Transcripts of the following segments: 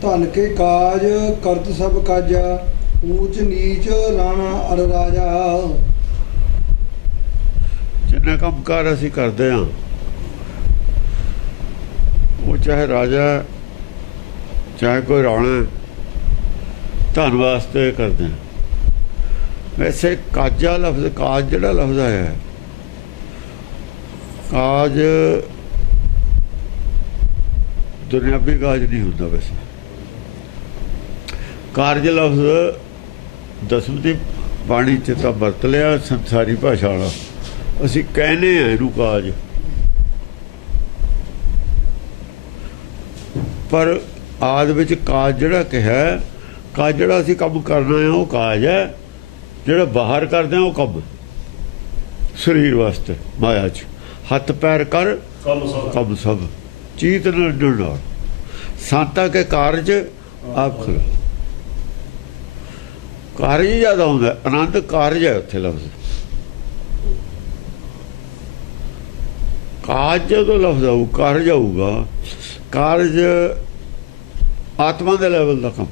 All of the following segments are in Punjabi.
धन के काज करत सब काजा ऊंच नीच राणा अर राजा। जिन्ना काम कार असीं करदे हां वो चाहे राजा चाहे कोई राणा धन वास्ते करते हैं। वैसे काजा लफ्ज़ काज जिहड़ा लफ्ज़ आया है काज दुनियावी काज नहीं होंदा। वैसे कारज लफ्ज़ दसवीं की बाणी च तां वरत लिया संसारी भाषा वाला असीं कहने हैं इहनूं काज पर आद विच काज जिहड़ा कहा काज जिहड़ा असीं काम करना है वो काज है जिहड़ा बाहर करदे हैं वो कम शरीर वास्ते माया च हथ पैर कर कम सब चीत नंढण नाल सांता के कारज आप खलो। कारज ही ज़्यादा होंदा आनंद कारज है उत्थे लफ्ज़ काज जो लफ्ज़ आऊ कारज आऊगा कारज आत्मा के लैवल का काम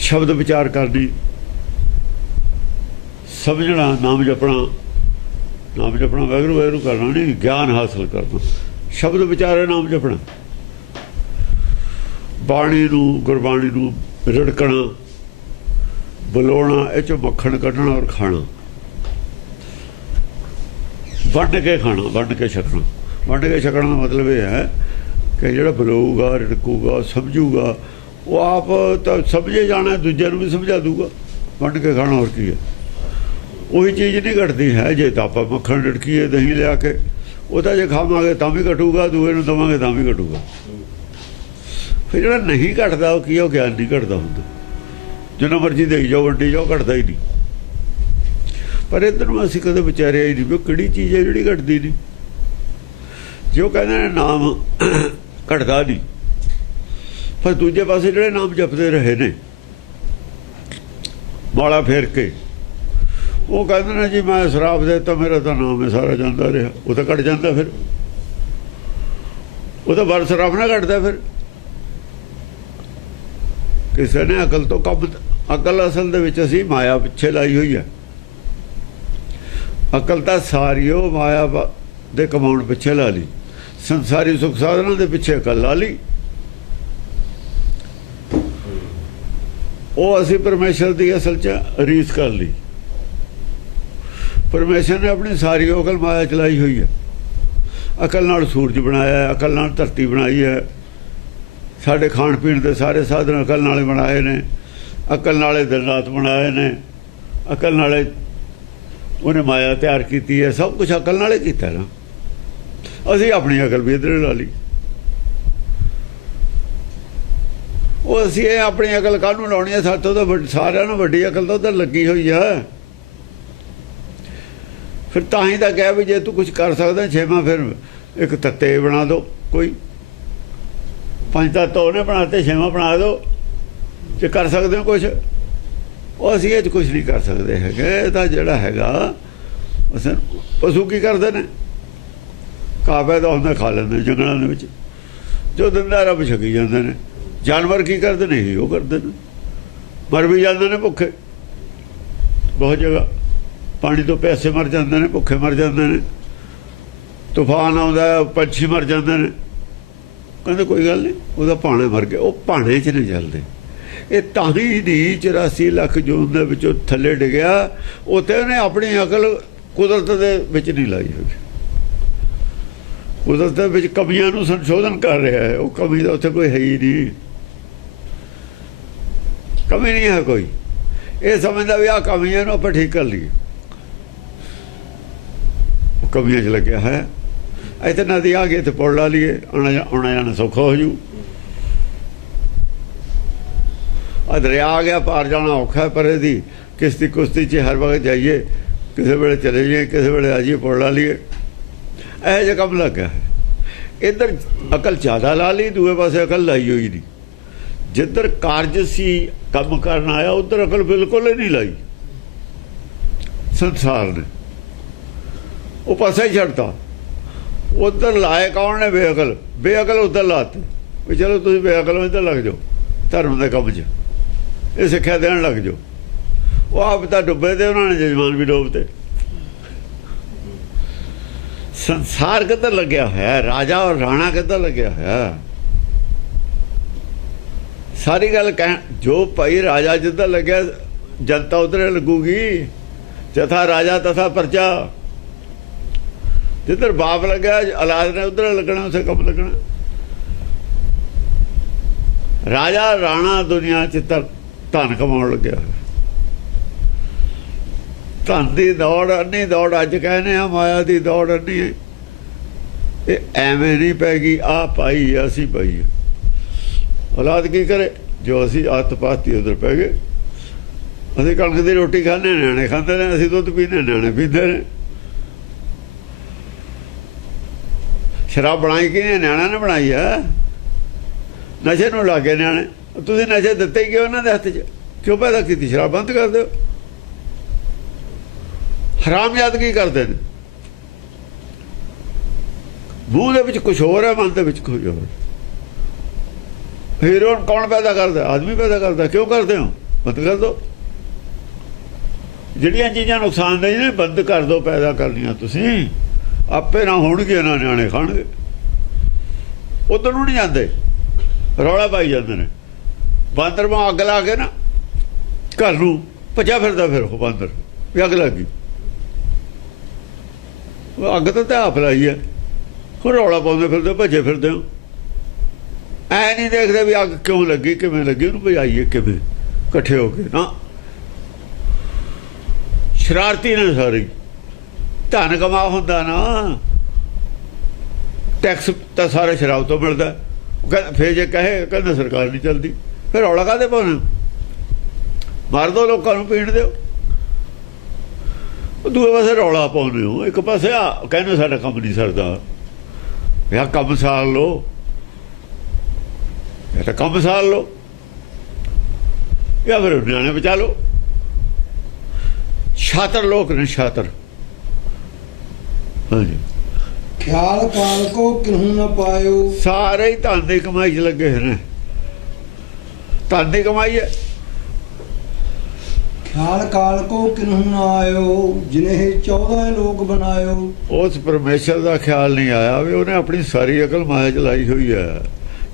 शब्द विचार करनी समझना नाम जपना वैगुरू वैगुरू करना नहीं ज्ञान हासिल करना शब्द विचार नाम जपना बाणी नूं गुरबाणी नूं रिड़कना बलोना इह चों मक्खण कढ़ना और खाना वंड के खाना वंड के छकना। वंड के छकण का मतलब यह है कि जिहड़ा बलोऊगा रिड़कूगा समझूगा वो आप तो समझे जाना दूजे भी समझा दूगा। वंड के खाना और की है वही चीज़ नहीं घटती है। जे तो आप मक्खन रिड़कीए दही लिया के वो तो जे खावे तो भी घटूगा दूए नूं देवांगे तो भी घटूगा। फिर जो नहीं घटता वो की ज्ञान नहीं घटता होंगे जिन्ना मर्जी दई जाओ वंडी जाओ घटता ही नहीं। पर इधर में असीं कदे विचारिया ही नहीं भी किहड़ी चीज़ है जिहड़ी घटदी नहीं। जो कहते हैं नाम घटता नहीं पर दूजे पासे जिहड़े नाम जपते रहे ने माला फेर के वो कहते हैं जी मैं शराब देता मेरा तो नाम है सारा जाता रहा वो तो घट जाता फिर वो तो बर शराब ना घटता फिर किसी ने अकल तो कम अकल असल दे विच असीं माया पिछे लाई हुई है। अकल तो सारी वो माया दे कमाउण पिछे ला ली संसारी सुख साधना दे पिछे अकल ला ली। वो असीं परमेश्वर की असल च रीस कर ली। परमेश्वर ने अपनी सारी अकल माया चलाई हुई है। अकल नाल सूरज बनाया है अकल नाल धरती बनाई है साढ़े खाण पीण के सारे साधन अकल नाले बनाए ने अकल नाले दिन रात बनाए ने अकल नाले उन्हें माया तैयार की है। सब कुछ अकल नाले कीता ना असीं अपनी अकल भी इधर ला ली। वो असीं अपनी अकल काहनूं लाउणी है सातों तो सारिਆਂ नाल वड्डी अकल तो उधर लगी हुई है। फिर तां ही तां कहा भी जे तू कुछ कर सकदा छेवां फिर एक तत्ते बना दो कोई पंज तत्त उन्हें बनाते छेवां बना दो जे कर सकते हो कुछ। वो असीं इह कुछ नहीं कर सकते है तो जिहड़ा हैगा पशु की करते हैं घाह पैदा होंदा खा लेंदे जंगलों के जो दिंदा रब छकी जाते हैं। जानवर की करते हैं यही वो करते हैं मर भी जाते हैं भुखे बहुत जगह पानी तो प्यासे मर जाते हैं भुखे मर जाते हैं तूफान आता पंछी मर जाते हैं कहते कोई गल नहीं वह भाने मर गए वो भाने च नहीं चलते। ये ताही नहीं 84 लाख जून के विचों थले डिगया उत्थे उन्हें अपनी अकल कुदरत दे विच नहीं लाई हुई। कुदरत दे विच कमियां नूं संशोधन कर रहा है वो कमी तो उत्थे कोई है ही नहीं कमी नहीं है कोई। ये समझदा भी आ कमियां नूं आपां ठीक कर लीए कमियां च लग्या है। इतने नदी आ गई तो पुल ला लिए आना जाना सौखा हो जू। आ दरिया आ गया पार जाना औखा है परे दी किश्ती कुश्ती च हर वक्त जाइए किसी वेले चले जाइए किसी वेले आ जाइए पुल ला लिए यह जो कम लग गया है। इधर अकल ज़्यादा ला ली दूए पासे अकल लाई हुई नहीं। जिधर कारज सी कम करना आया उधर अकल बिल्कुल ही नहीं लाई संसार ने वो पासा ही छड़ता। उधर लाए कौन ने बेअकल उधर लाते ਵੀ ਚਲੋ ਤੁਸੀਂ ਬੇਅਕਲ ਹੋ ਤਾਂ ਲੱਗ ਜਾਓ ਧਰਮ ਦੇ ਕੰਮ 'ਚ, ਇਹ ਸਿੱਖਿਆ ਦੇਣ ਲੱਗ ਜਾਓ। ਉਹ ਆਪ ਤਾਂ ਡੁੱਬੇ ਤੇ ਉਹਨਾਂ ਨੇ ਜਜਮਾਨ ਵੀ ਡੋਬਤੇ। ਸੰਸਾਰ ਕਿੱਧਰ ਲੱਗਿਆ ਹੋਇਆ, ਰਾਜਾ ਔਰ ਰਾਣਾ ਕਿੱਧਰ ਲੱਗਿਆ ਹੋਇਆ। ਸਾਰੀ ਗੱਲ ਕਹਿ ਜੋ ਭਾਈ ਰਾਜਾ ਜਿੱਧਰ ਲੱਗਿਆ ਜਨਤਾ ਉਧਰ ਲੱਗੂਗੀ। ਜਥਾ ਰਾਜਾ ਤਥਾ ਪਰਚਾ, ਜਿੱਧਰ ਬਾਪ ਲੱਗਿਆ ਔਲਾਦ ਨੇ ਉਧਰ ਲੱਗਣਾ, ਉਸੇ ਕੰਮ ਲੱਗਣਾ। ਰਾਜਾ ਰਾਣਾ ਦੁਨੀਆ 'ਚ ਧਨ ਕਮਾਉਣ ਲੱਗਿਆ ਹੋਇਆ। ਧਨ ਦੀ ਦੌੜ ਅੰਨੀ ਦੌੜ ਅੱਜ ਕਹਿੰਦੇ ਆ, ਮਾਇਆ ਦੀ ਦੌੜ ਅੰਨੀ। ਇਹ ਐਵੇਂ ਨਹੀਂ ਪੈ ਗਈ ਆ ਪਾਈ ਅਸੀਂ ਪਾਈ। ਔਲਾਦ ਕੀ ਕਰੇ, ਜੋ ਅਸੀਂ ਆਦਤ ਪਾਤੀ ਉਧਰ ਪੈ ਗਏ। ਅਸੀਂ ਕਣਕ ਦੀ ਰੋਟੀ ਖਾਂਦੇ, ਨਿਆਣੇ ਖਾਂਦੇ ਨੇ, ਅਸੀਂ ਦੁੱਧ ਪੀਂਦੇ, ਨਿਆਣੇ ਪੀਂਦੇ ਨੇ। ਸ਼ਰਾਬ ਬਣਾਈ ਕਿਹਨੇ, ਨਿਆਣਿਆਂ ਨੇ ਬਣਾਈ ਆ। ਨਸ਼ੇ ਨੂੰ ਲਾ ਕੇ ਨਿਆਣੇ, ਤੁਸੀਂ ਨਸ਼ੇ ਦਿੱਤੇ ਹੀ ਕਿਉਂ ਉਹਨਾਂ ਦੇ ਹੱਥ 'ਚ, ਕਿਉਂ ਪੈਦਾ ਕੀਤੀ? ਸ਼ਰਾਬ ਬੰਦ ਕਰ ਦਿਓ। ਹਰਾਮਜ਼ਾਦਗੀ ਕਰਦੇ ਨੇ, ਮੂੰਹ ਦੇ ਵਿੱਚ ਕੁਛ ਹੋਰ ਹੈ, ਮਨ ਦੇ ਵਿੱਚ ਕੁਛ ਹੋਰ। ਹੀਰੋਇਨ ਕੌਣ ਪੈਦਾ ਕਰਦਾ? ਆਦਮੀ ਪੈਦਾ ਕਰਦਾ। ਕਿਉਂ ਕਰਦੇ ਹੋ? ਬੰਦ ਕਰ ਦਿਓ। ਜਿਹੜੀਆਂ ਚੀਜ਼ਾਂ ਨੁਕਸਾਨਦੇਹ ਨੇ ਬੰਦ ਕਰ ਦਿਓ ਪੈਦਾ ਕਰਨੀਆਂ। ਤੁਸੀਂ ਆਪੇ ਨਾ ਹੋਣਗੇ, ਨਾ ਨਿਆਣੇ ਖਾਣਗੇ। ਉਧਰ ਨੂੰ ਨਹੀਂ ਜਾਂਦੇ, ਰੌਲਾ ਪਾਈ ਜਾਂਦੇ ਨੇ। ਬਾਂਦਰ ਵਾਂ ਅੱਗ ਲਾ ਕੇ ਨਾ ਘਰ ਨੂੰ ਭੱਜਿਆ ਫਿਰਦਾ, ਫਿਰ ਉਹ ਬਾਂਦਰ ਵੀ ਅੱਗ ਲੱਗ ਗਈ। ਅੱਗ ਤਾਂ ਆਪ ਲਾਈ ਹੈ, ਹੁਣ ਰੌਲਾ ਪਾਉਂਦੇ ਫਿਰਦੇ, ਭੱਜੇ ਫਿਰਦੇ ਹੋ। ਐ ਨਹੀਂ ਦੇਖਦੇ ਵੀ ਅੱਗ ਕਿਉਂ ਲੱਗੀ, ਕਿਵੇਂ ਲੱਗੀ, ਉਹਨੂੰ ਭਜਾਈਏ ਕਿਵੇਂ, ਇਕੱਠੇ ਹੋ ਕੇ ਨਾ। ਸ਼ਰਾਰਤੀ ਨੇ ਸਾਰੇ। ਧਨ ਕਮਾ ਹੁੰਦਾ ਨਾ, ਟੈਕਸ ਤਾਂ ਸਾਰੇ ਸ਼ਰਾਬ ਤੋਂ ਮਿਲਦਾ। ਫਿਰ ਜੇ ਕਹਿੰਦੇ ਸਰਕਾਰ ਨਹੀਂ ਚੱਲਦੀ, ਫਿਰ ਰੌਲਾ ਕਾਹਦੇ ਪਾਉਣਾ? ਮਾਰ ਦਿਓ, ਲੋਕਾਂ ਨੂੰ ਪੀਣ ਦਿਓ। ਦੂਏ ਪਾਸੇ ਰੌਲਾ ਪਾਉਂਦੇ ਹੋ, ਇੱਕ ਪਾਸੇ ਆ ਕਹਿੰਦੇ ਸਾਡਾ ਕੰਮ ਨਹੀਂ ਸਰਦਾ। ਯਾ ਕੰਮ ਸਾਲ ਲਓ, ਜਾਂ ਤਾਂ ਕੰਮ ਸਾਲ ਲਓ, ਜਾਂ ਫਿਰ ਨਿਆਣੇ ਬਚਾ ਲਓ। ਸ਼ਾਤਰ ਲੋਕ ਨੇ, ਸ਼ਾਤਰ। ਹਾਂਜੀ, ਖਿਆਲ ਕਾਲ ਕੋ ਕਿਨਹੂ ਨਾ ਪਾਇਓ। ਸਾਰੇ ਹੀ ਧਨ ਦੀ ਕਮਾਈ 'ਚ ਲੱਗੇ ਹੋਏ ਨੇ। ਧਨ ਦੀ ਕਮਾਈ ਹੈ। ਖਿਆਲ ਕਾਲ ਕੋ ਕਿਨਹੂ ਨਾ ਆਇਓ, ਜਿਨੇ 14 ਲੋਕ ਬਣਾਇਓ। ਉਸ ਪਰਮੇਸ਼ਰ ਦਾ ਖਿਆਲ ਨਹੀਂ ਆਇਆ ਵੀ ਉਹਨੇ ਆਪਣੀ ਸਾਰੀ ਅਕਲ ਮਾਇਆ 'ਚ ਲਾਈ ਹੋਈ ਹੈ।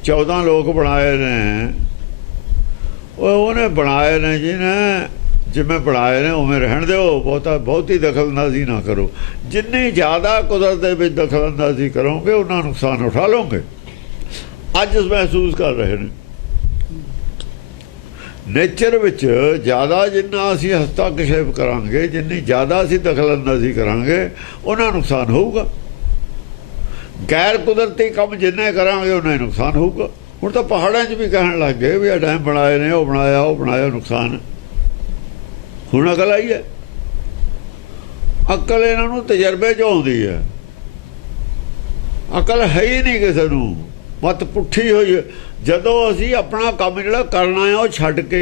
14 ਲੋਕ ਬਣਾਏ ਨੇ, ਉਹਨੇ ਬਣਾਏ ਨੇ ਜਿਹਨੇ, ਜਿਵੇਂ ਬਣਾਏ ਨੇ ਉਵੇਂ ਰਹਿਣ ਦਿਓ। ਬਹੁਤੀ ਦਖਲਅੰਦਾਜ਼ੀ ਨਾ ਕਰੋ। ਜਿੰਨੀ ਜ਼ਿਆਦਾ ਕੁਦਰਤ ਦੇ ਵਿੱਚ ਦਖਲਅੰਦਾਜ਼ੀ ਕਰੋਗੇ, ਉਹਨਾਂ ਨੁਕਸਾਨ ਉਠਾ ਲਓਗੇ। ਅੱਜ ਮਹਿਸੂਸ ਕਰ ਰਹੇ ਨੇ ਨੇਚਰ ਵਿੱਚ ਜ਼ਿਆਦਾ। ਜਿੰਨਾ ਅਸੀਂ ਹਸਤਾਖੇਪ ਕਰਾਂਗੇ, ਜਿੰਨੀ ਜ਼ਿਆਦਾ ਅਸੀਂ ਦਖਲਅੰਦਾਜ਼ੀ ਕਰਾਂਗੇ, ਉਹਨਾਂ ਨੁਕਸਾਨ ਹੋਊਗਾ। ਗੈਰ ਕੁਦਰਤੀ ਕੰਮ ਜਿੰਨੇ ਕਰਾਂਗੇ ਉਹਨਾਂ ਨੁਕਸਾਨ ਹੋਊਗਾ। ਹੁਣ ਤਾਂ ਪਹਾੜਾਂ 'ਚ ਵੀ ਕਹਿਣ ਲੱਗ ਗਏ ਵੀ ਇਹ ਡੈਮ ਬਣਾਏ ਨੇ, ਉਹ ਬਣਾਇਆ, ਉਹ ਬਣਾਇਆ, ਨੁਕਸਾਨ। ਹੁਣ ਅਕਲ ਆਈ ਹੈ। ਅਕਲ ਇਹਨਾਂ ਨੂੰ ਤਜਰਬੇ 'ਚ ਆਉਂਦੀ ਹੈ। ਅਕਲ ਹੈ ਹੀ ਨਹੀਂ ਕਿਸੇ ਨੂੰ, ਮੱਤ ਪੁੱਠੀ ਹੋਈ ਹੈ। ਜਦੋਂ ਅਸੀਂ ਆਪਣਾ ਕੰਮ ਜਿਹੜਾ ਕਰਨਾ ਹੈ ਉਹ ਛੱਡ ਕੇ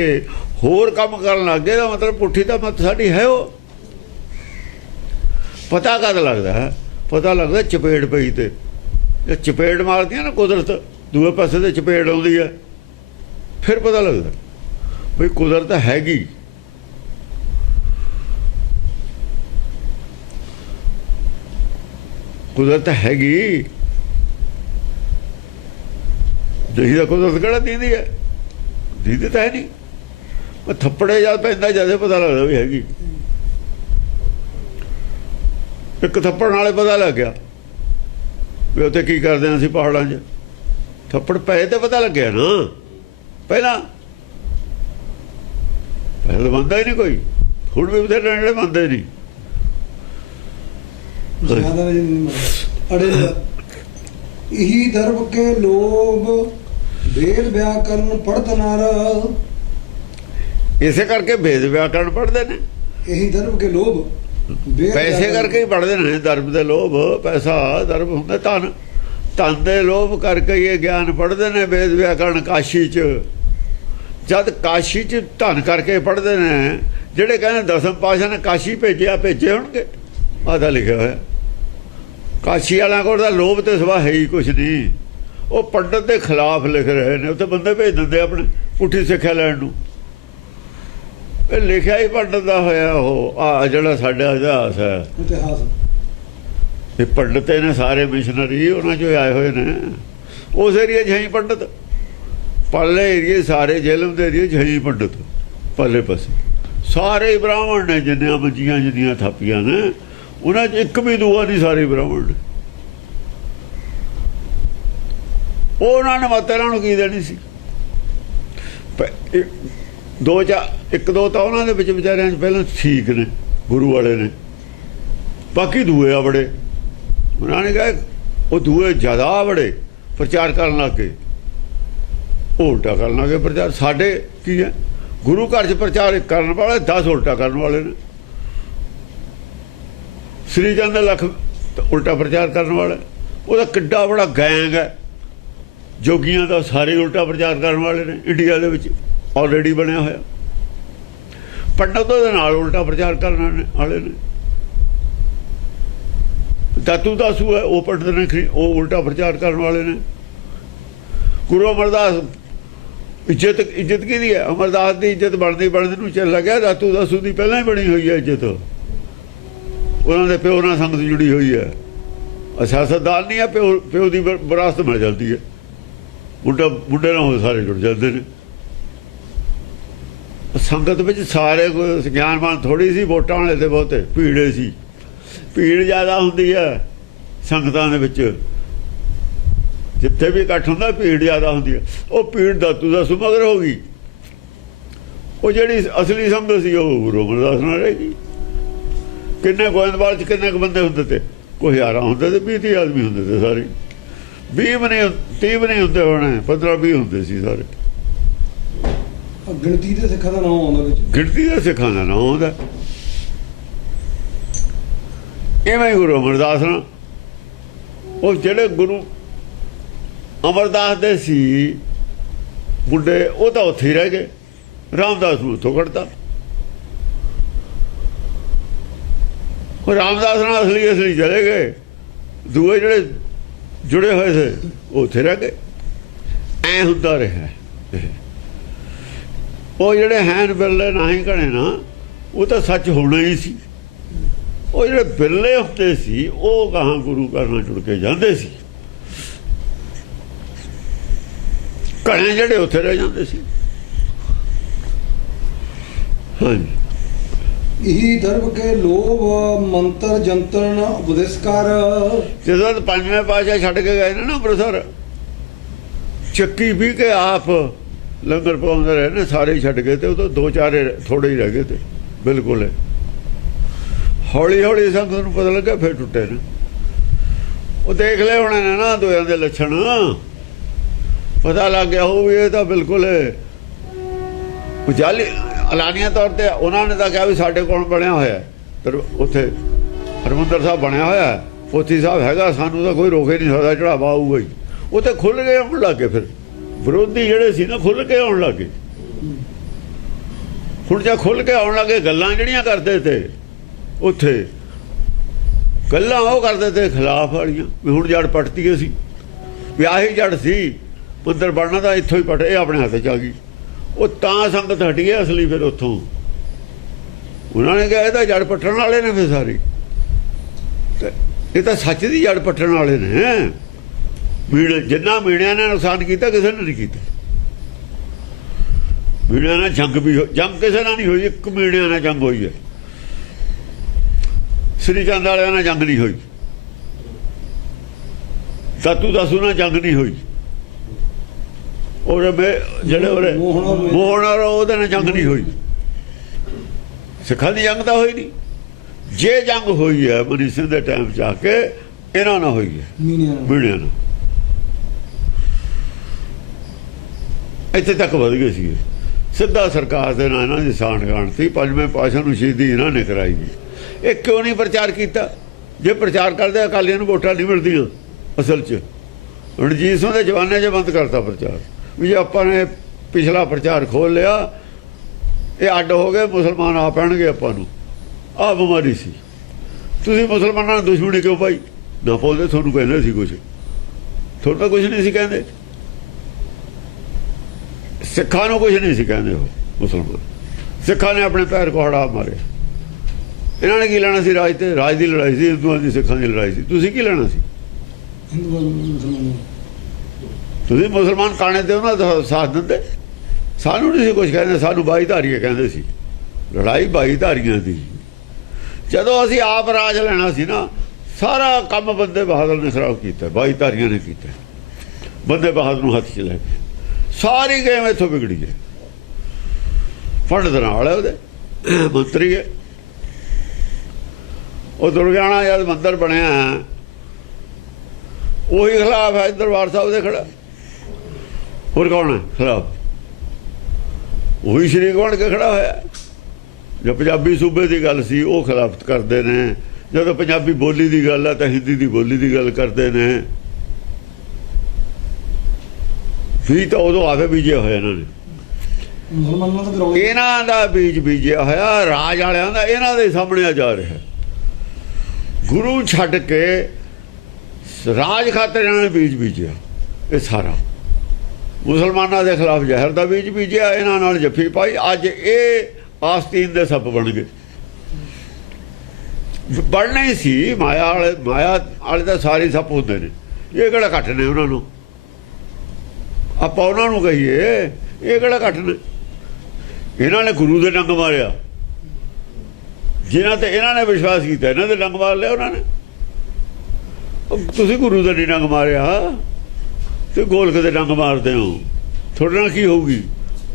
ਹੋਰ ਕੰਮ ਕਰਨ ਲੱਗ ਗਏ, ਤਾਂ ਮਤਲਬ ਪੁੱਠੀ ਤਾਂ ਮੱਤ ਸਾਡੀ ਹੈ। ਉਹ ਪਤਾ ਕਦ ਲੱਗਦਾ ਹੈ? ਪਤਾ ਲੱਗਦਾ ਚਪੇੜ ਪਈ ਤੇ। ਜੇ ਚਪੇੜ ਮਾਰਦੀਆਂ ਨਾ ਕੁਦਰਤ, ਦੂਏ ਪਾਸੇ ਤੇ ਚਪੇੜ ਆਉਂਦੀ ਹੈ, ਫਿਰ ਪਤਾ ਲੱਗਦਾ ਵੀ ਕੁਦਰਤ ਹੈਗੀ। ਕੁਦਰਤ ਹੈਗੀ। ਨਹੀਂ ਤਾਂ ਕੁਦਰਤ ਕਿਹੜਾ ਦੀਂਦੀ ਹੈ? ਦੀਂਦੀ ਤਾਂ ਹੈ ਨਹੀਂ। ਮੈਂ ਥੱਪੜੇ ਜਦ ਪੈਂਦਾ ਜਦ ਪਤਾ ਲੱਗਦਾ ਵੀ ਹੈਗੀ। ਇੱਕ ਥੱਪੜ ਨਾਲੇ ਪਤਾ ਲੱਗ ਗਿਆ ਵੀ ਉੱਥੇ ਕੀ ਕਰਦੇ ਹਾਂ ਅਸੀਂ ਪਹਾੜਾਂ 'ਚ। ਥੱਪੜ ਪਏ ਤੇ ਪਤਾ ਲੱਗਿਆ ਨਾ। ਪਹਿਲਾਂ ਮੰਨਦਾ ਹੀ ਨਹੀਂ ਕੋਈ। ਹੁਣ ਵੀ ਬਥੇਰੇ ਜਿਹੜੇ ਮੰਨਦੇ ਨਹੀਂ। ਇਹੀ ਦਰਬ ਕੇ ਲੋਭ ਵੇਦ ਵਿਆਕਰਨ ਪੜਤ ਨਾਰ। ਇਸੇ ਕਰਕੇ ਵੇਦ ਵਿਆਕਰਨ ਪੜ੍ਹਦੇ ਨੇ। ਇਹੀ ਦਰਬ ਕੇ ਲੋਭ, ਪੈਸੇ ਕਰਕੇ ਹੀ ਪੜ੍ਹਦੇ ਨੇ। ਦਰਬ ਦੇ ਲੋਭ, ਪੈਸਾ ਦਰਬ ਹੁੰਦਾ ਧਨ। ਧਨ ਦੇ ਲੋਭ ਕਰਕੇ ਇਹ ਗਿਆਨ ਪੜ੍ਹਦੇ ਨੇ ਵੇਦ ਵਿਆਕਰਨ ਕਾਸ਼ੀ 'ਚ। ਜਦ ਕਾਸ਼ੀ 'ਚ ਧਨ ਕਰਕੇ ਪੜ੍ਹਦੇ ਨੇ। ਜਿਹੜੇ ਕਹਿੰਦੇ ਦਸਮ ਪਾਤਸ਼ਾਹ ਨੇ ਕਾਸ਼ੀ ਭੇਜੇ ਹੋਣਗੇ, ਆਦਾ ਲਿਖਿਆ ਹੋਇਆ। ਕਾਸ਼ੀ ਵਾਲਿਆਂ ਕੋਲ ਤਾਂ ਲੋਭ ਤੇ ਸਵਾ ਹੈ ਹੀ ਕੁਛ ਨਹੀਂ। ਉਹ ਪੰਡਤ ਦੇ ਖਿਲਾਫ ਲਿਖ ਰਹੇ ਨੇ, ਉੱਥੇ ਬੰਦੇ ਭੇਜ ਦਿੰਦੇ ਆਪਣੇ ਪੁੱਠੀ ਸਿੱਖਿਆ ਲੈਣ ਨੂੰ। ਇਹ ਲਿਖਿਆ ਹੀ ਪੰਡਤ ਦਾ ਹੋਇਆ। ਉਹ ਆ ਜਿਹੜਾ ਸਾਡਾ ਇਤਿਹਾਸ ਹੈ, ਇਤਿਹਾਸ ਇਹ ਪੰਡਤ ਨੇ ਸਾਰੇ ਮਿਸ਼ਨਰੀ ਉਹਨਾਂ 'ਚੋਂ ਆਏ ਹੋਏ ਨੇ। ਉਸ ਏਰੀਏ 'ਚ ਹੈ ਹੀ ਪੰਡਤ, ਪਰਲੇ ਏਰੀਏ ਸਾਰੇ ਜੇਲਮ ਦੇ ਏਰੀਏ 'ਚ ਹੈ ਹੀ ਪੰਡਤ। ਪਰਲੇ ਪਾਸੇ ਸਾਰੇ ਬ੍ਰਾਹਮਣ ਨੇ, ਜਿੰਨੀਆਂ ਮੰਜੀਆਂ ਜਿੰਨੀਆਂ ਥਾਪੀਆਂ ਨੇ ਉਹਨਾਂ 'ਚ ਇੱਕ ਵੀ ਦੂਆ ਨਹੀਂ, ਸਾਰੇ ਬ੍ਰਾਹਮਣ ਨੇ। ਉਹਨਾਂ ਨੇ ਮਤ ਇਹਨਾਂ ਨੂੰ ਕੀ ਦੇਣੀ ਸੀ? ਇੱਕ ਦੋ ਤਾਂ ਉਹਨਾਂ ਦੇ ਵਿੱਚ ਵਿਚਾਰਿਆਂ 'ਚ ਪਹਿਲਾਂ ਠੀਕ ਨੇ, ਗੁਰੂ ਵਾਲੇ ਨੇ, ਬਾਕੀ ਦੂਏ ਆ ਬੜੇ। ਉਹਨਾਂ ਨੇ ਕਿਹਾ ਉਹ ਦੂਏ ਜ਼ਿਆਦਾ ਬੜੇ ਪ੍ਰਚਾਰ ਕਰਨ ਲੱਗ ਗਏ, ਉਲਟਾ ਕਰਨ ਲੱਗੇ ਪ੍ਰਚਾਰ। ਸਾਡੇ ਕੀ ਹੈ, ਗੁਰੂ ਘਰ 'ਚ ਪ੍ਰਚਾਰ ਕਰਨ ਵਾਲੇ 10 ਉਲਟਾ ਕਰਨ ਵਾਲੇ ਨੇ। ਸ੍ਰੀ ਚੰਦ ਲੱਖ ਉਲਟਾ ਪ੍ਰਚਾਰ ਕਰਨ ਵਾਲਾ, ਉਹਦਾ ਕਿੱਡਾ ਬੜਾ ਗੈਂਗ ਹੈ ਜੋਗੀਆਂ ਦਾ, ਸਾਰੇ ਉਲਟਾ ਪ੍ਰਚਾਰ ਕਰਨ ਵਾਲੇ ਨੇ ਇੰਡੀਆ ਦੇ ਵਿੱਚ ਆਲਰੇਡੀ ਬਣਿਆ ਹੋਇਆ। ਪੰਡਤ ਉਹਦੇ ਨਾਲ ਉਲਟਾ ਪ੍ਰਚਾਰ ਕਰਨ ਵਾਲੇ ਨੇ। ਦਾਤੂ ਦਾਸੂ ਹੈ ਉਹ ਪੰਡਤ ਨੇ, ਉਹ ਉਲਟਾ ਪ੍ਰਚਾਰ ਕਰਨ ਵਾਲੇ ਨੇ। ਗੁਰੂ ਅਮਰਦਾਸ, ਇੱਜ਼ਤ ਕਿਹਦੀ ਹੈ? ਅਮਰਦਾਸ ਦੀ ਇੱਜ਼ਤ ਬਣਦੀ ਨੂੰ ਚੱਲ ਲੱਗਿਆ। ਦਾਤੂ ਦਾਸੂ ਦੀ ਪਹਿਲਾਂ ਹੀ ਬਣੀ ਹੋਈ ਹੈ ਇੱਜ਼ਤ, ਉਹਨਾਂ ਦੇ ਪਿਓ ਨਾਲ ਸੰਗਤ ਜੁੜੀ ਹੋਈ ਹੈ। ਸਿਆਸਤਦਾਨ ਨਹੀਂ ਹੈ, ਪਿਓ ਦੀ ਵਿਰਾਸਤ ਮਿਲ ਜਾਂਦੀ ਹੈ। ਮੁੰਡੇ ਨਾਲ ਸਾਰੇ ਜੁੜ ਜਾਂਦੇ ਨੇ। ਸੰਗਤ ਵਿੱਚ ਸਾਰੇ ਗਿਆਨਵਾਨ ਥੋੜ੍ਹੀ ਸੀ, ਵੋਟਾਂ ਵਾਲੇ ਤੇ ਬਹੁਤੇ ਭੀੜੇ ਸੀ। ਭੀੜ ਜ਼ਿਆਦਾ ਹੁੰਦੀ ਹੈ ਸੰਗਤਾਂ ਦੇ ਵਿੱਚ, ਜਿੱਥੇ ਵੀ ਇਕੱਠ ਹੁੰਦਾ ਭੀੜ ਜ਼ਿਆਦਾ ਹੁੰਦੀ ਹੈ। ਉਹ ਭੀੜ ਦਾਤੂ ਦਾਸੂ ਮਗਰ ਹੋ ਗਈ। ਉਹ ਜਿਹੜੀ ਅਸਲੀ ਸੰਗਤ ਸੀ ਉਹ ਗੁਰੂ ਅਮਰਦਾਸ ਨਾਲ ਰਹੇਗੀ। ਕਿੰਨੇ ਗੋਇੰਦਵਾਲ 'ਚ ਕਿੰਨੇ ਕੁ ਬੰਦੇ ਹੁੰਦੇ ਤੇ? ਕੋਈ 11 ਹੁੰਦੇ ਤੇ 20-30 ਆਦਮੀ ਹੁੰਦੇ ਤੇ ਸਾਰੇ। 20 ਵੀ ਨਹੀਂ, 30 ਵੀ ਨਹੀਂ ਹੁੰਦੇ ਹੋਣੇ, 15-20 ਹੁੰਦੇ ਸੀ ਸਾਰੇ। ਗਿਣਤੀ ਦੇ ਸਿੱਖਾਂ ਦਾ ਨਾਮ ਆਉਂਦਾ ਵਿੱਚ, ਗਿਣਤੀ ਦੇ ਸਿੱਖਾਂ ਦਾ ਨਾਮ ਆਉਂਦਾ। ਇਵੇਂ ਗੁਰੂ ਅਮਰਦਾਸ ਨਾਲ ਉਹ ਜਿਹੜੇ ਗੁਰੂ ਅਮਰਦਾਸ ਦੇ ਸੀ ਮੁੰਡੇ, ਉਹ ਤਾਂ ਉੱਥੇ ਹੀ ਰਹਿ ਗਏ। ਰਾਮਦਾਸ ਨੂੰ ਉੱਥੋਂ ਕੱਢਤਾ। ਉਹ ਰਾਮਦਾਸ ਨਾਲ ਅਸਲੀ ਚਲੇ ਗਏ, ਦੂਏ ਜਿਹੜੇ ਜੁੜੇ ਹੋਏ ਸੀ ਉੱਥੇ ਰਹਿ ਗਏ। ਐ ਹੁੰਦਾ ਰਿਹਾ। ਉਹ ਜਿਹੜੇ ਹੈਨ ਬਿਰਲੇ ਨਹੀਂ ਘਣੇ ਨਾ, ਉਹ ਤਾਂ ਸੱਚ ਹੋਣਾ ਹੀ ਸੀ। ਉਹ ਜਿਹੜੇ ਬਿਰਲੇ ਹੁੰਦੇ ਸੀ ਉਹ ਕਹਾਂ ਗੁਰੂ ਘਰ ਨਾਲ ਜੁੜ ਕੇ ਜਾਂਦੇ ਸੀ। ਘਣੇ ਜਿਹੜੇ ਉੱਥੇ ਰਹਿ ਜਾਂਦੇ ਸੀ। ਹਾਂਜੀ, ਇਹੀ ਦਰਬ ਕੇ ਲੋਭ ਮੰਤਰ ਜੰਤਰਨ ਉਪਦੇਸ਼ਕਾਰ। ਜਦੋਂ ਪੰਜਵੇਂ ਪਾਤਸ਼ਾਹ ਛੱਡ ਕੇ ਗਏ ਨੇ ਨਾ ਅੰਮ੍ਰਿਤਸਰ, ਚੱਕੀ ਵੀ ਕੇ ਆਪ ਲੰਗਰ ਪਾਉਂਦੇ ਰਹੇ ਨੇ, ਸਾਰੇ ਛੱਡ ਗਏ ਤੇ ਉਹ ਤੋਂ 2-4 ਥੋੜੇ ਹੀ ਰਹਿ ਗਏ ਤੇ ਬਿਲਕੁਲ। ਹੌਲੀ ਹੌਲੀ ਸੰਗਤ ਨੂੰ ਪਤਾ ਲੱਗਾ, ਫਿਰ ਟੁੱਟੇ ਨੇ। ਉਹ ਦੇਖ ਲਏ ਹੋਣੇ ਨੇ ਨਾ ਦੋਆਂ ਦੇ ਲੱਛਣ, ਪਤਾ ਲੱਗ ਗਿਆ ਹੋਊ ਇਹ ਤਾਂ ਬਿਲਕੁਲ ਜਾਲੀ ਐਲਾਨੀਆਂ ਤੌਰ ਤੇ। ਉਹਨਾਂ ਨੇ ਤਾਂ ਕਿਹਾ ਵੀ ਸਾਡੇ ਕੋਲ ਬਣਿਆ ਹੋਇਆ ਪਰ ਉੱਥੇ ਹਰਿਮੰਦਰ ਸਾਹਿਬ ਬਣਿਆ ਹੋਇਆ, ਪੋਥੀ ਸਾਹਿਬ ਹੈਗਾ, ਸਾਨੂੰ ਤਾਂ ਕੋਈ ਰੋਕੇ ਨਹੀਂ ਸਕਦਾ, ਚੜਾਵਾ ਆਊਗਾ ਹੀ। ਉਹ ਤਾਂ ਖੁੱਲ੍ਹ ਕੇ ਆਉਣ ਲੱਗ ਗਏ। ਫਿਰ ਵਿਰੋਧੀ ਜਿਹੜੇ ਸੀ ਨਾ ਖੁੱਲ੍ਹ ਕੇ ਆਉਣ ਲੱਗ ਗਏ। ਹੁਣ ਜੇ ਖੁੱਲ੍ਹ ਕੇ ਆਉਣ ਲੱਗੇ, ਗੱਲਾਂ ਜਿਹੜੀਆਂ ਕਰਦੇ ਤੇ ਉੱਥੇ, ਗੱਲਾਂ ਉਹ ਕਰਦੇ ਤੇ ਖਿਲਾਫ ਵਾਲੀਆਂ ਵੀ ਹੁਣ ਜੜ ਪੱਟਤੀ ਸੀ, ਵੀ ਆਹੀ ਜੜ ਸੀ ਮੰਦਰ ਬਣਨਾ ਤਾਂ ਇੱਥੋਂ ਹੀ ਪੱਟ, ਇਹ ਆਪਣੇ ਹੱਥ 'ਚ ਆ ਗਈ। ਉਹ ਤਾਂ ਸੰਗਤ ਹਟੀ ਹੈ ਅਸਲੀ। ਫਿਰ ਉੱਥੋਂ ਉਹਨਾਂ ਨੇ ਕਿਹਾ ਇਹ ਤਾਂ ਜੜ ਪੱਟਣ ਵਾਲੇ ਨੇ। ਫਿਰ ਸਾਰੀ ਇਹ ਤਾਂ ਸੱਚ ਦੀ ਜੜ ਪੱਟਣ ਵਾਲੇ ਨੇ। ਜਿੰਨਾ ਮੀਣਿਆਂ ਨੇ ਨੁਕਸਾਨ ਕੀਤਾ ਕਿਸੇ ਨੇ ਨਹੀਂ ਕੀਤਾ। ਮੀਣਿਆਂ ਨਾਲ ਜੰਗ ਕਿਸੇ ਨਾਲ ਨਹੀਂ ਹੋਈ, ਇੱਕ ਮੀਣਿਆਂ ਨਾਲ ਜੰਗ ਹੋਈ ਹੈ। ਸ੍ਰੀ ਚੰਦ ਵਾਲਿਆਂ ਨਾਲ ਜੰਗ ਨਹੀਂ ਹੋਈ, ਦਾਤੂ ਦਾਸੂ ਨਾਲ ਜੰਗ ਨਹੀਂ ਹੋਈ। ਔਰ ਜਿਹੜੇ ਮੋਹਨ ਉਹਦੇ ਨਾਲ ਜੰਗ ਨਹੀਂ ਹੋਈ। ਸਿੱਖਾਂ ਦੀ ਜੰਗ ਤਾਂ ਹੋਈ ਨਹੀਂ। ਜੇ ਜੰਗ ਹੋਈ ਹੈ ਮਨੀ ਸਿੰਘ ਦੇ ਟਾਈਮ 'ਚ ਆ ਕੇ, ਇਹਨਾਂ ਨਾਲ ਹੋਈ ਹੈ, ਮੀਣਿਆਂ ਨਾਲ। ਇੱਥੇ ਤੱਕ ਵਧ ਗਏ ਸੀ। ਸਿੱਧਾ ਸਰਕਾਰ ਦੇ ਨਾਲ ਇਹਨਾਂ ਦੀ ਸਾਂਠ-ਗਾਂਠ ਸੀ। ਪੰਜਵੇਂ ਪਾਤਸ਼ਾਹ ਨੂੰ ਸ਼ਹੀਦੀ ਇਹਨਾਂ ਨੇ ਕਰਾਈ ਗਈ। ਇਹ ਕਿਉਂ ਨਹੀਂ ਪ੍ਰਚਾਰ ਕੀਤਾ? ਜੇ ਪ੍ਰਚਾਰ ਕਰਦੇ ਅਕਾਲੀਆਂ ਨੂੰ ਵੋਟਾਂ ਨਹੀਂ ਮਿਲਦੀਆਂ। ਅਸਲ 'ਚ ਰਣਜੀਤ ਸਿੰਘ ਦੇ ਜਵਾਨੇ 'ਚ ਬੰਦ ਕਰਤਾ ਪ੍ਰਚਾਰ। ਵੀ ਜੇ ਆਪਾਂ ਨੇ ਪਿਛਲਾ ਪ੍ਰਚਾਰ ਖੋਲ੍ਹ ਲਿਆ, ਇਹ ਅੱਡ ਹੋ ਗਏ, ਮੁਸਲਮਾਨ ਆ ਪੈਣਗੇ ਆਪਾਂ ਨੂੰ। ਆਹ ਬਿਮਾਰੀ ਸੀ। ਤੁਸੀਂ ਮੁਸਲਮਾਨਾਂ ਨਾਲ ਦੁਸ਼ਮਣੀ ਕਿਉਂ ਪਾਈ? ਨਾ ਪਾਉਂਦੇ, ਤੁਹਾਨੂੰ ਕਹਿੰਦੇ ਸੀ ਕੁਛ। ਤੁਹਾਨੂੰ ਤਾਂ ਕੁਝ ਨਹੀਂ ਸੀ ਕਹਿੰਦੇ, ਸਿੱਖਾਂ ਨੂੰ ਕੁਝ ਨਹੀਂ ਸੀ ਕਹਿੰਦੇ। ਉਹ ਮੁਸਲਮਾਨ ਸਿੱਖਾਂ ਨੇ ਆਪਣੇ ਪੈਰ ਕੋਹੜਾ ਮਾਰੇ। ਇਹਨਾਂ ਨੇ ਕੀ ਲੈਣਾ ਸੀ ਰਾਜ ਤੇ? ਰਾਜ ਦੀ ਲੜਾਈ ਸੀ, ਹਿੰਦੂਆਂ ਦੀ ਸਿੱਖਾਂ ਦੀ ਲੜਾਈ ਸੀ। ਤੁਸੀਂ ਕੀ ਲੈਣਾ ਸੀ? ਤੁਸੀਂ ਮੁਸਲਮਾਨ ਕਾਣੇ ਤੇ ਉਹਨਾਂ ਦਾ ਸਾਥ ਦਿੰਦੇ। ਸਾਨੂੰ ਨਹੀਂ ਸੀ ਕੁਝ ਕਹਿੰਦੇ, ਸਾਨੂੰ ਬਾਈ ਧਾਰੀਏ ਕਹਿੰਦੇ ਸੀ। ਲੜਾਈ ਬਾਈ ਧਾਰੀਆਂ ਦੀ। ਜਦੋਂ ਅਸੀਂ ਆਪ ਰਾਜ ਲੈਣਾ ਸੀ ਨਾ, ਸਾਰਾ ਕੰਮ ਬੰਦੇ ਬਹਾਦਰ ਨੇ ਖਰਾਬ ਕੀਤਾ, ਬਾਈ ਧਾਰੀਆਂ ਨੇ ਕੀਤਾ। ਬੰਦੇ ਬਹਾਦਰ ਨੂੰ ਹੱਥ 'ਚ ਲੈ ਕੇ ਸਾਰੀ ਗੇਮ ਇੱਥੋਂ ਵਿਗੜੀ ਹੈ। ਪੰਡਤ ਨਾਲ ਹੈ, ਉਹਦੇ ਮੰਤਰੀ ਹੈ। ਉਹ ਦੁਰਗਿਆਣਾ ਜਦ ਮੰਦਰ ਬਣਿਆ, ਉਹੀ ਖਿਲਾਫ ਹੈ ਦਰਬਾਰ ਸਾਹਿਬ ਦੇ ਖੜਾ। ਹੋਰ ਕੌਣ ਹੈ ਖਿਲਾਫ? ਉਹੀ ਸ਼ਰੀਕ ਬਣ ਕੇ ਖੜਾ ਹੋਇਆ। ਜੋ ਪੰਜਾਬੀ ਸੂਬੇ ਦੀ ਗੱਲ ਸੀ ਉਹ ਖਿਲਾਫਤ ਕਰਦੇ ਨੇ, ਜਦੋਂ ਪੰਜਾਬੀ ਬੋਲੀ ਦੀ ਗੱਲ ਹੈ ਤਾਂ ਹਿੰਦੀ ਦੀ ਬੋਲੀ ਦੀ ਗੱਲ ਕਰਦੇ ਨੇ। ਵੀ ਤਾਂ ਉਦੋਂ ਆਵੇ ਬੀਜਿਆ ਹੋਇਆ ਇਹਨਾਂ ਨੇ, ਇਹਨਾਂ ਦਾ ਬੀਜ ਬੀਜਿਆ ਹੋਇਆ ਰਾਜ ਵਾਲਿਆਂ ਦਾ, ਇਹਨਾਂ ਦੇ ਸਾਹਮਣੇ ਆ ਜਾ ਰਿਹਾ। ਗੁਰੂ ਛੱਡ ਕੇ ਰਾਜ ਖਾਤਰ ਇਹਨਾਂ ਨੇ ਬੀਜ ਬੀਜਿਆ। ਇਹ ਸਾਰਾ ਮੁਸਲਮਾਨਾਂ ਦੇ ਖਿਲਾਫ ਜ਼ਹਿਰ ਦਾ ਬੀਜ ਬੀਜਿਆ, ਇਹਨਾਂ ਨਾਲ ਜੱਫੀ ਪਾਈ। ਅੱਜ ਇਹ ਆਸਤੀਨ ਦੇ ਸੱਪ ਬਣ ਗਏ। ਬਣਨਾ ਹੀ ਸੀ। ਮਾਇਆ ਵਾਲੇ ਤਾਂ ਸਾਰੇ ਸੱਪ ਹੁੰਦੇ ਨੇ, ਇਹ ਕਿਹੜਾ ਘੱਟ ਨੇ ਉਹਨਾਂ ਨੂੰ? ਆਪਾਂ ਉਹਨਾਂ ਨੂੰ ਕਹੀਏ ਇਹ ਕਿਹੜਾ ਘੱਟ ਨੇ? ਇਹਨਾਂ ਨੇ ਗੁਰੂ ਦੇ ਡੰਗ ਮਾਰਿਆ, ਜਿਨ੍ਹਾਂ ਤੇ ਇਹਨਾਂ ਨੇ ਵਿਸ਼ਵਾਸ ਕੀਤਾ ਇਹਨਾਂ ਦੇ ਡੰਗ ਮਾਰ ਲਿਆ ਉਹਨਾਂ ਨੇ। ਤੁਸੀਂ ਗੁਰੂ ਦਾ ਨਹੀਂ ਡੰਗ ਮਾਰਿਆ ਤੇ ਗੋਲਕ ਦੇ ਡੰਗ ਮਾਰਦੇ ਹੋ। ਤੁਹਾਡੇ ਨਾਲ ਕੀ ਹੋਊਗੀ?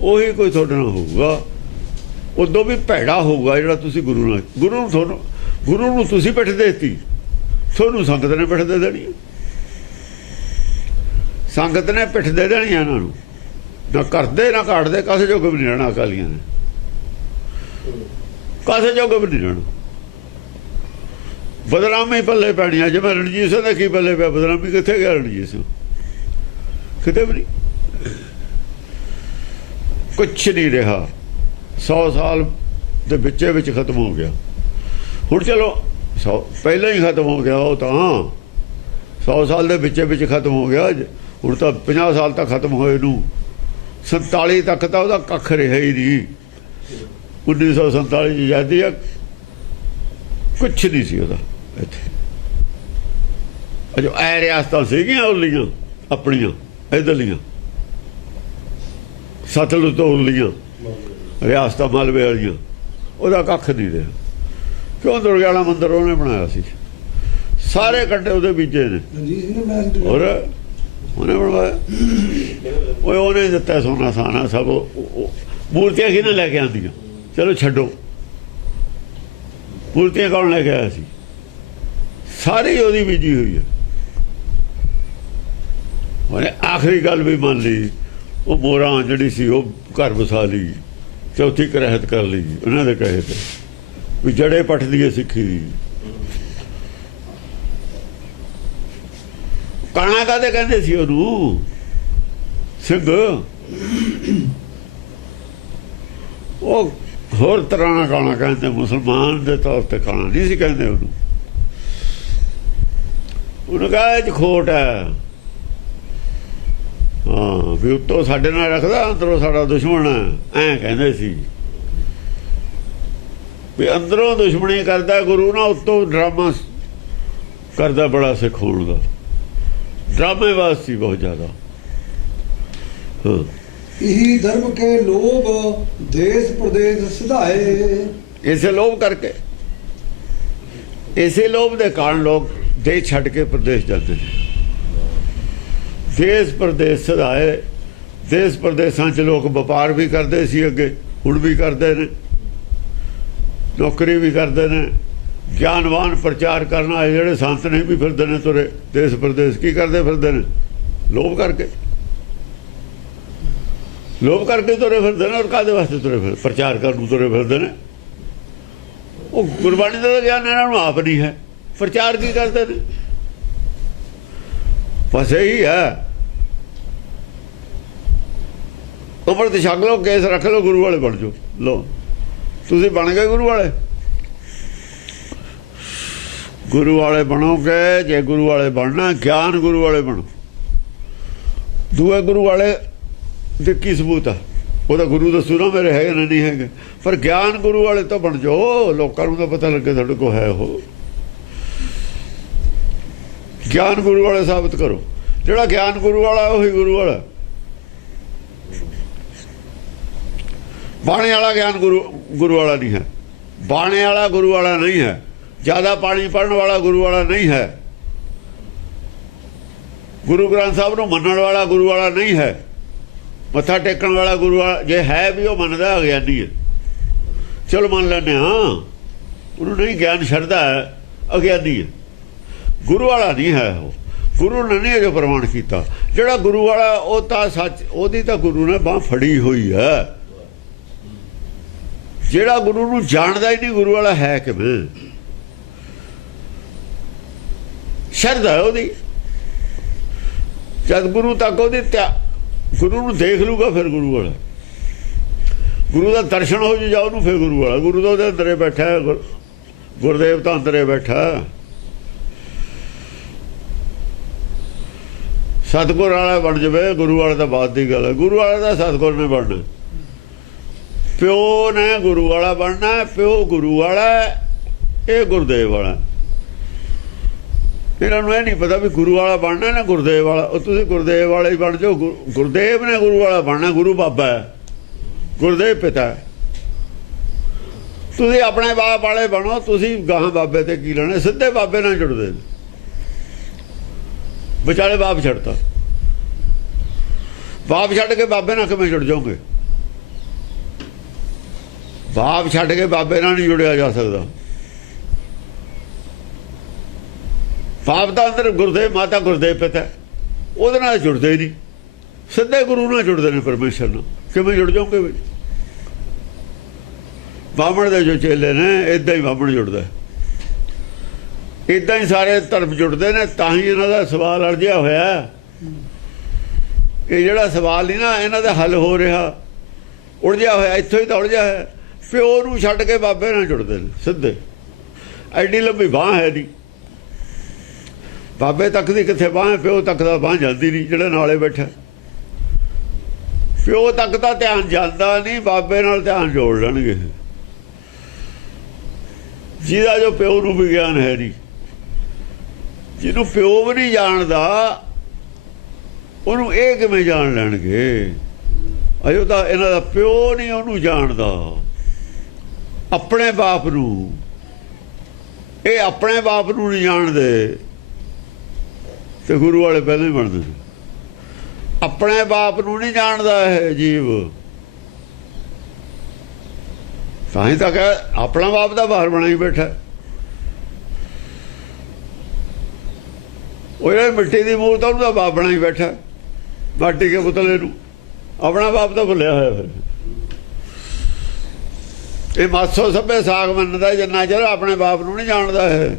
ਉਹੀ ਕੋਈ ਤੁਹਾਡੇ ਨਾਲ ਹੋਊਗਾ, ਉਦੋਂ ਵੀ ਭੈੜਾ ਹੋਊਗਾ ਜਿਹੜਾ ਤੁਸੀਂ ਗੁਰੂ ਨਾਲ। ਗੁਰੂ ਨੂੰ ਤੁਸੀਂ ਪਿੱਠ ਦੇ ਦਿੱਤੀ, ਤੁਹਾਨੂੰ ਸੰਗਤ ਨੇ ਪਿੱਠ ਦੇ ਦੇਣੀ। ਸੰਗਤ ਨੇ ਪਿੱਠ ਦੇ ਦੇਣੀ ਇਹਨਾਂ ਨੂੰ, ਨਾ ਕਰਦੇ ਨਾ ਘਾਟਦੇ, ਕਾਸੇ ਜੋਗ ਵੀ ਨਹੀਂ ਰਹਿਣਾ। ਅਕਾਲੀਆਂ ਨੇ ਕਾਸੇ ਜੋਗ ਵੀ ਨਹੀਂ ਰਹਿਣਾ। ਬਦਨਾਮੀ ਪੱਲੇ ਪੈਣੀ ਆ। ਜਿਵੇਂ ਰਣਜੀਤ ਸਿੰਘ ਦਾ ਕੀ ਪੱਲੇ ਪਿਆ? ਬਦਨਾਮੀ ਕਿੱਥੇ ਗਿਆ ਰਣਜੀਤ ਸਿੰਘ? ਕਿਤੇ ਵੀ ਨਹੀਂ, ਕੁਛ ਨਹੀਂ ਰਿਹਾ। 100 ਸਾਲ ਦੇ ਵਿੱਚੇ ਵਿੱਚ ਖਤਮ ਹੋ ਗਿਆ। ਹੁਣ ਚਲੋ ਪਹਿਲਾਂ ਹੀ ਖਤਮ ਹੋ ਗਿਆ, ਉਹ ਤਾਂ 100 ਸਾਲ ਦੇ ਵਿੱਚੇ ਵਿੱਚ ਖਤਮ ਹੋ ਗਿਆ। ਹੁਣ ਤਾਂ 50 ਸਾਲ ਤੱਕ ਖਤਮ ਹੋਏ ਨੂੰ, 47 ਤੱਕ ਤਾਂ ਉਹਦਾ ਕੱਖ ਰਿਹਾ ਹੀ ਨਹੀਂ। 1947 'ਚ ਆਜ਼ਾਦੀ ਆ, ਕੁਛ ਨਹੀਂ ਸੀ ਉਹਦਾ ਇੱਥੇ। ਅਜੋ ਐ ਰਿਆਸਤਾਂ ਸੀਗੀਆਂ ਉਰਲੀਆਂ ਆਪਣੀਆਂ, ਇੱਧਰਲੀਆਂ ਸਤਲੁਜ ਤੋਂ ਉਰਲੀਆਂ ਰਿਆਸਤਾਂ ਮਾਲਵੇ ਵਾਲੀਆਂ, ਉਹਦਾ ਕੱਖ ਨਹੀਂ ਰਿਹਾ। ਕਿਉਂ? ਦੁਰਗਿਆਣਾ ਮੰਦਰ ਉਹਨੇ ਬਣਾਇਆ ਸੀ, ਸਾਰੇ ਕੱਟੇ ਉਹਦੇ ਬੀਜੇ ਨੇ। ਹੋਰ ਉਹਨੇ ਬਣਵਾਇਆ, ਉਹਨੇ ਦਿੱਤਾ ਸੋਨਾ ਸਾਨਾ ਸਭ। ਮੂਰਤੀਆਂ ਕਿਹਨੇ ਲੈ ਕੇ ਆਉਂਦੀਆਂ? ਚਲੋ ਛੱਡੋ, ਮੂਰਤੀਆਂ ਕੌਣ ਲੈ ਕੇ ਆਇਆ ਸੀ? ਸਾਰੀ ਉਹਦੀ ਬੀਜੀ ਹੋਈ ਹੈ। ਉਹਨੇ ਆਖਰੀ ਗੱਲ ਵੀ ਮੰਨ ਲਈ। ਉਹ ਮੋਰਾਂ ਜਿਹੜੀ ਸੀ ਉਹ ਘਰ ਵਸਾ ਲਈ, ਚੌਥੀ ਕਰਹਿਤ ਕਰ ਲਈ ਉਹਨਾਂ ਦੇ ਕਹੇ ਤੇ, ਵੀ ਜੜੇ ਪੱਟਦੀ ਹੈ ਸਿੱਖੀ ਦੀ। ਕਾਣਾ ਕਾਹਦੇ ਕਹਿੰਦੇ ਸੀ ਉਹਨੂੰ? ਸਿੰਘ। ਉਹ ਹੋਰ ਤਰ੍ਹਾਂ ਨਾਲ ਕਾਣਾ ਕਹਿੰਦੇ, ਮੁਸਲਮਾਨ ਦੇ ਤੌਰ ਤੇ ਕਾਣਾ ਨਹੀਂ ਸੀ ਕਹਿੰਦੇ ਉਹਨੂੰ। ਉਹਨੂੰ ਕਹਾ ਇਹ 'ਚ ਖੋਟ ਹੈ। ਹਾਂ, ਵੀ ਉੱਤੋਂ ਸਾਡੇ ਨਾਲ ਰੱਖਦਾ, ਅੰਦਰੋਂ ਸਾਡਾ ਦੁਸ਼ਮਣ ਹੈ, ਐਂ ਕਹਿੰਦੇ ਸੀ। ਵੀ ਅੰਦਰੋਂ ਦੁਸ਼ਮਣੀ ਕਰਦਾ ਗੁਰੂ ਨਾ, ਉੱਤੋਂ ਡਰਾਮਾ ਕਰਦਾ ਬੜਾ ਸਿੱਖ ਹੋਣ ਦਾ। ਡਰਾਮੇਬਾਜ਼ ਸੀ ਬਹੁਤ ਜ਼ਿਆਦਾ। ਹਾਂ, ਇਹੀ ਧਰਮ ਕੇ ਲੋਭ ਦੇਸ਼ ਪ੍ਰਦੇਸ਼ ਸਿਧਾਏ। ਇਸੇ ਲੋਭ ਕਰਕੇ, ਇਸੇ ਲੋਭ ਦੇ ਕਾਰਨ ਲੋਕ ਦੇਸ਼ ਛੱਡ ਕੇ ਪ੍ਰਦੇਸ਼ ਜਾਂਦੇ ਨੇ। ਦੇਸ਼ ਪ੍ਰਦੇਸ਼ ਸਿਧਾਏ। ਦੇਸ਼ ਪ੍ਰਦੇਸ਼ਾਂ 'ਚ ਲੋਕ ਵਪਾਰ ਵੀ ਕਰਦੇ ਸੀ ਅੱਗੇ, ਹੁਣ ਵੀ ਕਰਦੇ ਨੇ, ਨੌਕਰੀ ਵੀ ਕਰਦੇ ਨੇ। ਗਿਆਨਵਾਨ ਪ੍ਰਚਾਰ ਕਰਨ ਵਾਲੇ ਜਿਹੜੇ ਸੰਤ ਨੇ ਵੀ ਫਿਰਦੇ ਨੇ ਤੁਰੇ ਦੇਸ਼ ਪ੍ਰਦੇਸ਼। ਕੀ ਕਰਦੇ ਫਿਰਦੇ ਨੇ? ਲੋਭ ਕਰਕੇ, ਲੋਭ ਕਰਕੇ ਤੁਰੇ ਫਿਰਦੇ ਨੇ। ਔਰ ਕਾਹਦੇ ਵਾਸਤੇ ਤੁਰੇ ਫਿਰਦੇ? ਪ੍ਰਚਾਰ ਕਰਨ ਨੂੰ ਤੁਰੇ ਫਿਰਦੇ ਨੇ। ਉਹ ਗੁਰਬਾਣੀ ਦਾ ਗਿਆਨ ਇਹਨਾਂ ਨੂੰ ਆਪ ਨਹੀਂ ਹੈ, ਪ੍ਰਚਾਰ ਕੀ ਕਰਦੇ ਨੇ? ਬਸ ਇਹੀ ਹੈ। ਅੰਮ੍ਰਿਤ ਛਕ ਲਓ, ਕੇਸ ਰੱਖ ਲਓ, ਗੁਰੂ ਵਾਲੇ ਬਣ ਜਾਓ। ਲਓ, ਤੁਸੀਂ ਬਣ ਗਏ ਗੁਰੂ ਵਾਲੇ। ਗੁਰੂ ਵਾਲੇ ਬਣੋਗੇ ਜੇ ਗੁਰੂ ਵਾਲੇ ਬਣਨਾ, ਗਿਆਨ ਗੁਰੂ ਵਾਲੇ ਬਣੋ। ਦੂਏ ਗੁਰੂ ਵਾਲੇ ਦੇ ਕੀ ਸਬੂਤ ਆ? ਉਹਦਾ ਗੁਰੂ ਦੱਸੂ ਨਾ ਮੇਰੇ ਹੈਗੇ ਨਹੀਂ ਹੈਗੇ, ਪਰ ਗਿਆਨ ਗੁਰੂ ਵਾਲੇ ਤਾਂ ਬਣ ਜਾਓ, ਲੋਕਾਂ ਨੂੰ ਤਾਂ ਪਤਾ ਲੱਗੇ ਤੁਹਾਡੇ ਕੋਲ ਹੈ। ਉਹ ਗਿਆਨ ਗੁਰੂ ਵਾਲੇ ਸਾਬਤ ਕਰੋ। ਜਿਹੜਾ ਗਿਆਨ ਗੁਰੂ ਵਾਲਾ ਉਹੀ ਗੁਰੂ ਵਾਲਾ। ਬਾਣੇ ਵਾਲਾ ਗਿਆਨ ਗੁਰੂ ਵਾਲਾ ਨਹੀਂ ਹੈ। ਬਾਣੇ ਵਾਲਾ ਗੁਰੂ ਵਾਲਾ ਨਹੀਂ ਹੈ। ਜ਼ਿਆਦਾ ਪਾਣੀ ਪੜਨ ਵਾਲਾ ਗੁਰੂ ਵਾਲਾ ਨਹੀਂ ਹੈ। ਗੁਰੂ ਗ੍ਰੰਥ ਸਾਹਿਬ ਨੂੰ ਮੰਨਣ ਵਾਲਾ ਗੁਰੂ ਵਾਲਾ ਨਹੀਂ ਹੈ। ਮੱਥਾ ਟੇਕਣ ਵਾਲਾ ਗੁਰੂ ਵਾਲਾ ਜੇ ਹੈ ਵੀ ਉਹ ਮੰਨਦਾ ਅਗਿਆਨੀ ਹੈ। ਚਲੋ ਮੰਨ ਲੈਂਦੇ ਹਾਂ, ਉਹਨੂੰ ਨਹੀਂ ਗਿਆਨ ਛੱਡਦਾ ਅਗਿਆਨੀ ਹੈ। ਗੁਰੂ ਵਾਲਾ ਨਹੀਂ ਹੈ ਉਹ। ਗੁਰੂ ਨੇ ਨਹੀਂ ਅਜੇ ਪ੍ਰਮਾਣ ਕੀਤਾ। ਜਿਹੜਾ ਗੁਰੂ ਵਾਲਾ ਉਹ ਤਾਂ ਸੱਚ, ਉਹਦੀ ਤਾਂ ਗੁਰੂ ਨੇ ਬਾਂਹ ਫੜੀ ਹੋਈ ਹੈ। ਜਿਹੜਾ ਗੁਰੂ ਨੂੰ ਜਾਣਦਾ ਹੀ ਨਹੀਂ ਗੁਰੂ ਵਾਲਾ ਹੈ ਕਿਵੇਂ? ਸ਼ਰਧਾ ਉਹਦੀ ਜਦ ਗੁਰੂ ਤੱਕ ਉਹਦੀ ਗੁਰੂ ਨੂੰ ਦੇਖ ਲੂਗਾ ਫਿਰ ਗੁਰੂ ਵਾਲਾ। ਗੁਰੂ ਦਾ ਦਰਸ਼ਨ ਹੋ ਜਾ ਉਹਨੂੰ ਫਿਰ ਗੁਰੂ ਵਾਲਾ। ਗੁਰੂ ਦਾ ਉਹਦੇ ਅੰਦਰੇ ਬੈਠਾ, ਗੁਰਦੇਵ ਤਾਂ ਅੰਦਰੇ ਬੈਠਾ। ਸਤਿਗੁਰ ਵਾਲਾ ਬਣ ਜਾਵੇ, ਗੁਰੂ ਵਾਲਾ ਤਾਂ ਬਾਤ ਦੀ ਗੱਲ ਹੈ। ਗੁਰੂ ਵਾਲਾ ਤਾਂ ਸਤਿਗੁਰ ਨੇ ਬਣਨਾ। ਪਿਓ ਨੇ ਗੁਰੂ ਵਾਲਾ ਬਣਨਾ। ਪਿਓ ਗੁਰੂ ਵਾਲਾ, ਇਹ ਗੁਰਦੇਵ ਵਾਲਾ। ਇਹਨਾਂ ਨੂੰ ਇਹ ਨਹੀਂ ਪਤਾ ਵੀ ਗੁਰੂ ਵਾਲਾ ਬਣਨਾ ਨਾ ਗੁਰਦੇਵ ਵਾਲਾ। ਉਹ ਤੁਸੀਂ ਗੁਰਦੇਵ ਵਾਲੇ ਹੀ ਬਣ ਜਾਓ। ਗੁਰਦੇਵ ਨੇ ਗੁਰੂ ਵਾਲਾ ਬਣਨਾ। ਗੁਰੂ ਬਾਬਾ ਹੈ, ਗੁਰਦੇਵ ਪਿਤਾ ਹੈ। ਤੁਸੀਂ ਆਪਣੇ ਬਾਪ ਵਾਲੇ ਬਣੋ। ਤੁਸੀਂ ਗਾਹਾਂ ਬਾਬੇ ਤੇ ਕੀ ਲੈਣਾ? ਸਿੱਧੇ ਬਾਬੇ ਨਾਲ ਜੁੜਦੇ ਨੇ। ਵਿਚਾਲੇ ਬਾਪ ਛੱਡਤਾ। ਬਾਪ ਛੱਡ ਕੇ ਬਾਬੇ ਨਾਲ ਕਿਵੇਂ ਜੁੜ ਜਾਓਗੇ? ਬਾਪ ਛੱਡ ਕੇ ਬਾਬੇ ਨਾਲ ਨਹੀਂ ਜੁੜਿਆ ਜਾ ਸਕਦਾ। ਬਾਪ ਦਾ ਅੰਦਰ ਗੁਰਦੇਵ, ਮਾਤਾ ਗੁਰਦੇਵ ਪਿਤਾ, ਉਹਦੇ ਨਾਲ ਜੁੜਦੇ ਹੀ ਨਹੀਂ। ਸਿੱਧੇ ਗੁਰੂ ਨਾਲ ਜੁੜਦੇ ਨੇ, ਪਰਮੇਸ਼ਰ ਨਾਲ। ਕਿਵੇਂ ਜੁੜ ਜਾਓਗੇ? ਬਾਹਮਣ ਦੇ ਜੋ ਚੇਲੇ ਨੇ, ਏਦਾਂ ਹੀ ਬਾਹਮਣ ਜੁੜਦਾ। ਏਦਾਂ ਹੀ ਸਾਰੇ ਧਰਮ ਜੁੜਦੇ ਨੇ। ਤਾਂ ਹੀ ਇਹਨਾਂ ਦਾ ਸਵਾਲ ਅਲਝਿਆ ਹੋਇਆ। ਇਹ ਜਿਹੜਾ ਸਵਾਲ ਨਹੀਂ ਨਾ, ਇਹਨਾਂ ਦਾ ਹੱਲ ਹੋ ਰਿਹਾ, ਉਲਝਿਆ ਹੋਇਆ। ਇੱਥੋਂ ਹੀ ਤਾਂ ਉਲਝਿਆ ਹੋਇਆ। ਪਿਓ ਨੂੰ ਛੱਡ ਕੇ ਬਾਬੇ ਨਾਲ ਜੁੜਦੇ ਨੇ ਸਿੱਧੇ। ਐਡੀ ਲੰਬੀ ਬਾਂਹ ਹੈ ਨਹੀਂ। ਬਾਬੇ ਤੱਕ ਦੀ ਕਿੱਥੇ ਬਾਂਹ ਹੈ? ਪਿਓ ਤੱਕ ਦਾ ਬਾਂਹ ਜਾਂਦੀ ਨਹੀਂ। ਜਿਹੜਾ ਨਾਲੇ ਬੈਠਾ, ਪਿਓ ਤੱਕ ਤਾਂ ਧਿਆਨ ਜਾਂਦਾ ਨਹੀਂ। ਬਾਬੇ ਨਾਲ ਧਿਆਨ ਜੋੜ ਲੈਣਗੇ। ਜਿਹਦਾ ਜੋ ਪਿਓ ਨੂੰ ਵੀ ਗਿਆਨ ਹੈ ਨਹੀਂ, ਜਿਹਨੂੰ ਪਿਓ ਵੀ ਨਹੀਂ ਜਾਣਦਾ, ਉਹਨੂੰ ਇਹ ਕਿਵੇਂ ਜਾਣ ਲੈਣਗੇ? ਅਜੋ ਤਾਂ ਇਹਨਾਂ ਦਾ ਪਿਓ ਨਹੀਂ ਉਹਨੂੰ ਜਾਣਦਾ, ਆਪਣੇ ਬਾਪ ਨੂੰ। ਇਹ ਆਪਣੇ ਬਾਪ ਨੂੰ ਨਹੀਂ ਜਾਣਦੇ ਤੇ ਗੁਰੂ ਵਾਲੇ ਪਹਿਲਾਂ ਹੀ ਬਣਦੇ ਨੇ। ਆਪਣੇ ਬਾਪ ਨੂੰ ਨਹੀਂ ਜਾਣਦਾ ਇਹ ਜੀਵ। ਤਾਂ ਹੀ ਤਾਂ ਕਹਿ ਆਪਣਾ ਬਾਪ ਦਾ ਬਾਹਰ ਬਣਾਈ ਬੈਠਾ। ਉਹ ਜਿਹੜਾ ਮਿੱਟੀ ਦੀ ਮੂਰਤ ਉਹਨੂੰ ਦਾ ਬਾਪ ਬਣਾਈ ਬੈਠਾ। ਮਾਟੀ ਕੇ ਪੁਤਲੇ ਨੂੰ ਆਪਣਾ ਬਾਪ ਤਾਂ ਭੁੱਲਿਆ ਹੋਇਆ। ਫਿਰ ਇਹ ਮਾਸੋ ਸਭੇ ਸਾਗ ਮੰਨਦਾ ਜਿੰਨਾ ਚਿਰ ਆਪਣੇ ਬਾਪ ਨੂੰ ਨਹੀਂ ਜਾਣਦਾ ਹੈ।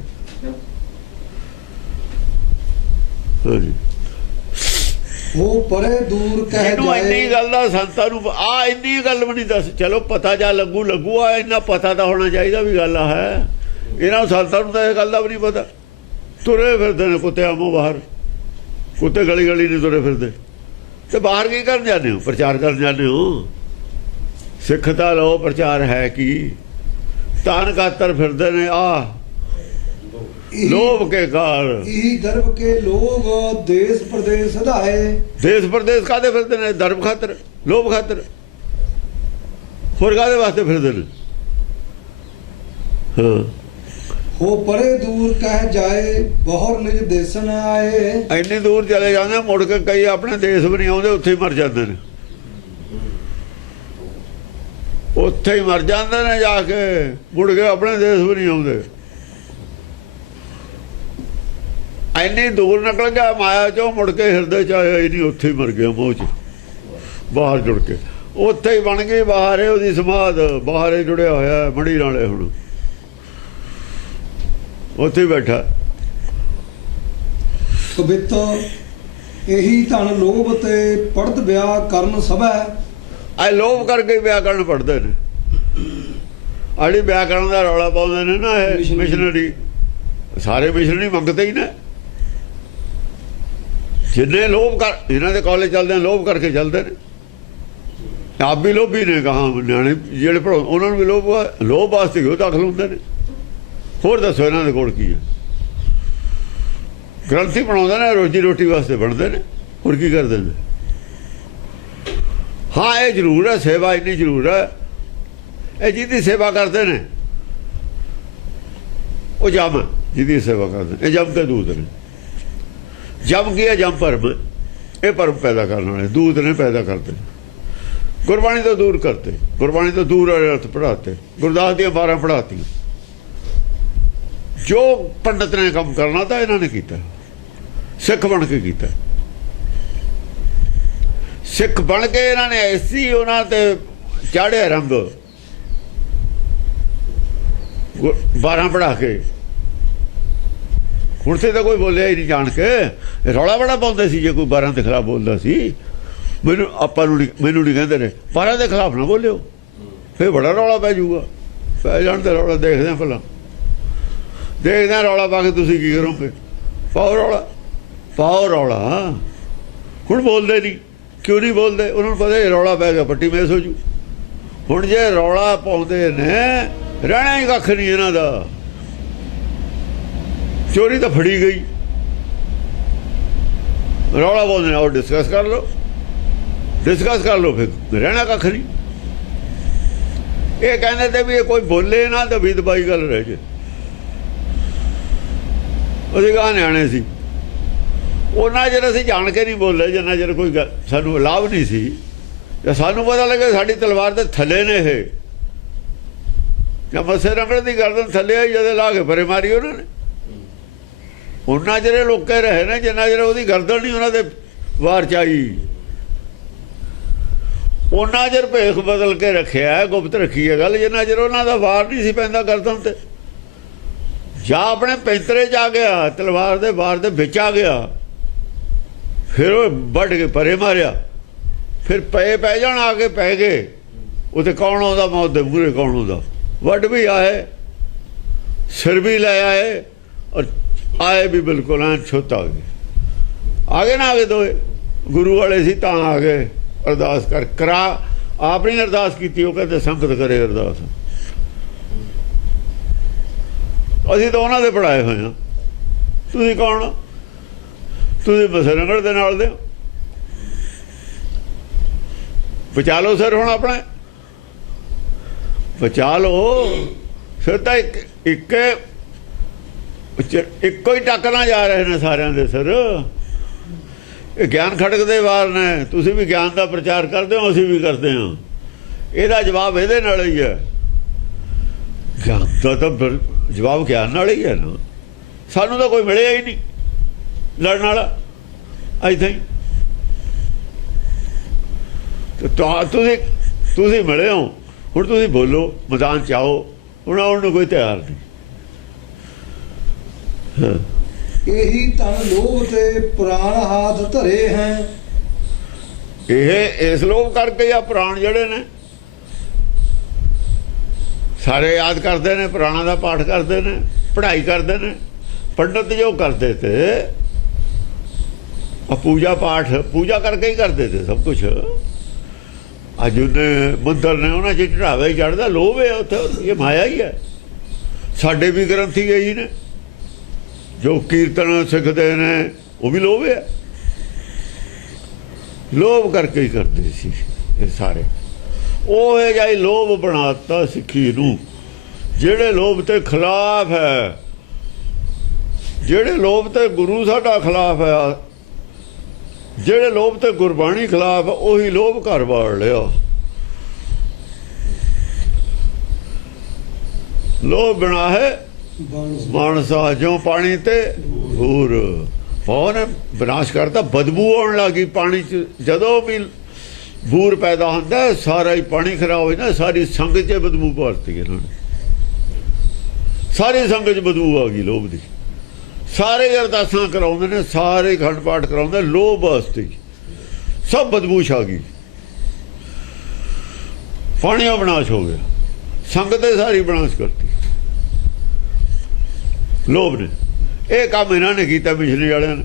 ਉਹ ਪਰੇ ਦੂਰ ਕਹਿ ਜਾਏ। ਇੰਨੀ ਗੱਲ ਦਾ ਸੰਤਾਂ ਨੂੰ ਇੰਨੀ ਗੱਲ ਵੀ ਨਹੀਂ ਦੱਸ। ਚਲੋ ਪਤਾ ਜਾ ਲੱਗੂ ਆ, ਇੰਨਾ ਪਤਾ ਤਾਂ ਹੋਣਾ ਚਾਹੀਦਾ ਵੀ ਗੱਲ ਹੈ। ਇਹਨਾਂ ਨੂੰ ਸੰਤਾਂ ਨੂੰ ਤਾਂ ਇਹ ਗੱਲ ਦਾ ਵੀ ਨਹੀਂ ਪਤਾ। ਤੁਰੇ ਫਿਰਦੇ ਨੇ ਕੁੱਤਿਆਂ ਮੂੰਹ ਬਾਹਰ। ਕੁੱਤੇ ਗਲੀ ਗਲੀ ਨਹੀਂ ਤੁਰੇ ਫਿਰਦੇ। ਤੇ ਬਾਹਰ ਕੀ ਕਰਨ ਜਾਂਦੇ ਹੋ? ਪ੍ਰਚਾਰ ਕਰਨ ਜਾਂਦੇ ਹੋ। ਸਿੱਖ ਤਾਂ ਲੋ, ਪ੍ਰਚਾਰ ਹੈ ਕੀ? ਤਾਨ ਕਾਤਰ ਫਿਰਦੇ ਨੇ। ਲੋਭ ਕੇ ਕਾਰ ਇਹੀ ਦਰਬ ਕੇ ਲੋਗ ਦੇਸ਼ ਪ੍ਰਦੇਸ਼ ਸਧਾਏ। ਦੇਸ਼ ਪ੍ਰਦੇਸ਼ ਕਾਹਦੇ ਫਿਰਦੇ ਨੇ? ਦਰਬ ਖਾਤਰ, ਲੋਭ ਖਾਤਰ। ਹੋਰ ਕਾਹਦੇ ਵਾਸਤੇ ਫਿਰਦੇ ਨੇ? ਹਾਂ। ਹੋ ਪਰੇ ਦੂਰ ਕਹਿ ਜਾਏ, ਬਹੁਰ ਨਿਜ ਦੇਸਣ ਆਏ। ਇੰਨੀ ਦੂਰ ਚਲੇ ਜਾਂਦੇ, ਮੁੜ ਕੇ ਕਈ ਆਪਣੇ ਦੇਸ਼ ਵੀ ਨਹੀਂ ਆਉਂਦੇ, ਉੱਥੇ ਹੀ ਮਰ ਜਾਂਦੇ ਨੇ। ਉੱਥੇ ਹੀ ਮਰ ਜਾਂਦੇ ਨੇ ਜਾ ਕੇ, ਮੁੜ ਕੇ ਆਪਣੇ ਦੇਸ਼ ਵੀ ਨਹੀਂ ਆਉਂਦੇ। ਇੰਨੀ ਦੂਰ ਨਿਕਲ ਗਿਆ ਮਾਇਆ ਚੋਂ, ਮੁੜ ਕੇ ਹਿਰਦੇ ਚ ਆਇਆ ਹੀ ਨਹੀਂ। ਉੱਥੇ ਹੀ ਮਰ ਗਿਆ ਮੋਹ ਚ, ਬਾਹਰ ਜੁੜ ਕੇ। ਉੱਥੇ ਹੀ ਬਣ ਗਈ ਬਾਹਰ ਉਹਦੀ ਸਮਾਧ। ਬਾਹਰ ਹੀ ਜੁੜਿਆ ਹੋਇਆ ਮੜੀ ਨਾਲੇ। ਹੁਣ ਉੱਥੇ ਹੀ ਬੈਠਾ। ਕਬਿੱਤ ਇਹੀ ਧਨ ਲੋਭ ਤੇ ਪੜਤ ਵਿਆਹ ਕਰਨ ਸਭੈ। ਆ ਲੋਭ ਕਰਕੇ ਵਿਆਕਰਨ ਪੜ੍ਹਦੇ ਨੇ। ਆੜੀ ਵਿਆਕਰਨ ਦਾ ਰੌਲਾ ਪਾਉਂਦੇ ਨੇ ਨਾ ਇਹ ਮਿਸ਼ਨਰੀ। ਸਾਰੇ ਮਿਸ਼ਨਰੀ ਮੰਗਦੇ ਹੀ ਨੇ। ਜਿੰਨੇ ਲੋਭ ਕਰ ਇਹਨਾਂ ਦੇ ਕਾਲਜ ਚੱਲਦੇ ਆ ਲੋਭ ਕਰਕੇ ਚੱਲਦੇ ਨੇ ਆਪ ਵੀ ਲੋਭੀ ਨੇ ਕਹਾ ਨਿਆਣੇ ਜਿਹੜੇ ਪੜ੍ਹਾਉ ਉਹਨਾਂ ਨੂੰ ਵੀ ਲੋਭ ਵਾਸਤੇ ਉਹ ਦਾਖਲ ਹੁੰਦੇ ਨੇ ਹੋਰ ਦੱਸੋ ਇਹਨਾਂ ਦੇ ਕੋਲ ਕੀ ਹੈ ਗ੍ਰੰਥੀ ਬਣਾਉਂਦੇ ਨੇ ਰੋਜੀ ਰੋਟੀ ਵਾਸਤੇ ਬਣਦੇ ਨੇ ਹੋਰ ਕੀ ਕਰਦੇ ਨੇ ਹਾਂ ਇਹ ਜ਼ਰੂਰ ਹੈ ਸੇਵਾ ਇੰਨੀ ਜ਼ਰੂਰ ਹੈ ਇਹ ਜਿਹਦੀ ਸੇਵਾ ਕਰਦੇ ਨੇ ਉਹ ਜਮ ਜਿਹਦੀ ਸੇਵਾ ਕਰਦੇ ਇਹ ਜਮ ਕੇ ਦੂਤ ਨੇ ਜਮ ਕੀ ਹੈ ਜਮ ਭਰਮ ਇਹ ਭਰਮ ਪੈਦਾ ਕਰਨ ਵਾਲੇ ਦੂਤ ਨੇ ਪੈਦਾ ਕਰਦੇ ਗੁਰਬਾਣੀ ਤੋਂ ਦੂਰ ਕਰਤੇ ਗੁਰਬਾਣੀ ਤੋਂ ਦੂਰ ਵਾਲੇ ਅਰਥ ਪੜ੍ਹਾਤੇ ਗੁਰਦਾਸ ਦੀਆਂ 12 ਪੜ੍ਹਾਤੀਆਂ ਜੋ ਪੰਡਤ ਨੇ ਕੰਮ ਕਰਨਾ ਤਾਂ ਇਹਨਾਂ ਨੇ ਕੀਤਾ ਸਿੱਖ ਬਣ ਕੇ ਕੀਤਾ ਸਿੱਖ ਬਣ ਕੇ ਇਹਨਾਂ ਨੇ ਐਸੀ ਉਹਨਾਂ ਤੇ ਚਾੜਿਆ ਰੰਗ 12 ਪੜ੍ਹਾ ਕੇ ਹੁਣ ਤੇ ਤਾਂ ਕੋਈ ਬੋਲਿਆ ਹੀ ਨਹੀਂ ਜਾਣ ਕੇ ਰੌਲਾ ਬੜਾ ਪਾਉਂਦੇ ਸੀ ਜੇ ਕੋਈ 12 ਦੇ ਖਿਲਾਫ ਬੋਲਦਾ ਸੀ ਮੈਨੂੰ ਨਹੀਂ ਕਹਿੰਦੇ ਨੇ 12 ਦੇ ਖਿਲਾਫ ਨਾ ਬੋਲਿਓ ਫਿਰ ਬੜਾ ਰੌਲਾ ਪੈ ਜਾਊਗਾ ਪੈ ਜਾਣ ਤੇ ਰੌਲਾ ਦੇਖਦੇ ਪਹਿਲਾਂ ਦੇਖਦੇ ਰੌਲਾ ਪਾ ਕੇ ਤੁਸੀਂ ਕੀ ਕਰੋਗੇ ਪਾਓ ਰੌਲਾ ਹੁਣ ਬੋਲਦੇ ਨਹੀਂ ਕਿਉਂ ਨਹੀਂ ਬੋਲਦੇ ਉਹਨਾਂ ਨੂੰ ਪਤਾ ਰੌਲਾ ਪੈ ਗਿਆ ਪੱਟੀ ਮੇਸ ਹੋ ਜੂ ਹੁਣ ਜੇ ਰੌਲਾ ਪਾਉਂਦੇ ਨੇ ਰਹਿਣਾ ਹੀ ਕੱਖ ਨਹੀਂ ਇਹਨਾਂ ਦਾ ਚੋਰੀ ਤਾਂ ਫੜੀ ਗਈ ਰੌਲਾ ਬੋਲਦੇ ਨੇ ਉਹ ਡਿਸਕਸ ਕਰ ਲਓ ਫਿਰ ਰਹਿਣਾ ਕੱਖ ਨਹੀਂ ਇਹ ਕਹਿੰਦੇ ਤੇ ਵੀ ਇਹ ਕੋਈ ਬੋਲੇ ਨਾ ਤਾਂ ਵੀ ਦਬਾਈ ਗੱਲ ਰਹਿ ਜੇ ਉਹਦੇ ਗਾਹ ਨਿਆਣੇ ਸੀ ਉਹਨਾਂ ਚਿਰ ਅਸੀਂ ਜਾਣ ਕੇ ਨਹੀਂ ਬੋਲੇ ਜਿੰਨਾ ਚਿਰ ਕੋਈ ਸਾਨੂੰ ਲਾਭ ਨਹੀਂ ਸੀ ਜਾਂ ਸਾਨੂੰ ਪਤਾ ਲੱਗੇ ਸਾਡੀ ਤਲਵਾਰ ਦੇ ਥੱਲੇ ਨੇ ਇਹ ਜਾਂ ਮੱਸੇ ਰੰਗੜ ਦੀ ਗਰਦਨ ਥੱਲੇ ਆਈ ਜਦੋਂ ਲਾ ਕੇ ਪਰੇ ਮਾਰੀ ਉਹਨਾਂ ਨੇ ਉਹਨਾਂ ਜਿਹੜੇ ਲੋਕੇ ਰਹੇ ਨੇ ਜਿੰਨਾ ਚਿਰ ਉਹਦੀ ਗਰਦਨ ਨਹੀਂ ਉਹਨਾਂ ਦੇ ਵਾਰ ਚ ਆਈ ਉਹਨਾਂ ਚਿਰ ਭੇਖ ਬਦਲ ਕੇ ਰੱਖਿਆ ਗੁਪਤ ਰੱਖੀ ਹੈ ਗੱਲ ਜਿੰਨਾ ਚਿਰ ਉਹਨਾਂ ਦਾ ਵਾਰ ਨਹੀਂ ਸੀ ਪੈਂਦਾ ਗਰਦਨ ਤੇ ਜਾਂ ਆਪਣੇ ਪੈਂਤਰੇ 'ਚ ਆ ਗਿਆ ਤਲਵਾਰ ਦੇ ਵਾਰ ਦੇ ਵਿੱਚ ਆ ਗਿਆ ਫਿਰ ਉਹ ਵੱਢ ਕੇ ਪਰੇ ਮਾਰਿਆ ਫਿਰ ਪੈ ਜਾਣ ਆ ਕੇ ਪੈ ਗਏ ਉੱਥੇ ਕੌਣ ਆਉਂਦਾ ਮੌਤ ਦੇ ਮੂਹਰੇ ਕੌਣ ਆਉਂਦਾ ਵੱਢ ਵੀ ਆਏ ਸਿਰ ਵੀ ਲੈ ਆਏ ਔਰ ਆਏ ਵੀ ਬਿਲਕੁਲ ਐਂ ਛੁੱਟ ਆ ਗਏ ਨਾ ਆਗੇ ਦੋਏ ਗੁਰੂ ਵਾਲੇ ਸੀ ਤਾਂ ਆ ਗਏ ਅਰਦਾਸ ਕਰਾ ਆਪ ਨਹੀਂ ਅਰਦਾਸ ਕੀਤੀ ਉਹ ਕਹਿੰਦੇ ਸੰਗਤ ਕਰੇ ਅਰਦਾਸ ਅਸੀਂ ਤਾਂ ਉਹਨਾਂ ਦੇ ਪੜਾਏ ਹੋਏ ਹਾਂ ਤੁਸੀਂ ਕੌਣ ਤੁਸੀਂ ਬਸਰੰਗੜ ਦੇ ਨਾਲ ਦੇ ਬਚਾ ਲਓ ਸਰ ਹੁਣ ਆਪਣਾ ਬਚਾ ਲਓ ਫਿਰ ਤਾਂ ਇੱਕੋ ਹੀ ਟੱਕਣਾ ਜਾ ਰਹੇ ਨੇ ਸਾਰਿਆਂ ਦੇ ਸਰ ਇਹ ਗਿਆਨ ਖੜਕ ਦੇ ਵਾਰ ਨੇ ਤੁਸੀਂ ਵੀ ਗਿਆਨ ਦਾ ਪ੍ਰਚਾਰ ਕਰਦੇ ਹੋ ਅਸੀਂ ਵੀ ਕਰਦੇ ਹਾਂ ਇਹਦਾ ਜਵਾਬ ਇਹਦੇ ਨਾਲ ਹੀ ਹੈ ਗਿਆਨ ਦਾ ਤਾਂ ਜਵਾਬ ਗਿਆਨ ਨਾਲ ਹੀ ਹੈ ਨਾ ਸਾਨੂੰ ਤਾਂ ਕੋਈ ਮਿਲਿਆ ਹੀ ਨਹੀਂ ਲੜਨ ਵਾਲਾ ਇੱਥੇ ਤੁਸੀਂ ਮਿਲੇ ਹੋ ਹੁਣ ਤੁਸੀਂ ਬੋਲੋ ਮੈਦਾਨ ਚ ਆਓ ਹੁਣ ਆਉਣ ਨੂੰ ਕੋਈ ਤਿਆਰ ਨਹੀਂ ਇਹੀ ਤਨ ਲੋਭ ਤੇ ਪ੍ਰਾਣ ਹਾਥ ਧਰੇ ਹੈ ਇਹ ਇਸ ਲੋਭ ਕਰਕੇ ਆ ਪ੍ਰਾਣ ਜਿਹੜੇ ਨੇ ਸਾਰੇ ਯਾਦ ਕਰਦੇ ਨੇ ਪੁਰਾਣਾ ਦਾ ਪਾਠ ਕਰਦੇ ਨੇ ਪੜ੍ਹਾਈ ਕਰਦੇ ਨੇ ਪੰਡਤ ਜੋ ਕਰਦੇ ਤੇ ਪੂਜਾ ਪਾਠ ਪੂਜਾ ਕਰਕੇ ਹੀ ਕਰਦੇ ਤੇ ਸਭ ਕੁਛ ਅੱਜ ਉਹਨੇ ਮੰਦਰ ਨੇ ਉਹਨਾਂ 'ਚ ਚੜਾਵੇ ਚੜ੍ਹਦਾ ਲੋਭ ਹੈ ਉੱਥੇ ਇਹ ਮਾਇਆ ਹੀ ਹੈ ਸਾਡੇ ਵੀ ਗ੍ਰੰਥੀ ਇਹੀ ਨੇ ਜੋ ਕੀਰਤਨ ਸਿੱਖਦੇ ਨੇ ਉਹ ਵੀ ਲੋਭ ਹੈ ਲੋਭ ਕਰਕੇ ਹੀ ਕਰਦੇ ਸੀ ਇਹ ਸਾਰੇ ਉਹ ਹੈ ਜਾਈ ਲੋਭ ਬਣਾਤਾ ਸਿੱਖੀ ਨੂੰ ਜਿਹੜੇ ਲੋਭ ਤੇ ਖਿਲਾਫ ਹੈ ਜਿਹੜੇ ਲੋਭ ਤੇ ਗੁਰੂ ਸਾਡਾ ਖਿਲਾਫ ਹੈ ਜਿਹੜੇ ਲੋਭ ਤੇ ਗੁਰਬਾਣੀ ਖਿਲਾਫ ਉਹੀ ਲੋਭ ਘਰ ਵਾੜ ਲਿਆ ਲੋਭ ਬਣਾ ਹੈ ਮਾਨਸਾ ਜੋ ਪਾਣੀ ਤੇ ਹੋਰ ਫੌਨ ਵਿਨਾਸ਼ ਕਰਤਾ ਬਦਬੂ ਆਉਣ ਲੱਗੀ ਪਾਣੀ ਚ ਜਦੋਂ ਵੀ ਬੂਰ ਪੈਦਾ ਹੁੰਦਾ ਸਾਰਾ ਹੀ ਪਾਣੀ ਖਰਾਬ ਹੋ ਜਾਂਦਾ ਸਾਰੀ ਸੰਗਤ 'ਚ ਬਦਬੂ ਭਰਤੀ ਇਹਨਾਂ ਨੇ ਸਾਰੀ ਸੰਗਤ 'ਚ ਬਦਬੂ ਆ ਗਈ ਲੋਭ ਦੀ ਸਾਰੇ ਅਰਦਾਸਾਂ ਕਰਾਉਂਦੇ ਨੇ ਸਾਰੇ ਖੰਡ ਪਾਠ ਕਰਾਉਂਦੇ ਲੋਭ ਵਾਸਤੇ ਸਭ ਬਦਬੂ ਛਾ ਗਈ ਪਾਣੀ ਵਿਨਾਸ਼ ਹੋ ਗਿਆ ਸੰਗਤ ਦੇ ਸਾਰੀ ਵਿਨਾਸ਼ ਕਰਤੀ ਲੋਭ ਨੇ ਇਹ ਕੰਮ ਇਹਨਾਂ ਨੇ ਕੀਤਾ ਪਿਛਲੇ ਵਾਲਿਆਂ ਨੇ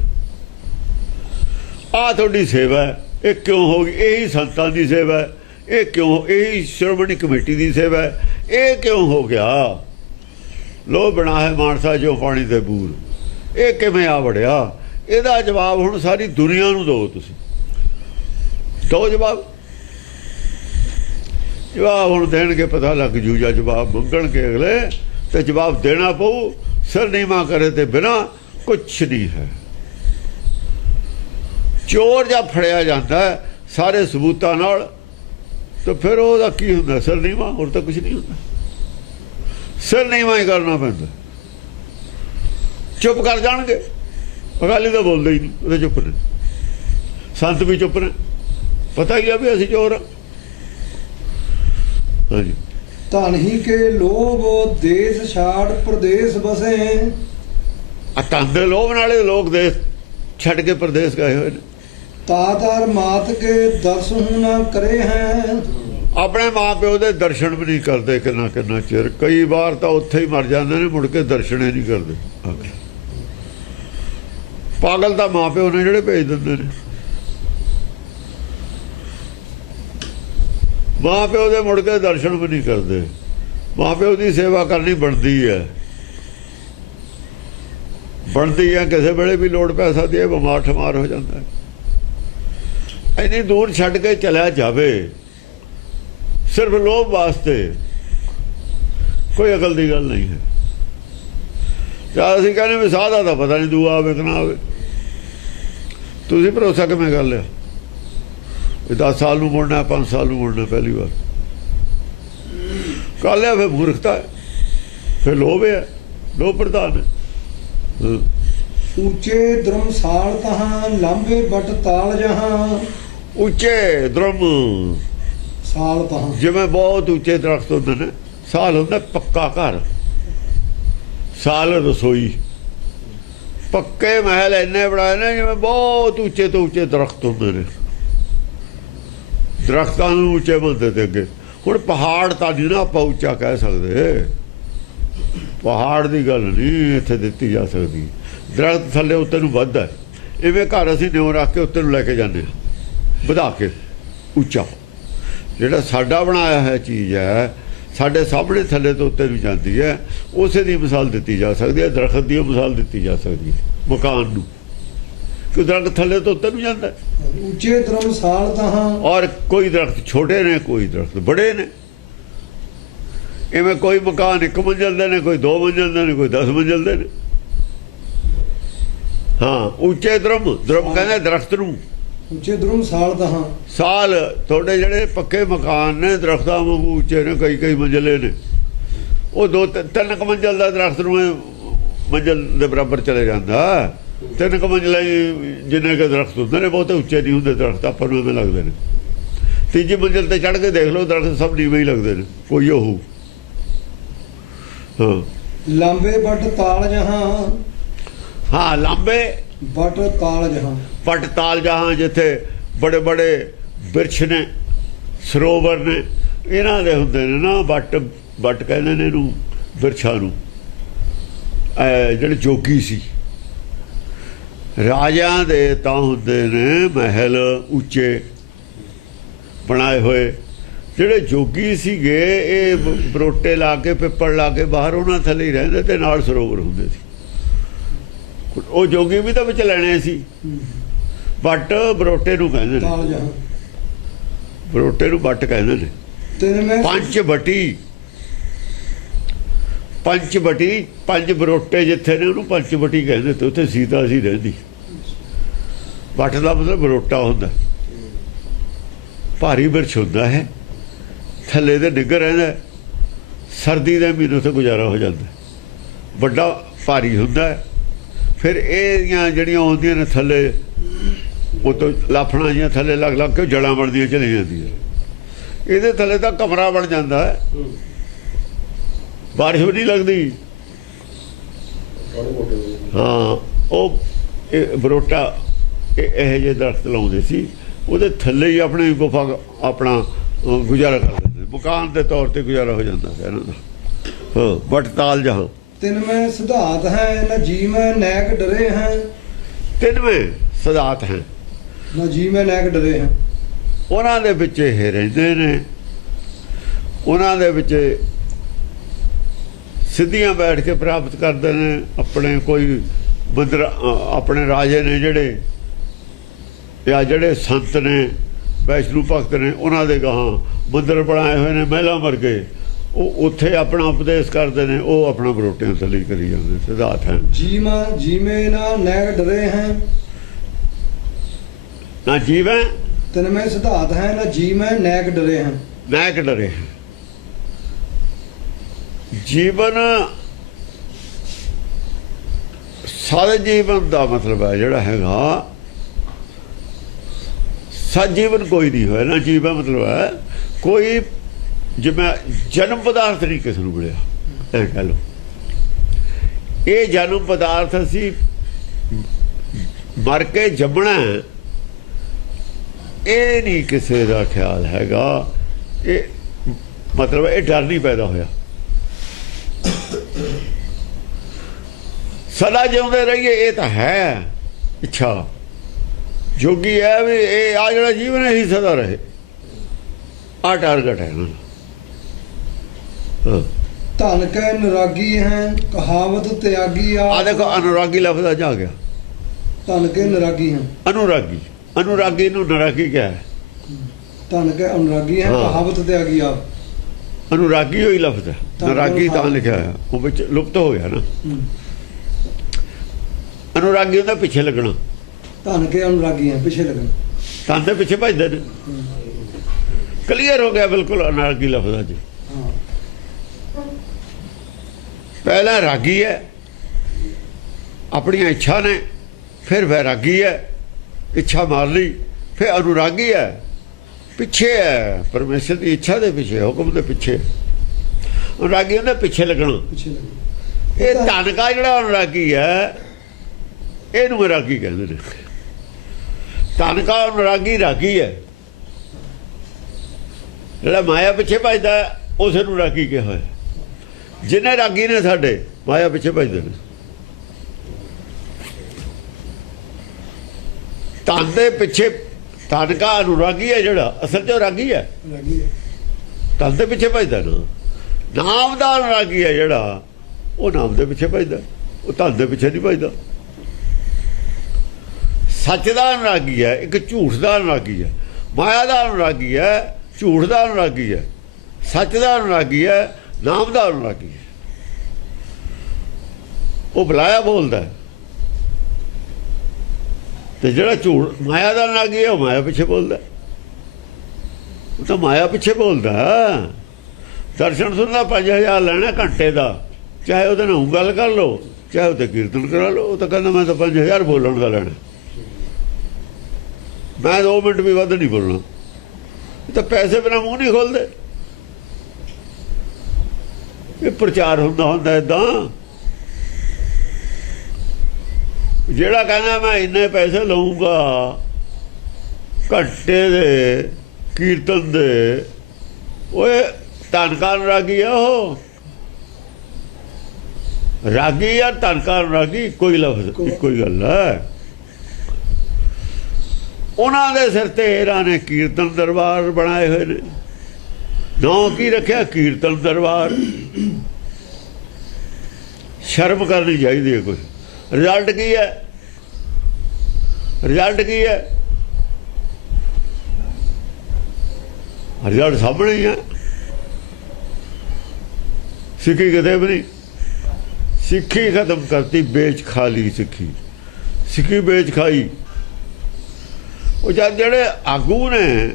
ਆ ਤੁਹਾਡੀ ਸੇਵਾ ਹੈ, ਇਹ ਕਿਉਂ ਹੋ ਗਈ? ਇਹੀ ਸੰਤਾਂ ਦੀ ਸੇਵਾ ਹੈ, ਇਹ ਕਿਉਂ? ਇਹੀ ਸ਼੍ਰੋਮਣੀ ਕਮੇਟੀ ਦੀ ਸੇਵਾ ਹੈ, ਇਹ ਕਿਉਂ ਹੋ ਗਿਆ? ਲੋ ਬਣਾ ਹੈ ਮਾਨਸਾ ਜੋ ਪਾਣੀ ਦੇ ਬੂਰ, ਇਹ ਕਿਵੇਂ ਆ ਵੜਿਆ? ਇਹਦਾ ਜਵਾਬ ਹੁਣ ਸਾਰੀ ਦੁਨੀਆ ਨੂੰ ਦਿਓ। ਤੁਸੀਂ ਦਿਓ ਜਵਾਬ। ਜਵਾਬ ਹੁਣ ਦੇਣਗੇ, ਪਤਾ ਲੱਗ ਜੂ। ਜਾਂ ਜਵਾਬ ਮੰਗਣਗੇ ਅਗਲੇ ਤੇ ਜਵਾਬ ਦੇਣਾ ਪਊ। ਸਿਰ ਨੀਵਾਂ ਕਰੇ ਤੇ ਬਿਨਾਂ ਕੁਛ ਨਹੀਂ ਹੈ। ਚੋਰ ਜਾਂ ਫੜਿਆ ਜਾਂਦਾ ਸਾਰੇ ਸਬੂਤਾਂ ਨਾਲ, ਤਾਂ ਫਿਰ ਉਹਦਾ ਕੀ ਹੁੰਦਾ? ਸਿਰ ਨੀਵਾਂ, ਹੋਰ ਤਾਂ ਕੁਛ ਨਹੀਂ ਹੁੰਦਾ। ਸਿਰ ਨੀਵਾਂ ਹੀ ਕਰਨਾ ਪੈਂਦਾ। ਚੁੱਪ ਕਰ ਜਾਣਗੇ। ਅਕਾਲੀ ਤਾਂ ਬੋਲਦੇ ਹੀ ਨਹੀਂ, ਉਹਦੇ ਚੁੱਪ ਨੇ। ਸੰਤ ਵੀ ਚੁੱਪ ਨੇ, ਪਤਾ ਹੀ ਆ ਵੀ ਅਸੀਂ ਚੋਰ। ਹਾਂਜੀ। ਧਨ ਹੀ ਕੇ ਲੋਭ ਦੇਸ ਛਾੜ ਪ੍ਰਦੇਸ ਬਸੇ। ਧਨ ਦੇ ਲੋਭ ਨਾਲੇ ਲੋਕ ਦੇਸ਼ ਛੱਡ ਕੇ ਪ੍ਰਦੇਸ਼ ਗਏ ਹੋਏ ਨੇ। ਤਾਤਾਰ ਮਾਤ ਕੇ ਦਰਸ਼ਨ ਨਾ ਕਰੇ ਹੈ। ਆਪਣੇ ਮਾਂ ਪਿਓ ਦੇ ਦਰਸ਼ਨ ਵੀ ਨਹੀਂ ਕਰਦੇ ਕਿੰਨਾ ਕਿੰਨਾ ਚਿਰ। ਕਈ ਵਾਰ ਤਾਂ ਉੱਥੇ ਹੀ ਮਰ ਜਾਂਦੇ ਨੇ, ਮੁੜ ਕੇ ਦਰਸ਼ਨ ਹੀ ਨਹੀਂ ਕਰਦੇ। ਪਾਗਲ ਤਾਂ ਮਾਂ ਪਿਓ ਨੇ ਜਿਹੜੇ ਭੇਜ ਦਿੰਦੇ ਨੇ। ਮਾਂ ਪਿਓ ਦੇ ਮੁੜ ਕੇ ਦਰਸ਼ਨ ਵੀ ਨਹੀਂ ਕਰਦੇ। ਮਾਂ ਪਿਓ ਦੀ ਸੇਵਾ ਕਰਨੀ ਬਣਦੀ ਹੈ, ਬਣਦੀ ਹੈ। ਕਿਸੇ ਵੇਲੇ ਵੀ ਲੋੜ ਪੈ ਸਕਦੀ ਹੈ, ਬਿਮਾਰ ਠਮਾਰ ਹੋ ਜਾਂਦਾ ਹੈ। ਇੰਨੀ ਦੂਰ ਛੱਡ ਕੇ ਚਲਿਆ ਜਾਵੇ ਸਿਰਫ ਲੋਭ ਵਾਸਤੇ, ਕੋਈ ਅਕਲ ਦੀ ਗੱਲ ਨਹੀਂ ਹੈ। ਜਾਂ ਅਸੀਂ ਕਹਿੰਦੇ ਵੀ ਸਾਧਾ ਦਾ ਪਤਾ ਨਹੀਂ ਦੂਆ ਆਵੇ ਕਿ ਨਾ ਆਵੇ। ਤੁਸੀਂ ਭਰੋਸਾ ਕਿਵੇਂ ਕਰ ਲਿਆ? ਇਹ 10 ਸਾਲ ਨੂੰ ਮੁੜਨਾ, 5 ਸਾਲ ਨੂੰ ਮੁੜਨਾ। ਪਹਿਲੀ ਵਾਰ ਕਰ ਲਿਆ, ਫਿਰ ਮੂਰਖਤਾ ਹੈ, ਫਿਰ ਲੋਭ ਹੈ, ਲੋਭ ਪ੍ਰਧਾਨ ਹੈ। ਉੱਚੇ ਧਰਮਸਾਲ ਤਹਾਂ ਲੰਬੇ ਬਟ ਤਾਲ ਜਹਾਂ। ਉੱਚੇ ਧਰਮ ਸਾਲ ਤਹਾਂ ਜਿਵੇਂ ਬਹੁਤ ਉੱਚੇ ਦਰਖਤ ਹੁੰਦੇ ਨੇ। ਸਾਲ ਹੁੰਦਾ ਪੱਕਾ ਘਰ, ਸਾਲ ਰਸੋਈ। ਪੱਕੇ ਮਹਿਲ ਇੰਨੇ ਬਣਾਏ ਨੇ ਜਿਵੇਂ ਬਹੁਤ ਉੱਚੇ ਤੋਂ ਉੱਚੇ ਦਰਖਤ ਹੁੰਦੇ ਨੇ। ਦਰਖਤਾਂ ਨੂੰ ਉੱਚੇ ਬੰਦੇ ਤੇ ਅੱਗੇ। ਹੁਣ ਪਹਾੜ ਤਾਂ ਨਹੀਂ ਨਾ ਆਪਾਂ ਉੱਚਾ ਕਹਿ ਸਕਦੇ। ਪਹਾੜ ਦੀ ਗੱਲ ਨਹੀਂ ਇੱਥੇ ਦਿੱਤੀ ਜਾ ਸਕਦੀ। ਦਰਖਤ ਥੱਲੇ ਉੱਤੇ ਨੂੰ ਵੱਧਦਾ। ਇਵੇਂ ਘਰ ਅਸੀਂ ਨਿਉ ਰੱਖ ਕੇ ਉੱਤੇ ਨੂੰ ਲੈ ਕੇ ਜਾਂਦੇ ਹਾਂ, ਵਧਾ ਕੇ ਉੱਚਾ। ਜਿਹੜਾ ਸਾਡਾ ਬਣਾਇਆ ਹੈ ਚੀਜ਼ ਹੈ, ਸਾਡੇ ਸਾਹਮਣੇ ਥੱਲੇ ਤੋਂ ਉੱਤੇ ਨੂੰ ਜਾਂਦੀ ਹੈ। ਉਸੇ ਦੀ ਮਿਸਾਲ ਦਿੱਤੀ ਜਾ ਸਕਦੀ ਹੈ। ਦਰਖਤ ਦੀ ਮਿਸਾਲ ਦਿੱਤੀ ਜਾ ਸਕਦੀ ਹੈ ਮਕਾਨ ਨੂੰ, ਕਿ ਦਰਖਤ ਥੱਲੇ ਤੋਂ ਉੱਤੇ ਨੂੰ ਜਾਂਦਾ। ਉੱਚੇ ਧਰਮਸਾਲ ਤਹਾਂ। ਔਰ ਕੋਈ ਦਰਖਤ ਛੋਟੇ ਨੇ, ਕੋਈ ਦਰਖਤ ਬੜੇ ਨੇ। ਇਵੇਂ ਕੋਈ ਮਕਾਨ 1 ਮੰਜ਼ਿਲ ਦੇ ਨੇ, ਕੋਈ 2 ਮੰਜ਼ਿਲ ਦੇ ਨੇ, ਕੋਈ 10 ਮੰਜ਼ਿਲ ਦੇ ਨੇ। ਹਾਂ, ਉੱਚੇ ਧਰਮ ਕਹਿੰਦੇ ਦਰਖਤ ਨੂੰ। ਉੱਚੇ ਧਰਮਸਾਲ ਤਹਾਂ। ਸਾਲ ਤੁਹਾਡੇ ਜਿਹੜੇ ਪੱਕੇ ਮਕਾਨ ਨੇ ਦਰਖਤਾਂ ਵਾਂਗੂ ਉੱਚੇ ਨੇ, ਕਈ ਮੰਜ਼ਿਲੇ ਨੇ। ਉਹ 2-3 ਮੰਜ਼ਿਲ ਦਾ ਦਰਖਤ ਨੂੰ ਮੰਜ਼ਿਲ ਦੇ ਬਰਾਬਰ ਚਲੇ ਜਾਂਦਾ। 3 ਮੰਜ਼ਿਲਾਂ ਜਿੰਨੇ ਕੇ ਦਰਖਤ ਹੁੰਦੇ ਨੇ, ਬਹੁਤੇ ਉੱਚੇ ਨਹੀਂ ਹੁੰਦੇ ਦਰਖਤ। ਆਪਾਂ ਨੂੰ ਐਵੇਂ ਲੱਗਦੇ ਨੇ। 3ਜੀ ਮੰਜ਼ਿਲ ਤੇ ਚੜ੍ਹ ਕੇ ਦੇਖ ਲਓ, ਦਰਖਤ ਸਭ ਨੀਵੇਂ ਹੀ ਲੱਗਦੇ ਨੇ, ਕੋਈ ਉਹ। ਹਾਂ, ਲੰਬੇ ਬਟ ਤਾਲ ਜਹਾਂ। ਹਾਂ, ਲੰਬੇ ਬਟ ਤਾਲ ਜਹਾਂ। ਪਟ ਤਾਲ ਜਹਾਂ, ਜਿੱਥੇ ਬੜੇ ਬੜੇ ਬਿਰਛ ਨੇ, ਸਰੋਵਰ ਨੇ, ਇਹਨਾਂ ਦੇ ਹੁੰਦੇ ਨੇ ਨਾ ਬਟ ਕਹਿੰਦੇ ਨੇ ਇਹਨੂੰ, ਬਿਰਛਾਂ ਨੂੰ। ਜਿਹੜੇ ਜੋਗੀ ਸੀ ਰਾਜਿਆਂ ਦੇ ਤਾਂ ਹੁੰਦੇ ਨੇ ਮਹਿਲ ਉੱਚੇ ਬਣਾਏ ਹੋਏ। ਜਿਹੜੇ ਜੋਗੀ ਸੀਗੇ ਇਹ ਬਰੋਟੇ ਲਾ ਕੇ, ਪਿੱਪਲ ਲਾ ਕੇ ਬਾਹਰ ਉਹਨਾਂ ਥੱਲੇ ਹੀ ਰਹਿੰਦੇ ਤੇ ਨਾਲ ਸਰੋਵਰ ਹੁੰਦੇ ਸੀ। ਉਹ ਜੋਗੀ ਵੀ ਤਾਂ ਵਿੱਚ ਲੈਣੇ ਸੀ। ਬੱਟ ਬਰੋਟੇ ਨੂੰ ਕਹਿੰਦੇ ਨੇ, ਬਰੋਟੇ ਨੂੰ ਬੱਟ ਕਹਿੰਦੇ ਨੇ। ਪੰਜ ਬਰੋਟੇ ਜਿੱਥੇ ਨੇ ਉਹਨੂੰ ਪੰਚਵਟੀ ਕਹਿੰਦੇ ਤੇ ਉੱਥੇ ਸੀਤਾ ਸੀ ਰਹਿੰਦੀ। ਬੱਟ ਦਾ ਮਤਲਬ ਬਰੋਟਾ ਹੁੰਦਾ, ਭਾਰੀ ਬਿਰਛ ਹੁੰਦਾ ਹੈ, ਥੱਲੇ ਦੇ ਡਿੱਗ ਰਹਿੰਦਾ। ਸਰਦੀ ਦੇ ਮਹੀਨੇ ਉੱਥੇ ਗੁਜ਼ਾਰਾ ਹੋ ਜਾਂਦਾ, ਵੱਡਾ ਭਾਰੀ ਹੁੰਦਾ। ਫਿਰ ਇਹਦੀਆਂ ਜਿਹੜੀਆਂ ਆਉਂਦੀਆਂ ਨੇ ਥੱਲੇ, ਉਹ ਤੋਂ ਲਾਫਣਾ ਜਿਹੀਆਂ ਥੱਲੇ ਲੱਗ ਕੇ ਜੜਾਂ ਬਣਦੀਆਂ ਚਲੇ ਜਾਂਦੀਆਂ। ਇਹਦੇ ਥੱਲੇ ਤਾਂ ਕਮਰਾ ਬਣ ਜਾਂਦਾ ਹੈ, ਬਾਰਿਸ਼ ਵੀ ਨਹੀਂ ਲੱਗਦੀ। ਹਾਂ, ਉਹ ਬਰੋਟਾ ਇਹੋ ਜਿਹੇ ਦਰਖਤ ਲਾਉਂਦੇ ਸੀ, ਉਹਦੇ ਥੱਲੇ ਹੀ ਆਪਣੀ ਗੁਫਾ ਆਪਣਾ ਗੁਜ਼ਾਰਾ ਕਰ ਦਿੰਦੇ। ਮਕਾਨ ਦੇ ਤੌਰ ਤੇ ਗੁਜ਼ਾਰਾ ਹੋ ਜਾਂਦਾ ਸੀ ਇਹਨਾਂ ਦਾ। ਹਾਂ, ਬਟ ਤਾਲ ਜਹਾਂ। ਤਿੰਨਵੇਂ ਸਿਧਾਤ ਹੈ, ਨਾ ਜੀ ਮੈਂ ਨੈਕ ਡਰੇ ਹੈ। ਤਿੰਨਵੇਂ ਸਿਧਾਤ ਹੈ। ਨਾ ਜੀ ਮੈਂ ਨੈਕ ਡਰੇ ਹਾਂ। ਉਹਨਾਂ ਦੇ ਵਿੱਚ ਇਹ ਰਹਿੰਦੇ ਨੇ, ਉਹਨਾਂ ਦੇ ਵਿੱਚ ਸਿੱਧੀਆਂ ਬੈਠ ਕੇ ਪ੍ਰਾਪਤ ਕਰਦੇ ਨੇ। ਆਪਣੇ ਕੋਈ ਮੰਦਰ, ਆਪਣੇ ਰਾਜੇ ਨੇ ਜਿਹੜੇ ਜਾਂ ਜਿਹੜੇ ਸੰਤ ਨੇ, ਵੈਸ਼ਨੂ ਭਗਤ ਨੇ, ਉਹਨਾਂ ਦੇ ਗਾਹਾਂ ਮੰਦਰ ਬਣਾਏ ਹੋਏ ਨੇ ਮਹਿਲਾਂ ਵਰਗੇ, ਉਹ ਉੱਥੇ ਆਪਣਾ ਉਪਦੇਸ਼ ਕਰਦੇ ਨੇ, ਉਹ ਆਪਣਾ ਬਰੋਟਿਆਂ ਥੱਲੇ ਕਰੀ ਜਾਂਦੇ। ਸਿਧਾਰਥ ਹੈ ਜੀ ਮੈਂ ਨਾ ਨੈਕ ਡਰੇ ਹੈ, ਨਾ ਜੀਵੈ ਤਨ ਮੈਂ ਸਿਧਾਰਥ ਹੈ, ਨਾ ਜੀ ਮੈਂ ਨੈਕ ਡਰੇ ਹਾਂ। ਨੈਕ ਡਰੇ। ਜੀਵਨ ਸਾਰੇ ਜੀਵਨ ਦਾ ਮਤਲਬ ਹੈ ਜਿਹੜਾ ਹੈਗਾ ਸੱਚ ਜੀਵਨ ਕੋਈ ਨਹੀਂ ਹੋਇਆ ਨਾ। ਜੀਵਨ ਮਤਲਬ ਹੈ ਕੋਈ, ਜਿਵੇਂ ਜਨਮ ਪਦਾਰਥ ਨਹੀਂ ਕਿਸੇ ਨੂੰ ਮਿਲਿਆ, ਇਹ ਕਹਿ ਲਓ। ਇਹ ਜਨਮ ਪਦਾਰਥ ਅਸੀਂ ਮਰ ਕੇ ਜੰਮਣਾ, ਇਹ ਨਹੀਂ ਕਿਸੇ ਦਾ ਖਿਆਲ ਹੈਗਾ। ਇਹ ਮਤਲਬ ਇਹ ਡਰ ਨਹੀਂ ਪੈਦਾ ਹੋਇਆ। ਸਦਾ ਜਿਉਂਦੇ ਰਹੀਏ, ਇਹ ਤਾਂ ਹੈ ਇੱਛਾ। ਜੋਗੀ ਹੈ ਵੀ ਇਹ ਆ ਜਿਹੜਾ ਜੀਵਨ ਹੀ ਸਦਾ ਰਹੇ, ਆ ਟਾਰਗੇਟ ਹੈ ਇਹਨਾਂ ਦਾ। ਧਨ ਕੈ ਨਰਾਗੀ ਹੈ, ਕਹਾਵਤ ਤਿਆਗੀ ਆ ਦੇਖੋ ਅਨੁਰਾਗੀ ਲਫ਼ਜ਼ ਆ ਜਾ ਗਿਆ। ਧਨ ਕੇ ਨਰਾਗੀ ਹੈ, ਅਨੁਰਾਗੀ, ਅਨੁਰਾਗੀ ਨੂੰ ਨਰਾਗੀ ਕਿਹਾ ਹੈ। ਧਨ ਕੇ ਅਨੁਰਾਗੀ ਹੈ, ਕਹਾਵਤ ਤਿਆਗੀ ਆਪ। ਅਨੁਰਾਗੀ ਹੋਈ ਲਫ਼ਜ਼ ਹੈ, ਨਰਾਗੀ ਤਾਂ ਲਿਖਿਆ ਹੈ, ਉਹ ਵਿੱਚ ਲੁਪਤ ਹੋ ਗਿਆ ਨਾ। ਅਨੁਰਾਗੀ ਉਹਦਾ ਪਿੱਛੇ ਲੱਗਣਾ। ਧਨ ਕੇ ਅਨੁਰਾਗੀ ਹੈ, ਪਿੱਛੇ ਲੱਗਣਾ। ਧਨ ਦੇ ਪਿੱਛੇ ਭੱਜਦੇ ਨੇ। ਕਲੀਅਰ ਹੋ ਗਿਆ ਬਿਲਕੁਲ ਅਨੁਰਾਗੀ ਲਫ਼ਜ਼ਾਂ 'ਚ। ਪਹਿਲਾ ਰਾਗੀ ਹੈ, ਆਪਣੀਆਂ ਇੱਛਾ ਨੇ, ਫਿਰ ਵੈਰਾਗੀ ਹੈ, ਇੱਛਾ ਮਾਰ ਲਈ, ਫਿਰ ਅਨੁਰਾਗੀ ਹੈ, ਪਿੱਛੇ ਹੈ, ਪਰਮੇਸ਼ਰ ਦੀ ਇੱਛਾ ਦੇ ਪਿੱਛੇ, ਹੁਕਮ ਦੇ ਪਿੱਛੇ। ਅਨੁਰਾਗੀ ਉਹਦੇ ਪਿੱਛੇ ਲੱਗਣਾ। ਇਹ ਧਨ ਕਾ ਜਿਹੜਾ ਅਨੁਰਾਗੀ ਹੈ, ਇਹਨੂੰ ਵੈਰਾਗੀ ਕਹਿੰਦੇ ਨੇ। ਧਨ ਕਾ ਅਨੁਰਾਗੀ ਰਾਗੀ ਹੈ, ਜਿਹੜਾ ਮਾਇਆ ਪਿੱਛੇ ਭਜਦਾ ਉਸ ਨੂੰ ਰਾਗੀ ਕਿਹਾ ਹੋਇਆ। ਜਿੰਨੇ ਰਾਗੀ ਨੇ ਸਾਡੇ ਮਾਇਆ ਪਿੱਛੇ ਭਜਦੇ ਨੇ। ਧਨ ਦੇ ਪਿੱਛੇ, ਧਨ ਕਾ ਅਨੁਰਾਗੀ ਹੈ ਜਿਹੜਾ, ਅਸਲ 'ਚ ਰਾਗੀ ਹੈ, ਧਨ ਦੇ ਪਿੱਛੇ ਭਜਦਾ ਨਾ। ਨਾਮ ਦਾ ਅਨੁਰਾਗੀ ਹੈ ਜਿਹੜਾ, ਉਹ ਨਾਮ ਦੇ ਪਿੱਛੇ ਭਜਦਾ, ਉਹ ਧਨ ਦੇ ਪਿੱਛੇ ਨਹੀਂ ਭਜਦਾ। ਸੱਚ ਦਾ ਅਨੁਰਾਗੀ ਹੈ, ਇੱਕ ਝੂਠ ਦਾ ਅਨੁਰਾਗੀ ਹੈ। ਮਾਇਆ ਦਾ ਅਨੁਰਾਗੀ ਹੈ, ਝੂਠ ਦਾ ਅਨੁਰਾਗੀ ਹੈ, ਸੱਚ ਦਾ ਅਨੁਰਾਗੀ ਹੈ, ਨਾਮ ਦਾ ਅਨੁਰਾਗੀ ਹੈ। ਉਹ ਬੁਲਾਇਆ ਬੋਲਦਾ, ਤੇ ਜਿਹੜਾ ਝੂਠ ਮਾਇਆ ਦਾ ਅਨੁਰਾਗੀ ਹੈ, ਉਹ ਮਾਇਆ ਪਿੱਛੇ ਬੋਲਦਾ। ਉਹ ਤਾਂ ਮਾਇਆ ਪਿੱਛੇ ਬੋਲਦਾ। ਦਰਸ਼ਨ ਸੁਣਨਾ 5000 ਲੈਣਾ ਘੰਟੇ ਦਾ, ਚਾਹੇ ਉਹਦੇ ਨਾਲ ਗੱਲ ਕਰ ਲਓ, ਚਾਹੇ ਉਹਦੇ ਕੀਰਤਨ ਕਰਾ ਲਓ। ਉਹ ਤਾਂ ਕਹਿੰਦਾ ਮੈਂ ਤਾਂ 5000 ਬੋਲਣ ਦਾ ਲੈਣਾ, ਮੈਂ 2 ਮਿੰਟ ਵੀ ਵੱਧ ਨਹੀਂ ਬੋਲਣਾ। ਇਹ ਤਾਂ ਪੈਸੇ ਬਿਨਾਂ ਮੂੰਹ ਨਹੀਂ ਖੋਲਦੇ। ਇਹ ਪ੍ਰਚਾਰ ਹੁੰਦਾ ਏਦਾਂ। ਜਿਹੜਾ ਕਹਿੰਦਾ ਮੈਂ ਇੰਨੇ ਪੈਸੇ ਲਊਂਗਾ ਘੰਟੇ ਦੇ ਕੀਰਤਨ ਦੇ, ਓਏ ਧਨਕਾਰ ਰਾਗੀ ਆ ਉਹ। ਰਾਗੀ ਯਾਰ ਧਨਕਾਰ ਰਾਗੀ ਕੋਈ ਲਫ਼ਜ਼, ਕੋਈ ਗੱਲ ਹੈ। ਉਹਨਾਂ ਦੇ ਸਿਰ ਤੇ ਇਹਨਾਂ ਨੇ ਕੀਰਤਨ ਦਰਬਾਰ ਬਣਾਏ ਹੋਏ ਨੇ। ਨਾਂ ਕੀ ਰੱਖਿਆ? ਕੀਰਤਨ ਦਰਬਾਰ। ਸ਼ਰਮ ਕਰਨੀ ਚਾਹੀਦੀ ਹੈ ਕੋਈ। ਰਿਜ਼ਲਟ ਕੀ ਹੈ? ਰਿਜ਼ਲਟ ਕੀ ਹੈ? ਰਿਜ਼ਲਟ ਸਾਹਮਣੇ ਹੀ ਹੈ। ਸਿੱਖੀ ਕਿਤੇ ਵੀ ਨਹੀਂ। ਸਿੱਖੀ ਖਤਮ ਕਰਤੀ, ਵੇਚ ਖਾ ਲਈ ਸਿੱਖੀ। ਸਿੱਖੀ ਵੇਚ ਖਾਈ। ਉਹ ਜਦ ਜਿਹੜੇ ਆਗੂ ਨੇ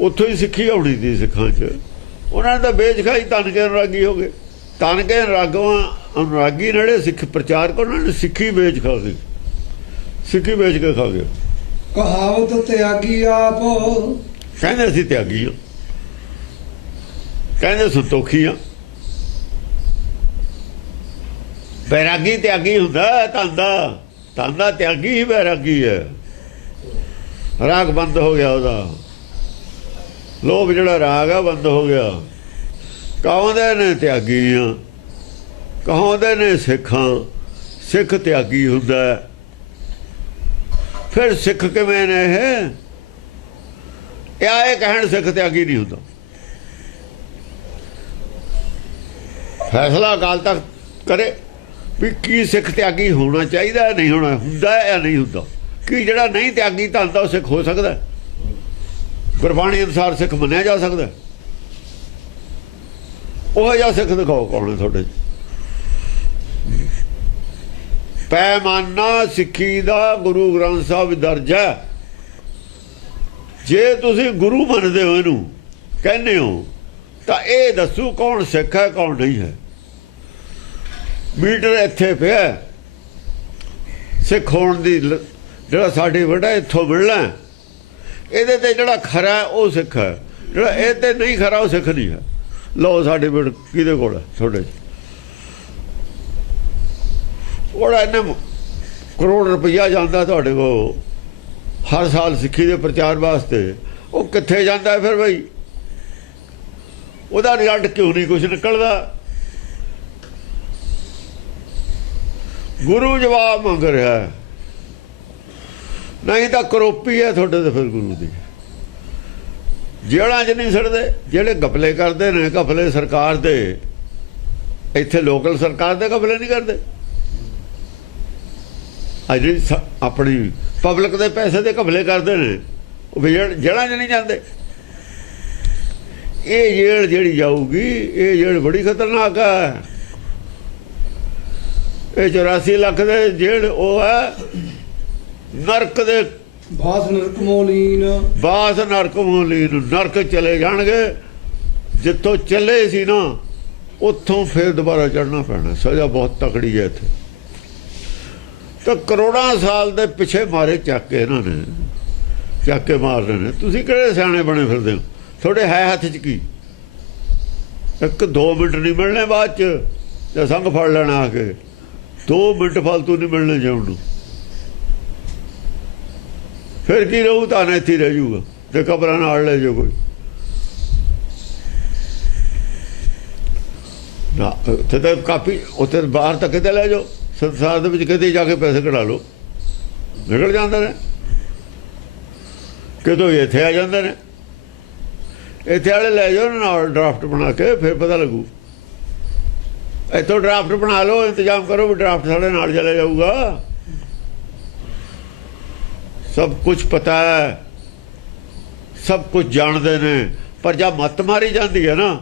ਉੱਥੋਂ ਹੀ ਸਿੱਖੀ ਆਉਣੀ ਸੀ ਸਿੱਖਾਂ 'ਚ, ਉਹਨਾਂ ਨੇ ਤਾਂ ਵੇਚ ਖਾਈ, ਤਨ ਕੇ ਅਨੁਰਾਗੀ ਹੋ ਗਏ। ਤਨ ਕੇ ਅਨੁਰਾਗੀ ਜਿਹੜੇ ਸਿੱਖ ਪ੍ਰਚਾਰਕ, ਉਹਨਾਂ ਨੇ ਸਿੱਖੀ ਵੇਚ ਖਾ ਗਏ, ਸਿੱਖੀ ਵੇਚ ਕੇ ਖਾ ਗਏ। ਕਹਾਵਤ ਤਿਆਗੀ ਆਪ, ਕਹਿੰਦੇ ਅਸੀਂ ਤਿਆਗੀ ਹਾਂ, ਕਹਿੰਦੇ ਸੰਤੋਖੀ ਹਾਂ। ਬੈਰਾਗੀ ਤਿਆਗੀ ਹੁੰਦਾ, ਧਨ ਦਾ ਤਿਆਗੀ ਹੀ ਬੈਰਾਗੀ ਹੈ। ਰਾਗ ਬੰਦ ਹੋ ਗਿਆ ਉਹਦਾ, ਲੋਭ ਜਿਹੜਾ ਰਾਗ ਆ ਬੰਦ ਹੋ ਗਿਆ। ਕਹਾਉਂਦੇ ਨੇ ਤਿਆਗੀ ਆ, ਕਹਾਉਂਦੇ ਨੇ ਸਿੱਖਾਂ, ਸਿੱਖ ਤਿਆਗੀ ਹੁੰਦਾ। ਫਿਰ ਸਿੱਖ ਕਿਵੇਂ ਨੇ ਇਹ ਕਹਿਣ ਸਿੱਖ ਤਿਆਗੀ ਨਹੀਂ ਹੁੰਦਾ। ਫੈਸਲਾ ਅਕਾਲ ਤਖਤ ਕਰੇ ਵੀ ਕੀ ਸਿੱਖ ਤਿਆਗੀ ਹੋਣਾ ਚਾਹੀਦਾ, ਨਹੀਂ ਹੋਣਾ, ਹੁੰਦਾ ਜਾਂ ਨਹੀਂ ਹੁੰਦਾ। ਕੀ ਜਿਹੜਾ ਨਹੀਂ ਤਿਆਗੀ ਤਾਂ ਉਹ ਸਿੱਖ ਹੋ ਸਕਦਾ, ਗੁਰਬਾਣੀ ਅਨੁਸਾਰ ਸਿੱਖ ਮੰਨਿਆ ਜਾ ਸਕਦਾ। ਉਹ ਜਿਹਾ ਸਿੱਖ ਦਿਖਾਓ ਕੌਣ ਹੈ ਤੁਹਾਡੇ। ਪੈਮਾਨਾ ਸਿੱਖੀ ਦਾ ਗੁਰੂ ਗ੍ਰੰਥ ਸਾਹਿਬ ਦਰਜ ਹੈ। ਜੇ ਤੁਸੀਂ ਗੁਰੂ ਮੰਨਦੇ ਹੋ, ਇਹਨੂੰ ਕਹਿੰਦੇ ਹੋ, ਤਾਂ ਇਹ ਦੱਸੋ ਕੌਣ ਸਿੱਖ ਹੈ ਕੌਣ ਨਹੀਂ ਹੈ। ਮੀਟਰ ਇੱਥੇ ਪਿਆ ਸਿੱਖ ਹੋਣ ਦੀ, ਜਿਹੜਾ ਸਾਡੇ ਵੱਡਾ ਇੱਥੋਂ ਮਿਲਣਾ, ਇਹਦੇ ਤੇ ਜਿਹੜਾ ਖਰਾ ਉਹ ਸਿੱਖ ਹੈ, ਜਿਹੜਾ ਇਹ ਤੇ ਨਹੀਂ ਖਰਾ ਉਹ ਸਿੱਖ ਨਹੀਂ ਹੈ। ਲਓ ਸਰਟੀਫਿਕੇਟ ਕਿਹਦੇ ਕੋਲ ਹੈ? ਤੁਹਾਡੇ ਉਹਦਾ ਇੰਨੇ ਕਰੋੜ ਰੁਪਈਆ ਜਾਂਦਾ ਤੁਹਾਡੇ ਕੋਲ ਹਰ ਸਾਲ ਸਿੱਖੀ ਦੇ ਪ੍ਰਚਾਰ ਵਾਸਤੇ, ਉਹ ਕਿੱਥੇ ਜਾਂਦਾ ਫਿਰ ਬਈ? ਉਹਦਾ ਰਿਜ਼ਲਟ ਕਿਉਂ ਨਹੀਂ ਕੁਛ ਨਿਕਲਦਾ? ਗੁਰੂ ਜਵਾਬ ਮੰਗ ਰਿਹਾ, ਨਹੀਂ ਤਾਂ ਕਰੋਪੀ ਹੈ ਤੁਹਾਡੇ ਤੇ। ਫਿਰ ਗੁਰੂ ਦੀ ਜੇਲ੍ਹਾਂ 'ਚ ਨਹੀਂ ਸੜਦੇ ਜਿਹੜੇ ਗਪਲੇ ਕਰਦੇ ਨੇ, ਗਪਲੇ ਸਰਕਾਰ ਦੇ, ਇੱਥੇ ਲੋਕਲ ਸਰਕਾਰ ਦੇ ਗਪਲੇ ਨਹੀਂ ਕਰਦੇ। ਜਿਹੜੀ ਆਪਣੀ ਪਬਲਿਕ ਦੇ ਪੈਸੇ ਦੇ ਘਪਲੇ ਕਰਦੇ ਨੇ, ਉਹ ਜੇਲ੍ਹਾਂ 'ਚ ਨਹੀਂ ਜਾਂਦੇ। ਇਹ ਜੇਲ੍ਹ ਜਿਹੜੀ ਜਾਊਗੀ, ਇਹ ਜੇਲ੍ਹ ਬੜੀ ਖਤਰਨਾਕ ਹੈ। ਇਹ 84 ਲੱਖ ਦੇ ਜੇਲ੍ਹ ਉਹ ਹੈ ਨਰਕ ਦੇ, ਬਾਸ ਨਰਕ ਮੋਲੀਨ, ਬਾਸ ਨਰਕ ਮੋਲੀਨ। ਨਰਕ ਚਲੇ ਜਾਣਗੇ ਜਿੱਥੋਂ ਚੱਲੇ ਸੀ ਨਾ, ਉੱਥੋਂ ਫਿਰ ਦੁਬਾਰਾ ਚੜ੍ਹਨਾ ਪੈਣਾ। ਸਜ਼ਾ ਬਹੁਤ ਤਕੜੀ ਹੈ ਇੱਥੇ। ਤਾਂ ਕਰੋੜਾਂ ਸਾਲ ਦੇ ਪਿੱਛੇ ਮਾਰੇ ਚੱਕ ਕੇ ਇਹਨਾਂ ਨੇ, ਚੱਕ ਕੇ ਮਾਰ ਰਹੇ ਨੇ। ਤੁਸੀਂ ਕਿਹੜੇ ਸਿਆਣੇ ਬਣੇ ਫਿਰਦੇ ਹੋ? ਤੁਹਾਡੇ ਹੈ ਹੱਥ 'ਚ ਕੀ? 1-2 ਮਿੰਟ ਨਹੀਂ ਮਿਲਣੇ ਬਾਅਦ 'ਚ, ਜਾਂ ਸੰਗ ਫੜ ਲੈਣਾ ਆ ਕੇ। 2 ਮਿੰਟ ਫਾਲਤੂ ਨਹੀਂ ਮਿਲਣੇ ਜਿਉਣ ਨੂੰ। ਫਿਰ ਕੀ ਰਹੂ? ਤਾਂ ਇੱਥੇ ਰਹਿ ਜੂਗਾ ਤੇ ਕਬਰਾਂ ਨਾਲ ਲੈ ਜਾਓ ਕੋਈ ਨਾ। ਉੱਥੇ ਤਾਂ ਕਾਪੀ, ਉੱਥੇ ਬਾਹਰ ਤੱਕ ਕਿਤੇ ਲੈ ਜਾਓ, ਸੰਸਾਰ ਦੇ ਵਿੱਚ ਕਿਤੇ ਜਾ ਕੇ ਪੈਸੇ ਕਢਾ ਲਓ, ਨਿਕਲ ਜਾਂਦੇ ਨੇ। ਕਿਤੋਂ ਇੱਥੇ ਆ ਜਾਂਦੇ ਨੇ। ਇੱਥੇ ਵਾਲੇ ਲੈ ਜਾਓ ਨਾਲ ਡਰਾਫਟ ਬਣਾ ਕੇ, ਫਿਰ ਪਤਾ ਲੱਗੂ। ਇੱਥੋਂ ਡਰਾਫਟ ਬਣਾ ਲਓ, ਇੰਤਜ਼ਾਮ ਕਰੋ ਵੀ ਡਰਾਫਟ ਸਾਡੇ ਨਾਲ ਚਲੇ ਜਾਊਗਾ। ਸਭ ਕੁਝ ਪਤਾ ਹੈ, ਸਭ ਕੁਝ ਜਾਣਦੇ ਨੇ, ਪਰ ਜਦ ਮੱਤ ਮਾਰੀ ਜਾਂਦੀ ਹੈ ਨਾ,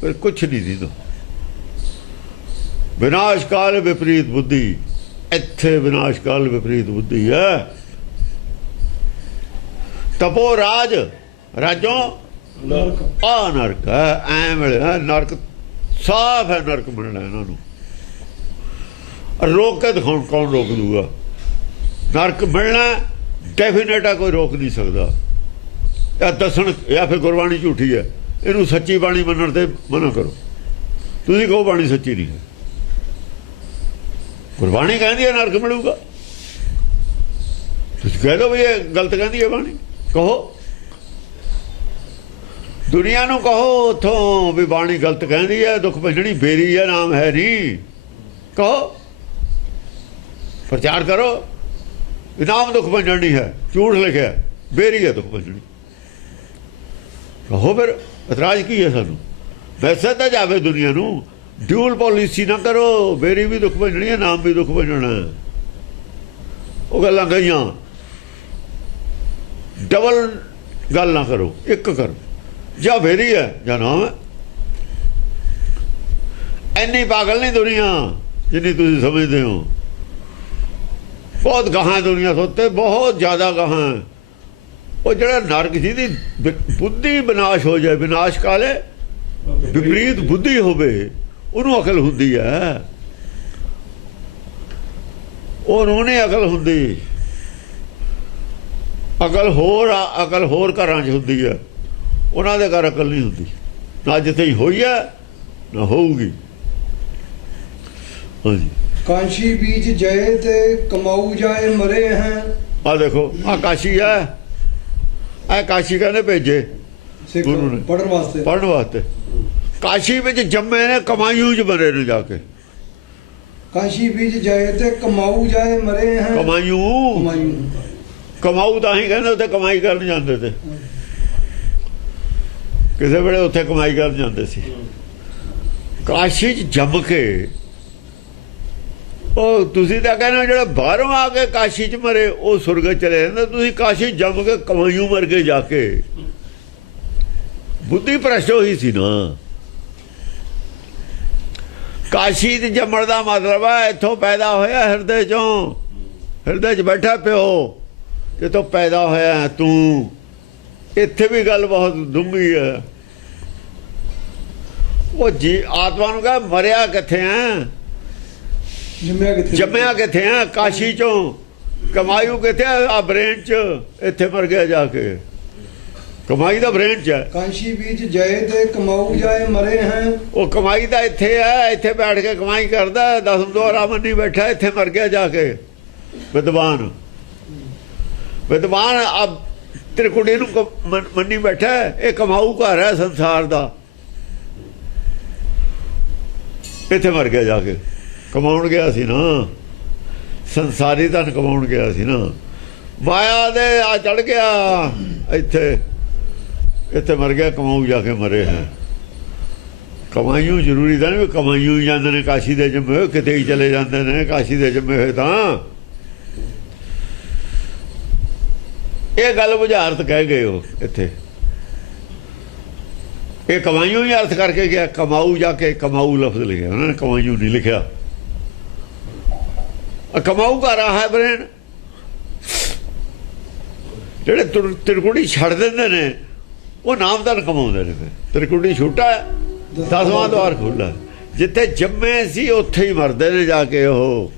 ਫਿਰ ਕੁਛ ਨਹੀਂ ਦਿੰਦਾ। ਵਿਨਾਸ਼ ਕਾਲ ਵਿਪਰੀਤ ਬੁੱਧੀ, ਇੱਥੇ ਵਿਨਾਸ਼ ਕਾਲ ਵਿਪਰੀਤ ਬੁੱਧੀ ਹੈ। ਤਪੋ ਰਾਜ, ਰਾਜੋਂ ਆ ਨਰਕ ਹੈ। ਐ ਮਿਲਿਆ ਨਰਕ, ਸਾਫ ਹੈ ਨਰਕ ਮਿਲਣਾ ਇਹਨਾਂ ਨੂੰ। ਰੋਕ ਕੇ ਦਿਖਾਉਣ, ਕੌਣ ਰੋਕ ਦੂਗਾ? ਨਰਕ ਮਿਲਣਾ ਡੈਫੀਨੇਟ ਹੈ, ਕੋਈ ਰੋਕ ਨਹੀਂ ਸਕਦਾ। ਜਾਂ ਦੱਸਣ, ਜਾਂ ਫਿਰ ਗੁਰਬਾਣੀ ਝੂਠੀ ਹੈ, ਇਹਨੂੰ ਸੱਚੀ ਬਾਣੀ ਮੰਨਣ ਤੇ ਮਨਾ ਕਰੋ। ਤੁਸੀਂ ਕਹੋ ਬਾਣੀ ਸੱਚੀ ਨਹੀਂ ਹੈ। ਗੁਰਬਾਣੀ ਕਹਿੰਦੀ ਹੈ ਨਰਕ ਮਿਲੂਗਾ, ਤੁਸੀਂ ਕਹਿ ਦਿਓ ਵੀ ਇਹ ਗਲਤ ਕਹਿੰਦੀ ਹੈ ਬਾਣੀ। ਕਹੋ, ਦੁਨੀਆ ਨੂੰ ਕਹੋ ਉੱਥੋਂ ਵੀ ਬਾਣੀ ਗਲਤ ਕਹਿੰਦੀ ਹੈ, ਦੁੱਖ ਭੰਜਣੀ ਬੇਰੀ ਹੈ, ਨਾਮ ਹੈ ਨਹੀਂ। ਕਹੋ, ਪ੍ਰਚਾਰ ਕਰੋ, ਨਾਮ ਦੁੱਖ ਭੰਜਣ ਨਹੀਂ ਹੈ, ਝੂਠ ਲਿਖਿਆ, ਬੇਰੀ ਹੈ ਦੁੱਖ ਭੰਜਣੀ। ਕਹੋ, ਫਿਰ ਇਤਰਾਜ਼ ਕੀ ਹੈ ਸਾਨੂੰ? ਵੈਸੇ ਤਾਂ ਜਾਵੇ ਦੁਨੀਆ ਨੂੰ, ਡਿਊਲ ਪੋਲਿਸੀ ਨਾ ਕਰੋ। ਬੇਰੀ ਵੀ ਦੁੱਖ ਭੰਜਣੀ ਹੈ, ਨਾਮ ਵੀ ਦੁੱਖ ਭੰਜਣਾ। ਉਹ ਗੱਲਾਂ ਗਈਆਂ, ਡਬਲ ਗੱਲ ਨਾ ਕਰੋ, ਇੱਕ ਕਰੋ। ਜਾਂ ਬੇਰੀ ਹੈ ਜਾਂ ਨਾਮ ਹੈ। ਇੰਨੀ ਪਾਗਲ ਨਹੀਂ ਦੁਨੀਆ ਜਿੰਨੀ ਤੁਸੀਂ ਸਮਝਦੇ ਹੋ। ਬਹੁਤ ਗਾਹਾਂ ਦੁਨੀਆ ਸੋਤੇ, ਬਹੁਤ ਜ਼ਿਆਦਾ ਗਾਹਾਂ। ਉਹ ਜਿਹੜਾ ਨਰਕ ਜਿਹਦੀ ਬੁੱਧੀ ਵਿਨਾਸ਼ ਹੋ ਜਾਏ, ਵਿਨਾਸ਼ ਕਾਲੇ ਵਿਪਰੀਤ ਬੁੱਧੀ ਹੋਵੇ, ਉਹਨੂੰ ਅਕਲ ਹੁੰਦੀ ਹੈ। ਉਹਨੂੰ ਨਹੀਂ ਅਕਲ ਹੁੰਦੀ। ਅਕਲ ਹੋਰ ਘਰਾਂ 'ਚ ਹੁੰਦੀ ਹੈ, ਉਹਨਾਂ ਦੇ ਘਰ ਅਕਲ ਨਹੀਂ ਹੁੰਦੀ। ਨਾ ਜਿੱਥੇ ਹੋਈ ਹੈ ਨਾ ਹੋਊਗੀ। ਹਾਂਜੀ, ਕਾਂਸ਼ੀ ਬੀਜ ਜਏ ਤੇ ਕਮਾਊ ਜਾਏ ਮਰੇ ਹੈ। ਆ ਦੇਖੋ, ਆ ਕਾਸ਼ੀ ਹੈ, ਇਹ ਕਾਸ਼ੀ ਕਹਿੰਦੇ ਭੇਜੇ ਗੁਰੂ ਨੇ ਪੜ੍ਹਨ ਵਾਸਤੇ। ਕਾਸ਼ੀ ਵਿੱਚ ਜੰਮੇ ਨੇ, ਕਮਾਈਊ 'ਚ ਮਰੇ ਨੇ ਜਾ ਕੇ। ਕਾਸ਼ੀ ਬੀਜ ਜਏ ਤੇ ਕਮਾਊ ਜਾਏ ਮਰੇ ਹੈ। ਕਮਾਈਊ ਕਮਾਊ ਤਾਂ ਹੀ ਕਹਿੰਦੇ ਉੱਥੇ ਕਮਾਈ ਕਰਨ ਜਾਂਦੇ ਤੇ, ਕਿਸੇ ਵੇਲੇ ਉੱਥੇ ਕਮਾਈ ਕਰਨ ਜਾਂਦੇ ਸੀ। ਕਾਸ਼ੀ 'ਚ ਜੰਮ ਕੇ ਉਹ ਤੁਸੀਂ ਤਾਂ ਕਹਿੰਦੇ ਜਿਹੜਾ ਬਾਹਰੋਂ ਆ ਕੇ ਕਾਸ਼ੀ 'ਚ ਮਰੇ ਉਹ ਸੁਰਗ ਚਲੇ ਜਾਂਦਾ, ਤੁਸੀਂ ਕਾਸ਼ੀ ਜੰਮ ਕੇ ਕਮਾਈਓ ਮਰ ਕੇ ਜਾ ਕੇ। ਬੁੱਧੀ ਭ੍ਰਸ਼ਟ ਹੋਈ ਸੀ ਨਾ। ਕਾਸ਼ੀ 'ਚ ਜੰਮਣ ਦਾ ਮਤਲਬ ਹੈ ਇੱਥੋਂ ਪੈਦਾ ਹੋਇਆ ਹਿਰਦੇ 'ਚੋਂ, ਹਿਰਦੇ 'ਚ ਬੈਠਾ ਪਿਓ ਜਿੱਥੋਂ ਪੈਦਾ ਹੋਇਆ ਤੂੰ। ਇੱਥੇ ਵੀ ਗੱਲ ਬਹੁਤ ਡੂੰਘੀ ਹੈ। ਉਹ ਜੀ ਆਤਮਾ ਨੂੰ ਕਹੇ ਮਰਿਆ ਕਿੱਥੇ ਹੈ, ਜੰਮਿਆ ਕਿੱਥੇ ਆ? ਕਾਸ਼ੀ 'ਚੋਂ। ਕਮਾਈਓ ਕਿੱਥੇ ਆ? ਬ੍ਰੇਨ 'ਚ। ਇੱਥੇ ਮਰ ਗਿਆ ਜਾ ਕੇ। ਕਮਾਈ ਦਾ ਬ੍ਰੇਨ 'ਚ ਹੈ। ਕਾਸ਼ੀ ਵਿੱਚ ਜਏ ਤੇ ਕਮਾਊ ਜਾਏ ਮਰੇ ਹੈ। ਉਹ ਕਮਾਈ ਤਾਂ ਇੱਥੇ ਹੈ, ਇੱਥੇ ਬੈਠ ਕੇ ਕਮਾਈ ਕਰਦਾ। ਦਸਮ ਦੁਆਰਾ ਮੰਨੀ ਬੈਠਾ, ਇੱਥੇ ਮਰ ਗਿਆ ਜਾ ਕੇ। ਵਿਦਵਾਨ ਵਿਦਵਾਨ ਅਬ ਤ੍ਰਿਕੁਟੀ ਨੂੰ ਮੰਨੀ ਬੈਠਾ, ਇਹ ਕਮਾਊ ਘਰ ਹੈ ਸੰਸਾਰ ਦਾ। ਇੱਥੇ ਮਰ ਗਿਆ ਜਾ ਕੇ। ਕਮਾਉਣ ਗਿਆ ਸੀ ਨਾ, ਸੰਸਾਰੀ ਧਨ ਕਮਾਉਣ ਗਿਆ ਸੀ ਨਾ। ਮਾਇਆ ਦੇ ਆ ਚੜ ਗਿਆ ਇੱਥੇ, ਇੱਥੇ ਮਰ ਗਿਆ। ਕਮਾਊ ਜਾ ਕੇ ਮਰੇ ਹੈ। ਕਮਾਈਓ ਜ਼ਰੂਰੀ ਤਾਂ ਨਹੀਂ ਕਮਾਈਓ ਹੀ ਜਾਂਦੇ ਨੇ ਕਾਸ਼ੀ ਦੇ ਜੰਮੇ ਹੋਏ, ਕਿਤੇ ਹੀ ਚਲੇ ਜਾਂਦੇ ਨੇ ਕਾਸ਼ੀ ਦੇ ਜੰਮੇ ਹੋਏ ਤਾਂ। ਇਹ ਗੱਲ ਬੁਝਾਰਤ ਕਹਿ ਗਏ ਉਹ ਇੱਥੇ। ਇਹ ਕਮਾਈਓ ਹੀ ਅਰਥ ਕਰਕੇ ਗਿਆ। ਕਮਾਊ ਜਾ ਕੇ ਕਮਾਊ ਲਫ਼ਜ਼ ਲਿਖਿਆ ਉਹਨਾਂ ਨੇ, ਕਮਾਈਓ ਨਹੀਂ ਲਿਖਿਆ। ਕਮਾਊ ਘਰ ਹੈ ਬ੍ਰੇਨ। ਜਿਹੜੇ ਤ੍ਰਿਕੁਟੀ ਛੱਡ ਦਿੰਦੇ ਨੇ ਉਹ ਨਾਮਦਾਨ ਕਮਾਉਂਦੇ ਨੇ। ਫਿਰ ਤ੍ਰਿਕੁਟੀ ਛੋਟਾ ਹੈ, 10ਵਾਂ ਦੁਆਰ ਖੁੱਲ੍ਹਾ। ਜਿੱਥੇ ਜੰਮੇ ਸੀ ਉੱਥੇ ਹੀ ਮਰਦੇ ਨੇ ਜਾ ਕੇ। ਉਹ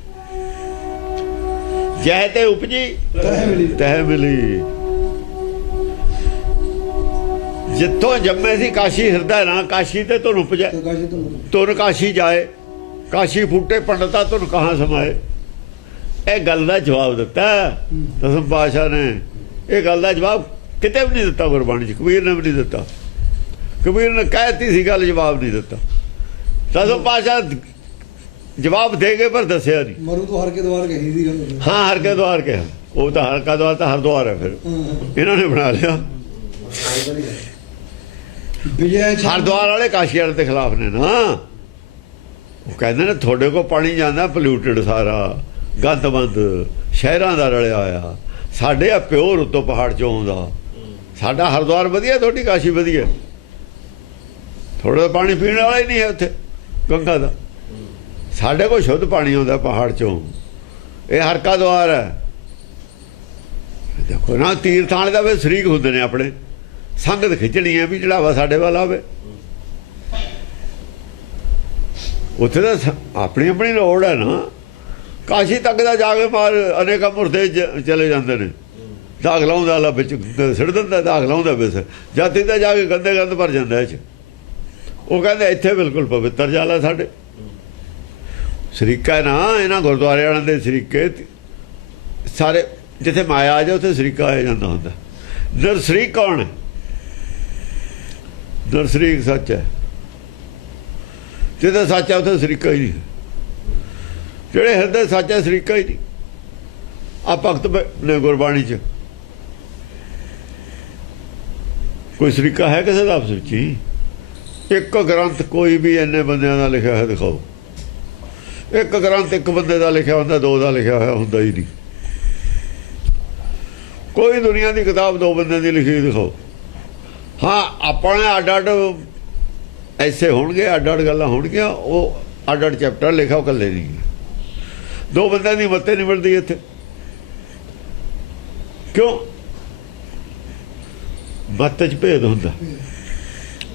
ਜਹ ਤੇ ਉਪਜੀ ਤਹਿ ਮਿਲੀ। ਜਿੱਥੋਂ ਜੰਮੇ ਸੀ ਕਾਸ਼ੀ ਹਿਰਦਾ ਨਾ, ਕਾਸ਼ੀ ਤੇ ਤੁਨ ਉਪਜੈ। ਤੁਨ ਕਾਸ਼ੀ ਜਾਏ, ਕਾਸ਼ੀ ਫੂਟੇ ਪੰਡਤਾ ਤੁਨ ਕਹਾਂ ਸਮਾਏ। ਇਹ ਗੱਲ ਦਾ ਜਵਾਬ ਦਿੱਤਾ ਦਸਮ ਪਾਤਸ਼ਾਹ ਨੇ। ਇਹ ਗੱਲ ਦਾ ਜਵਾਬ ਕਿਤੇ ਵੀ ਨਹੀਂ ਦਿੱਤਾ ਗੁਰਬਾਣੀ 'ਚ। ਕਬੀਰ ਨੇ ਵੀ ਨਹੀਂ ਦਿੱਤਾ। ਕਬੀਰ ਨੇ ਕਹਿਤੀ ਸੀ ਗੱਲ, ਜਵਾਬ ਨਹੀਂ ਦਿੱਤਾ। ਦਸਮ ਪਾਤਸ਼ਾਹ ਜਵਾਬ ਦੇ ਗਏ ਪਰ ਦੱਸਿਆ ਨਹੀਂ। ਮਰੂ ਤੋਂ ਹਰ ਕੇ ਦਵਾਰ ਕਹੀ ਸੀ ਗੱਲ। ਹਾਂ, ਹਰ ਕੇ ਦਵਾਰ ਕਿਹਾ। ਉਹ ਤਾਂ ਹਰ ਕਾ ਦਵਾਰ ਤਾਂ ਹਰ ਦਵਾਰ ਹੈ। ਫਿਰ ਇਹਨਾਂ ਨੇ ਬਣਾ ਲਿਆ। ਹਰਿਦੁਆਰ ਵਾਲੇ ਕਾਸ਼ੀ ਵਾਲੇ ਦੇ ਖਿਲਾਫ ਨੇ ਨਾ। ਉਹ ਕਹਿੰਦੇ ਨੇ ਤੁਹਾਡੇ ਕੋਲ ਪਾਣੀ ਜਾਂਦਾ ਪੋਲਿਊਟਡ ਸਾਰਾ, ਗੰਦਮੰਦ, ਸ਼ਹਿਰਾਂ ਦਾ ਰਲਿਆ ਹੋਇਆ। ਸਾਡੇ ਆ ਪਿਓਰ ਉੱਤੋਂ ਪਹਾੜ 'ਚੋਂ ਆਉਂਦਾ। ਸਾਡਾ ਹਰਿਦੁਆਰ ਵਧੀਆ, ਤੁਹਾਡੀ ਕਾਸ਼ੀ ਵਧੀਆ। ਥੋੜਾ ਪਾਣੀ ਪੀਣ ਵਾਲਾ ਹੀ ਨਹੀਂ ਹੈ ਉੱਥੇ ਗੰਗਾ ਦਾ। ਸਾਡੇ ਕੋਲ ਸ਼ੁੱਧ ਪਾਣੀ ਆਉਂਦਾ ਪਹਾੜ 'ਚੋਂ। ਇਹ ਹਰ ਕਾ ਦੁਆਰ ਹੈ। ਦੇਖੋ ਨਾ, ਤੀਰਥਾਂ ਵਾਲੇ ਦਾ ਵੀ ਸ਼ਰੀਕ ਹੁੰਦੇ ਨੇ ਆਪਣੇ। ਸੰਗਤ ਖਿੱਚਣੀ ਹੈ ਵੀ ਚੜਾਵਾ ਸਾਡੇ ਵੱਲ ਆਵੇ। ਉੱਥੇ ਤਾਂ ਆਪਣੀ ਆਪਣੀ ਲੋੜ ਹੈ ਨਾ। ਕਾਸ਼ੀ ਤੱਕ ਦਾ ਜਾ ਕੇ ਮਾਰ ਅਨੇਕਾਂ ਮੁਰਦੇ ਚਲੇ ਜਾਂਦੇ ਨੇ। ਦਾਗ ਲਾਉਂਦਾ ਲਾ ਵਿੱਚ ਸਿੱਟ ਦਿੰਦਾ, ਦਾਗ ਲਾਉਂਦਾ ਵਿੱਚ। ਜਾਤੀ ਦਾ ਜਾ ਕੇ ਗੰਦੇ ਗੰਦ ਭਰ ਜਾਂਦਾ ਇਹ 'ਚ। ਉਹ ਕਹਿੰਦੇ ਇੱਥੇ ਬਿਲਕੁਲ ਪਵਿੱਤਰ ਜਾਲਾ ਸਾਡੇ। ਸ਼ਰੀਕਾ ਨਾ ਇਹਨਾਂ ਗੁਰਦੁਆਰੇ ਵਾਲਿਆਂ ਦੇ ਸ਼ਰੀਕੇ ਸਾਰੇ। ਜਿੱਥੇ ਮਾਇਆ ਆ ਜਾ ਉੱਥੇ ਸ਼ਰੀਕਾ ਆ ਜਾਂਦਾ ਹੁੰਦਾ। ਨਰਸਰੀ ਕੌਣ ਹੈ? ਨਰਸਰੀ ਸੱਚ ਹੈ। ਜਿੱਥੇ ਸੱਚ ਹੈ ਉੱਥੇ ਸ਼ਰੀਕਾ ਹੀ ਨਹੀਂ। ਜਿਹੜੇ ਹਿਰਦੇ ਸੱਚ ਹੈ ਸ਼ਰੀਕਾ ਹੀ ਨਹੀਂ। ਆ ਭਗਤ ਨੇ ਗੁਰਬਾਣੀ 'ਚ ਕੋਈ ਸ਼ਰੀਕਾ ਹੈ ਕਿਸੇ ਦਾ ਆਪਸ ਵਿੱਚ ਹੀ? ਇੱਕ ਗ੍ਰੰਥ ਕੋਈ ਵੀ ਇੰਨੇ ਬੰਦਿਆਂ ਦਾ ਲਿਖਿਆ ਹੋਇਆ ਦਿਖਾਓ। ਇੱਕ ਗ੍ਰੰਥ ਇੱਕ ਬੰਦੇ ਦਾ ਲਿਖਿਆ ਹੁੰਦਾ, ਦੋ ਦਾ ਲਿਖਿਆ ਹੋਇਆ ਹੁੰਦਾ ਹੀ ਨਹੀਂ। ਕੋਈ ਦੁਨੀਆ ਦੀ ਕਿਤਾਬ ਦੋ ਬੰਦਿਆਂ ਦੀ ਲਿਖੀ ਦਿਖਾਓ। ਹਾਂ, ਆਪਣੇ ਅੱਡ ਅੱਡ ਐਸੇ ਹੋਣਗੇ, ਅੱਡ ਅੱਡ ਗੱਲਾਂ ਹੋਣਗੀਆਂ। ਉਹ ਅੱਡ ਅੱਡ ਚੈਪਟਰ ਲਿਖਿਆ, ਉਹ ਇਕੱਲੇ ਨਹੀਂ। ਦੋ ਬੰਦਿਆਂ ਦੀ ਮੱਤੇ ਨਹੀਂ ਮਿਲਦੀ ਇੱਥੇ। ਕਿਉਂ? ਮੱਤ 'ਚ ਭੇਦ ਹੁੰਦਾ,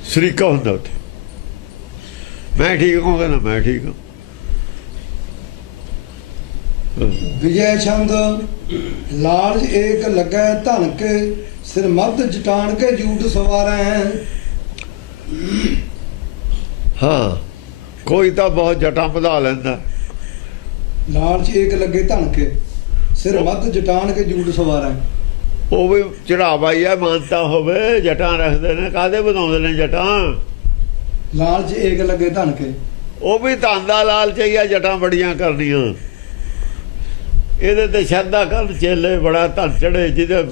ਸ਼ਰੀਕਾ ਹੁੰਦਾ ਉੱਥੇ। ਮੈਂ ਠੀਕ ਹਾਂ, ਕਹਿੰਦਾ ਮੈਂ ਠੀਕ ਹਾਂ। ਵਿਜੈ ਛੰਦ ਲਾਰਜ ਏਕ ਲੱਗੈ ਧਨ ਕੇ, ਸਿਰ ਮੱਧ ਜਟਾਨ ਕੇ ਜੂਟ ਸਵਾਰੈ। ਹਾਂ, ਕੋਈ ਤਾਂ ਬਹੁਤ ਜਟਾਂ ਵਧਾ ਲੈਂਦਾ। ਲਾਲਚ ਏਕ ਲੱਗੇ ਧਨ ਕੇ, ਸਿਰ ਮੱਧ ਜਟਾਨ ਕੇ ਜੂਟ ਸਵਾਰੈ। ਉਹ ਵੀ ਚੜਾਵਾ ਹੀ ਹੈ। ਮਾਨਤਾ ਹੋਵੇ, ਜਟਾਂ ਰੱਖਦੇ ਨੇ। ਕਾਹਦੇ ਵਧਾਉਂਦੇ ਨੇ ਜਟਾਂ? ਲਾਲਚ ਏਕ ਲੱਗੇ ਧਨ ਕੇ। ਉਹ ਵੀ ਧਨ ਦਾ ਲਾਲਚ ਹੀ ਆ, ਜਟਾਂ ਬੜੀਆਂ ਕਰਨੀਆਂ। ਇਹਦੇ ਤੇ ਸ਼ਰਧਾ ਕਰਨ ਚੇਲੇ ਬੜਾ ਧਨ ਚੜੇ, ਜਿਹਦੇ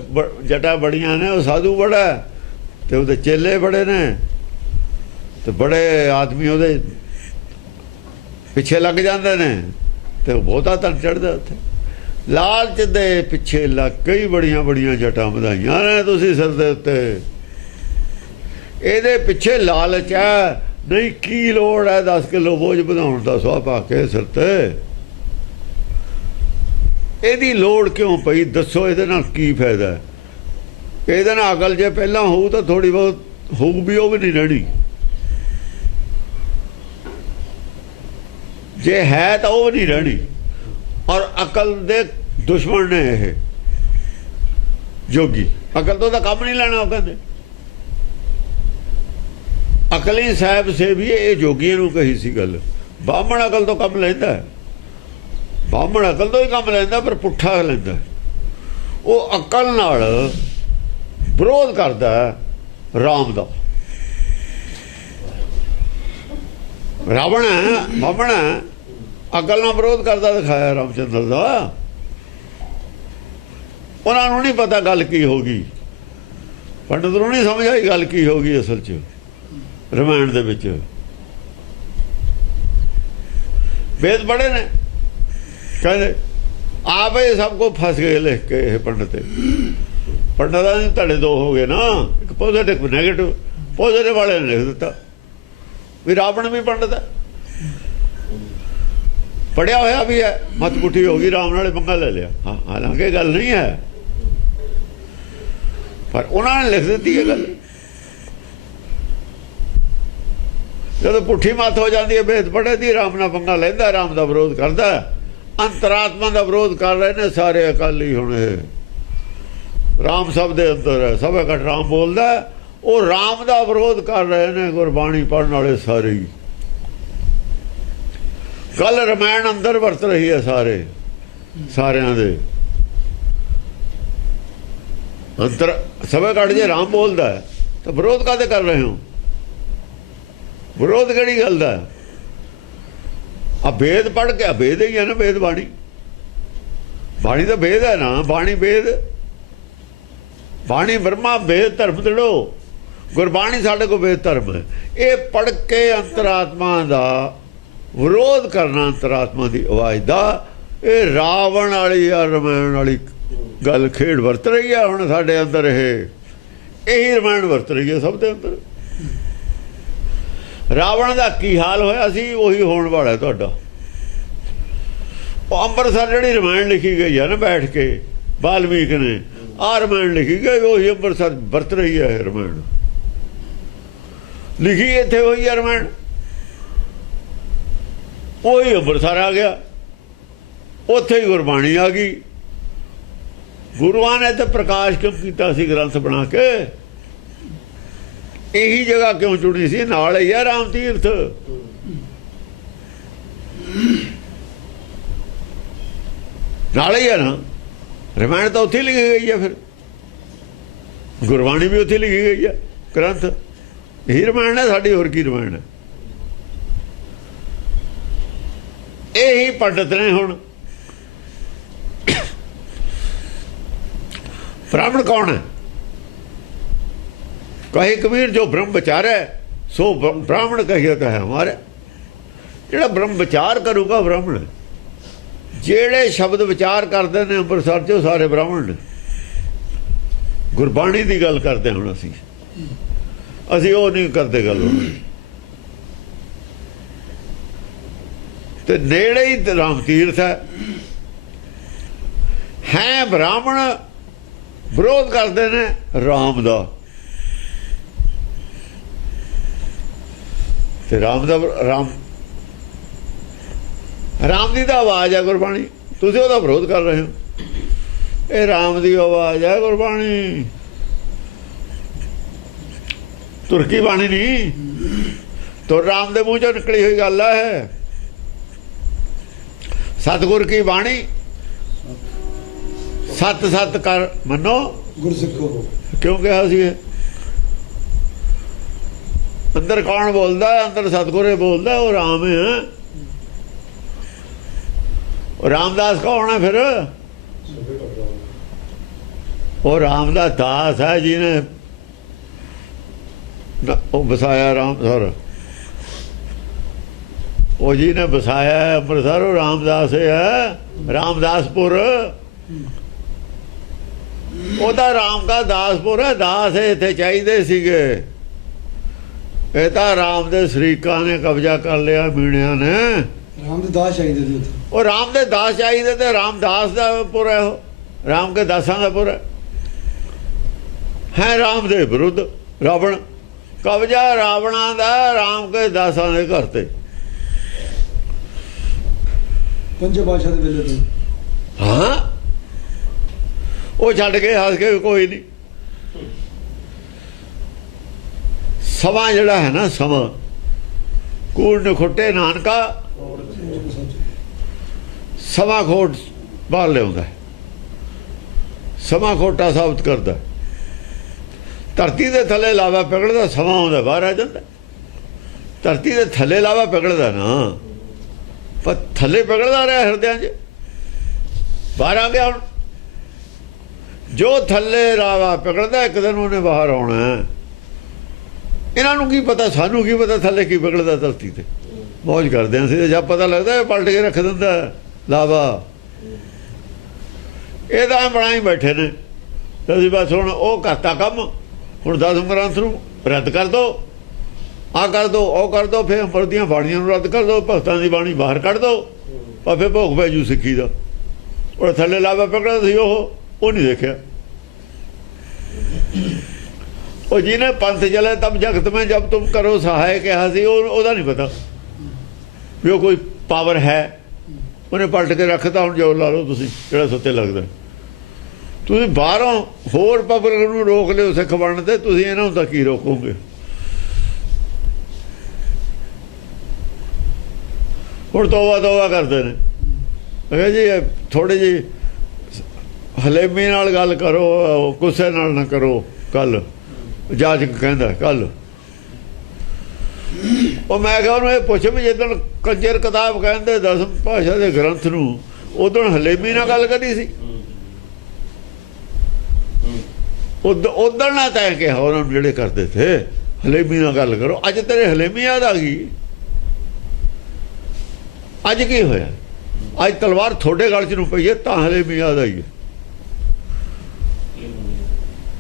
ਜਟਾ ਬੜੀਆਂ ਨੇ ਉਹ ਸਾਧੂ ਬੜਾ ਤੇ ਉਹਦੇ ਚੇਲੇ ਬੜੇ ਨੇ ਤੇ ਬੜੇ ਆਦਮੀ ਉਹਦੇ ਪਿੱਛੇ ਲੱਗ ਜਾਂਦੇ ਨੇ ਤੇ ਉਹ ਬਹੁਤਾ ਧਨ ਚੜਦਾ ਉੱਥੇ। ਲਾਲਚ ਦੇ ਪਿੱਛੇ ਲੱਗ ਕਈ ਬੜੀਆਂ ਬੜੀਆਂ ਜਟਾਂ ਵਧਾਈਆਂ ਨੇ ਤੁਸੀਂ ਸਿਰ ਦੇ ਉੱਤੇ, ਇਹਦੇ ਪਿੱਛੇ ਲਾਲਚ ਹੈ। ਨਹੀਂ ਕੀ ਲੋੜ ਹੈ 10 ਕਿਲੋ ਬੋਝ ਵਧਾਉਣ ਦਾ ਸੁਆਹ ਪਾ ਕੇ ਸਿਰ ਤੇ, ਇਹਦੀ ਲੋੜ ਕਿਉਂ ਪਈ ਦੱਸੋ? ਇਹਦੇ ਨਾਲ ਕੀ ਫਾਇਦਾ? ਇਹਦੇ ਨਾਲ ਅਕਲ ਜੇ ਪਹਿਲਾਂ ਹੋਊ ਤਾਂ ਥੋੜੀ ਬਹੁਤ ਹੋਊ ਵੀ, ਉਹ ਵੀ ਨਹੀਂ ਰਹਿਣੀ। ਜੇ ਹੈ ਤਾਂ ਉਹ ਵੀ ਨਹੀਂ ਰਹਿਣੀ। ਔਰ ਅਕਲ ਦੇ ਦੁਸ਼ਮਣ ਨੇ ਇਹ ਜੋਗੀ, ਅਕਲ ਤੋਂ ਤਾਂ ਕੰਮ ਨਹੀਂ ਲੈਣਾ। ਉਹ ਕਹਿੰਦੇ ਅਕਲੀ ਸਾਹਿਬ ਸੇ ਵੀ ਇਹ ਜੋਗੀਆਂ ਨੂੰ ਕਹੀ ਸੀ ਗੱਲ। ਬਾਹਮਣ ਅਕਲ ਤੋਂ ਕੰਮ ਲੈਂਦਾ, ਬਾਹਮਣ ਅਕਲ ਤੋਂ ਹੀ ਕੰਮ ਲੈਂਦਾ, ਪਰ ਪੁੱਠਾ ਲੈਂਦਾ। ਉਹ ਅਕਲ ਨਾਲ ਵਿਰੋਧ ਕਰਦਾ ਰਾਮ ਦਾ। ਰਾਵਣ ਹੈ, ਬਾਹਮਣ ਹੈ, ਅਕਲ ਨਾਲ ਵਿਰੋਧ ਕਰਦਾ ਦਿਖਾਇਆ ਰਾਮਚੰਦਰ ਦਾ। ਉਹਨਾਂ ਨੂੰ ਨਹੀਂ ਪਤਾ ਗੱਲ ਕੀ ਹੋ ਗਈ, ਪੰਡਤ ਨੂੰ ਨਹੀਂ ਸਮਝ ਆਈ ਗੱਲ ਕੀ ਹੋ ਗਈ ਅਸਲ 'ਚ ਰਮਾਇਣ ਦੇ ਵਿੱਚ। ਵੇਦ ਬੜੇ ਨੇ, ਕਹਿੰਦੇ ਆਪ ਇਹ ਸਭ ਕੋ ਫਸ ਗਏ ਲਿਖ ਕੇ ਇਹ ਪੰਡਤ। ਪੰਡਤਾਂ ਦੇ ਧੜੇ ਦੋ ਹੋ ਗਏ ਨਾ, ਇੱਕ ਪੋਜ਼ਿਟਿਵ ਨੈਗੇਟਿਵ। ਪੋਜ਼ਿਟਿਵ ਵਾਲੇ ਨੇ ਲਿਖ ਦਿੱਤਾ ਵੀ ਰਾਵਣ ਵੀ ਪੰਡਤ ਹੈ, ਪੜਿਆ ਹੋਇਆ ਵੀ ਹੈ, ਮੱਤ ਪੁੱਠੀ ਹੋ ਗਈ, ਰਾਮ ਨਾਲੇ ਪੰਗਾ ਲੈ ਲਿਆ। ਹਾਂ, ਹਾਲਾਂਕਿ ਗੱਲ ਨਹੀਂ ਹੈ, ਪਰ ਉਹਨਾਂ ਨੇ ਲਿਖ ਦਿੱਤੀ ਇਹ ਗੱਲ। ਜਦੋਂ ਪੁੱਠੀ ਮੱਤ ਹੋ ਜਾਂਦੀ ਹੈ, ਵੇਦ ਪੜ੍ਹੇ ਦੀ, ਰਾਮ ਨਾਲ ਪੰਗਾ ਲੈਂਦਾ, ਰਾਮ ਦਾ ਵਿਰੋਧ ਕਰਦਾ, ਅੰਤਰਾਤਮਾ ਦਾ ਵਿਰੋਧ ਕਰ ਰਹੇ ਨੇ ਸਾਰੇ ਅਕਾਲੀ। ਹੁਣ ਇਹ ਰਾਮ ਸਭ ਦੇ ਅੰਦਰ ਹੈ, ਸਭ ਇਕੱਠ ਰਾਮ ਬੋਲਦਾ, ਉਹ ਰਾਮ ਦਾ ਵਿਰੋਧ ਕਰ ਰਹੇ ਨੇ ਗੁਰਬਾਣੀ ਪੜ੍ਹਨ ਵਾਲੇ ਸਾਰੇ ਹੀ। ਕੱਲ ਰਮਾਇਣ ਅੰਦਰ ਵਰਤ ਰਹੀ ਹੈ ਸਾਰੇ, ਸਾਰਿਆਂ ਦੇ ਅੰਦਰ ਸਭ ਇਕੱਠ। ਜੇ ਰਾਮ ਬੋਲਦਾ ਤਾਂ ਵਿਰੋਧ ਕਾਹਦੇ ਕਰ ਰਹੇ ਹੋ? ਵਿਰੋਧ ਕਿਹੜੀ ਗੱਲ ਦਾ? ਆ ਵੇਦ ਪੜ੍ਹ ਕੇ, ਵੇਦ ਹੀ ਹੈ ਨਾ, ਵੇਦ ਬਾਣੀ, ਬਾਣੀ ਤਾਂ ਵੇਦ ਹੈ ਨਾ, ਬਾਣੀ ਵੇਦ, ਬਾਣੀ ਬ੍ਰਹਮਾ ਵੇਦ ਧਰਮ ਦੜੋ। ਗੁਰਬਾਣੀ ਸਾਡੇ ਕੋਲ ਵੇਦ ਧਰਮ ਹੈ। ਇਹ ਪੜ੍ਹ ਕੇ ਅੰਤਰਾਤਮਾ ਦਾ ਵਿਰੋਧ ਕਰਨਾ, ਅੰਤਰਾਤਮਾ ਦੀ ਆਵਾਜ਼ ਦਾ, ਇਹ ਰਾਵਣ ਵਾਲੀ ਆ ਰਮਾਇਣ ਵਾਲੀ ਗੱਲ ਖੇਡ ਵਰਤ ਰਹੀ ਹੈ ਹੁਣ ਸਾਡੇ ਅੰਦਰ। ਇਹੀ ਰਮਾਇਣ ਵਰਤ ਰਹੀ ਹੈ ਸਭ ਦੇ ਅੰਦਰ। ਰਾਵਣ ਦਾ ਕੀ ਹਾਲ ਹੋਇਆ ਸੀ, ਉਹੀ ਹੋਣ ਵਾਲਾ ਤੁਹਾਡਾ। ਉਹ ਅੰਮ੍ਰਿਤਸਰ ਜਿਹੜੀ ਰਮਾਇਣ ਲਿਖੀ ਗਈ ਹੈ ਨਾ, ਬੈਠ ਕੇ ਵਾਲਮੀਕ ਨੇ ਆਹ ਰਮਾਇਣ ਲਿਖੀ ਗਈ, ਉਹੀ ਅੰਮ੍ਰਿਤਸਰ ਵਰਤ ਰਹੀ ਹੈ। ਰਮਾਇਣ ਲਿਖੀ ਇੱਥੇ ਹੋਈ ਹੈ ਰਮਾਇਣ, ਉਹੀ ਅੰਮ੍ਰਿਤਸਰ ਆ ਗਿਆ, ਉੱਥੇ ਹੀ ਗੁਰਬਾਣੀ ਆ ਗਈ। ਗੁਰੂਆਂ ਨੇ ਤਾਂ ਪ੍ਰਕਾਸ਼ ਕਿਉਂ ਕੀਤਾ ਸੀ ਗ੍ਰੰਥ ਬਣਾ ਕੇ? ਇਹੀ ਜਗ੍ਹਾ ਕਿਉਂ ਚੁਣੀ ਸੀ? ਨਾਲ ਹੀ ਆ ਰਾਮ ਤੀਰਥ। ਨਾਲ ਹੀ ਆ ਨਾ, ਰਮਾਇਣ ਤਾਂ ਉੱਥੇ ਲਿਖੀ ਗਈ ਹੈ, ਫਿਰ ਗੁਰਬਾਣੀ ਵੀ ਉੱਥੇ ਲਿਖੀ ਗਈ ਹੈ। ਗ੍ਰੰਥ ਇਹੀ ਰਮਾਇਣ ਹੈ ਸਾਡੀ, ਹੋਰ ਕੀ ਰਮਾਇਣ ਹੈ? ਇਹੀ ਪੰਡਤ ਨੇ ਹੁਣ। ब्राह्मण कौन है? कहे कबीर जो ब्रह्म विचार है सो ब्राह्मण कहिए तो है हमारे। ਜਿਹੜਾ ਬ੍ਰਹਮ ਵਿਚਾਰ ਕਰੂਗਾ ਬ੍ਰਾਹਮਣ। ਜਿਹੜੇ ਸ਼ਬਦ ਵਿਚਾਰ ਕਰਦੇ ਨੇ ਅੰਮ੍ਰਿਤਸਰ 'ਚ ਸਾਰੇ ਬ੍ਰਾਹਮਣ ਨੇ। ਗੁਰਬਾਣੀ ਦੀ ਗੱਲ ਕਰਦੇ ਹੁਣ ਅਸੀਂ ਉਹ ਨਹੀਂ ਕਰਦੇ ਗੱਲ। ਤੇ ਨੇੜੇ ਹੀ ਰਾਮ ਤੀਰਥ ਹੈ ਬ੍ਰਾਹਮਣ ਵਿਰੋਧ ਕਰਦੇ ਨੇ ਰਾਮ ਦਾ। ਤੇ ਰਾਮ ਦੀ ਤਾਂ ਆਵਾਜ਼ ਹੈ ਗੁਰਬਾਣੀ, ਤੁਸੀਂ ਉਹਦਾ ਵਿਰੋਧ ਕਰ ਰਹੇ ਹੋ। ਇਹ ਰਾਮ ਦੀ ਆਵਾਜ਼ ਹੈ ਗੁਰਬਾਣੀ, ਤੁਰਕੀ ਬਾਣੀ ਨਹੀਂ। ਤੁਰ ਰਾਮ ਦੇ ਮੂੰਹ ਚੋਂ ਨਿਕਲੀ ਹੋਈ ਗੱਲ ਹੈ। ਸਤਿਗੁਰ ਕੀ ਬਾਣੀ ਸਤ ਸਤ ਕਰ ਮੰਨੋ ਗੁਰਸਿੱਖੋ। ਕਿਉਂ ਕਿਹਾ ਸੀ? ਅੰਦਰ ਕੌਣ ਬੋਲਦਾ? ਅੰਦਰ ਸਤਿਗੁਰੇ ਬੋਲਦਾ, ਉਹ ਰਾਮ ਹੈ। ਰਾਮਦਾਸ ਕੌਣ ਹੈ ਫਿਰ? ਉਹ ਰਾਮ ਦਾ ਦਾਸ ਹੈ ਜਿਹਨੇ ਉਹ ਵਸਾਇਆ ਰਾਮਸਰ, ਉਹ ਜਿਹਨੇ ਵਸਾਇਆ ਅੰਮ੍ਰਿਤਸਰ ਉਹ ਰਾਮਦਾਸ ਹੈ, ਰਾਮਦਾਸਪੁਰ ਉਹਦਾ ਰਾਮ ਦਾ ਦਾਸਪੁਰ ਹੈ। ਦਾਸ ਇੱਥੇ ਚਾਹੀਦੇ ਸੀਗੇ, ਇਹ ਤਾਂ ਰਾਮ ਦੇ ਸ਼ਰੀਕਾਂ ਨੇ ਕਬਜ਼ਾ ਕਰ ਲਿਆ, ਮੀਣਿਆਂ ਨੇ। ਰਾਮ ਦੇ ਦਾਸ ਚਾਹੀਦੇ ਸੀ ਉੱਥੇ, ਉਹ ਰਾਮ ਦੇ ਦਾਸ ਚਾਹੀਦੇ ਤੇ ਰਾਮਦਾਸ ਦਾ ਪੁਰ ਹੈ, ਉਹ ਰਾਮ ਕੇ ਦਾਸਾਂ ਦਾ ਪੁਰ ਹੈ ਰਾਮ ਦੇ ਵਿਰੁੱਧ ਰਾਵਣ, ਕਬਜ਼ਾ ਰਾਵਣਾਂ ਦਾ ਰਾਮ ਕੇ ਦਾਸਾਂ ਦੇ ਘਰ ਤੇ। ਪੰਜ ਬਾਦਸ਼ਾਹ ਦੇ ਵੇਲੇ ਤੋਂ ਹਾਂ ਉਹ ਛੱਡ ਕੇ ਹੱਸ ਕੇ ਕੋਈ ਨਹੀਂ। ਸਮਾਂ ਜਿਹੜਾ ਹੈ ਨਾ, ਸਮਾਂ ਕੂੜ ਨਖੁੱਟੇ ਨਾਨਕਾ, ਸਮਾਂ ਖੋਟ ਬਾਹਰ ਲਿਆਉਂਦਾ, ਸਮਾਂ ਖੋਟਾ ਸਾਬਤ ਕਰਦਾ। ਧਰਤੀ ਦੇ ਥੱਲੇ ਲਾਵਾ ਪਿਘਲਦਾ, ਸਮਾਂ ਆਉਂਦਾ ਬਾਹਰ ਆ ਜਾਂਦਾ। ਧਰਤੀ ਦੇ ਥੱਲੇ ਲਾਵਾ ਪਿਘਲਦਾ ਨਾ, ਪਰ ਥੱਲੇ ਪਿਘਲਦਾ ਰਿਹਾ ਹਿਰਦਿਆਂ 'ਚ, ਬਾਹਰ ਆ ਗਿਆ। ਹੁਣ ਜੋ ਥੱਲੇ ਲਾਵਾ ਪਿਘਲਦਾ ਇੱਕ ਦਿਨ ਉਹਨੇ ਬਾਹਰ ਆਉਣਾ। ਇਹਨਾਂ ਨੂੰ ਕੀ ਪਤਾ, ਸਾਨੂੰ ਕੀ ਪਤਾ ਥੱਲੇ ਕੀ ਪਿਘਲਦਾ ਧਰਤੀ ਤੇ। ਮੌਜ ਕਰਦੇ ਹਾਂ ਅਸੀਂ, ਜਦ ਪਤਾ ਲੱਗਦਾ ਪਲਟ ਕੇ ਰੱਖ ਦਿੰਦਾ ਲਾਵਾ। ਇਹਦਾ ਬਣਾਈ ਬੈਠੇ ਨੇ, ਅਸੀਂ ਬਸ ਹੁਣ ਉਹ ਕਰਤਾ ਕੰਮ। ਹੁਣ 10 ਗ੍ਰੰਥ ਨੂੰ ਰੱਦ ਕਰ ਦੋ, ਆ ਕਰ ਦੋ, ਉਹ ਕਰ ਦੋ, ਫਿਰ ਅੰਮ੍ਰਿਤ ਦੀਆਂ ਬਾਣੀਆਂ ਨੂੰ ਰੱਦ ਕਰ ਦੋ, ਭਗਤਾਂ ਦੀ ਬਾਣੀ ਬਾਹਰ ਕੱਢ ਦੋ, ਪਰ ਫਿਰ ਭੋਗ ਪੈ ਜੂ ਸਿੱਖੀ ਦਾ। ਉਹ ਥੱਲੇ ਲਾਵਾ ਪਕੜਦਾ ਸੀ, ਉਹ ਨਹੀਂ ਦੇਖਿਆ। ਉਹ ਜਿਹਨੇ ਪੰਥ ਚਲੇ ਤਬ ਜਗਤ ਮੈਂ ਜਬ ਤੁਮ ਕਰੋ ਸਹਾਇ ਕਿਹਾ ਸੀ, ਉਹਦਾ ਨਹੀਂ ਪਤਾ ਵੀ ਉਹ ਕੋਈ ਪਾਵਰ ਹੈ। ਉਹਨੇ ਪਲਟ ਕੇ ਰੱਖਤਾ। ਹੁਣ ਜੋ ਲਾ ਲਓ ਤੁਸੀਂ, ਜਿਹੜਾ ਸੁੱਤੇ ਲੱਗਦਾ। ਤੁਸੀਂ ਬਾਹਰੋਂ ਹੋਰ ਪਬਲਿਕ ਨੂੰ ਰੋਕ ਲਿਓ ਸਿੱਖ ਬਣਨ ਤੇ, ਤੁਸੀਂ ਇਹਨਾਂ ਨੂੰ ਤਾਂ ਕੀ ਰੋਕੋਗੇ। ਹੁਣ ਤੋਬਾ ਕਰਦੇ ਨੇ, ਮੈਂ ਜੀ ਥੋੜੀ ਜਿਹੀ ਹਲੇਮੀ ਨਾਲ ਗੱਲ ਕਰੋ, ਗੁੱਸੇ ਨਾਲ ਨਾ ਕਰੋ। ਕੱਲ ਜਾਜਕ ਕਹਿੰਦਾ, ਕੱਲ ਉਹ ਮੈਂ ਕਿਹਾ ਉਹਨੂੰ ਇਹ ਪੁੱਛ ਵੀ ਜਿੱਦਣ ਕੰਜਰ ਕਿਤਾਬ ਕਹਿੰਦੇ 10 ਭਾਸ਼ਾ ਦੇ ਗ੍ਰੰਥ ਨੂੰ, ਉਦੋਂ ਹਲੇਮੀ ਨਾਲ ਗੱਲ ਕਰੀ ਸੀ। ਉਦੋਂ ਨਾ ਤੈਂ ਕਿਹਾ ਉਹਨਾਂ ਨੂੰ ਜਿਹੜੇ ਕਰਦੇ ਥੇ ਹਲੇਮੀ ਨਾਲ ਗੱਲ ਕਰੋ। ਅੱਜ ਤੇਰੇ ਹਲੇਮੀ ਯਾਦ ਆ ਗਈ। ਅੱਜ ਕੀ ਹੋਇਆ? ਅੱਜ ਤਲਵਾਰ ਤੁਹਾਡੇ ਗਲ 'ਚ ਨੂੰ ਪਈ ਹੈ ਤਾਂ ਹਲੇਮੀ ਯਾਦ ਆਈ ਹੈ।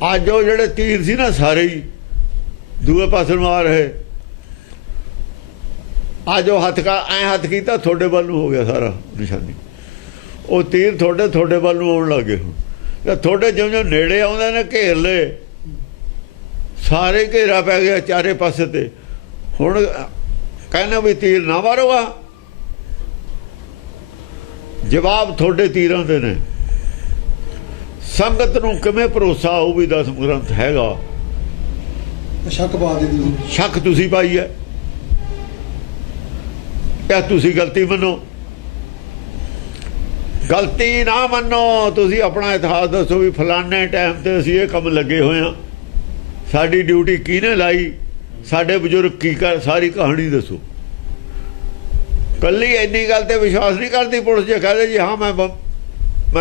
ਅੱਜ ਉਹ ਜਿਹੜੇ ਤੀਰ ਸੀ ਨਾ ਸਾਰੇ ਹੀ ਦੂਏ ਪਾਸੇ ਨੂੰ ਆ ਰਹੇ, ਅੱਜ ਉਹ ਹੱਥ ਕੀਤਾ ਤੁਹਾਡੇ ਵੱਲ ਨੂੰ ਹੋ ਗਿਆ ਸਾਰਾ ਨਿਸ਼ਾਨੀ। ਉਹ ਤੀਰ ਤੁਹਾਡੇ ਵੱਲ ਨੂੰ ਆਉਣ ਲੱਗੇ। ਹੁਣ ਤੁਹਾਡੇ ਜਿਉਂ ਨੇੜੇ ਆਉਂਦੇ ਨੇ ਘੇਰ ਲਏ, ਸਾਰੇ ਘੇਰਾ ਪੈ ਗਿਆ ਚਾਰੇ ਪਾਸੇ ਤੇ। ਹੁਣ ਕਹਿੰਦੇ ਵੀ ਤੀਰ ਨਾ ਮਾਰੋਗਾ, ਜਵਾਬ ਤੁਹਾਡੇ ਤੀਰਾਂ ਦੇ ਨੇ। ਸੰਗਤ ਨੂੰ ਕਿਵੇਂ ਭਰੋਸਾ ਉਹ ਵੀ 10 ਗ੍ਰੰਥ ਹੈਗਾ? ਸ਼ੱਕ ਪਾ ਦੇ ਤੁਸੀਂ, ਸ਼ੱਕ ਤੁਸੀਂ ਪਾਈ ਹੈ। ਇਹ ਤੁਸੀਂ ਗਲਤੀ ਮੰਨੋ, ਗਲਤੀ ਨਾ ਮੰਨੋ। ਤੁਸੀਂ ਆਪਣਾ ਇਤਿਹਾਸ ਦੱਸੋ ਵੀ ਫਲਾਣੇ ਟਾਈਮ ਤੇ ਅਸੀਂ ਇਹ ਕੰਮ ਲੱਗੇ ਹੋਏ ਹਾਂ, ਸਾਡੀ ਡਿਊਟੀ ਕਿਹਨੇ ਲਾਈ, ਸਾਡੇ ਬਜ਼ੁਰਗ ਕੀ ਕਰ, ਸਾਰੀ ਕਹਾਣੀ ਦੱਸੋ। ਕੱਲੀ ਇੰਨੀ ਗੱਲ ਤੇ ਵਿਸ਼ਵਾਸ ਨਹੀਂ ਕਰਦੀ ਪੁਲਿਸ। ਜੇ ਕਹਦੇ ਜੀ ਹਾਂ ਮੈਂ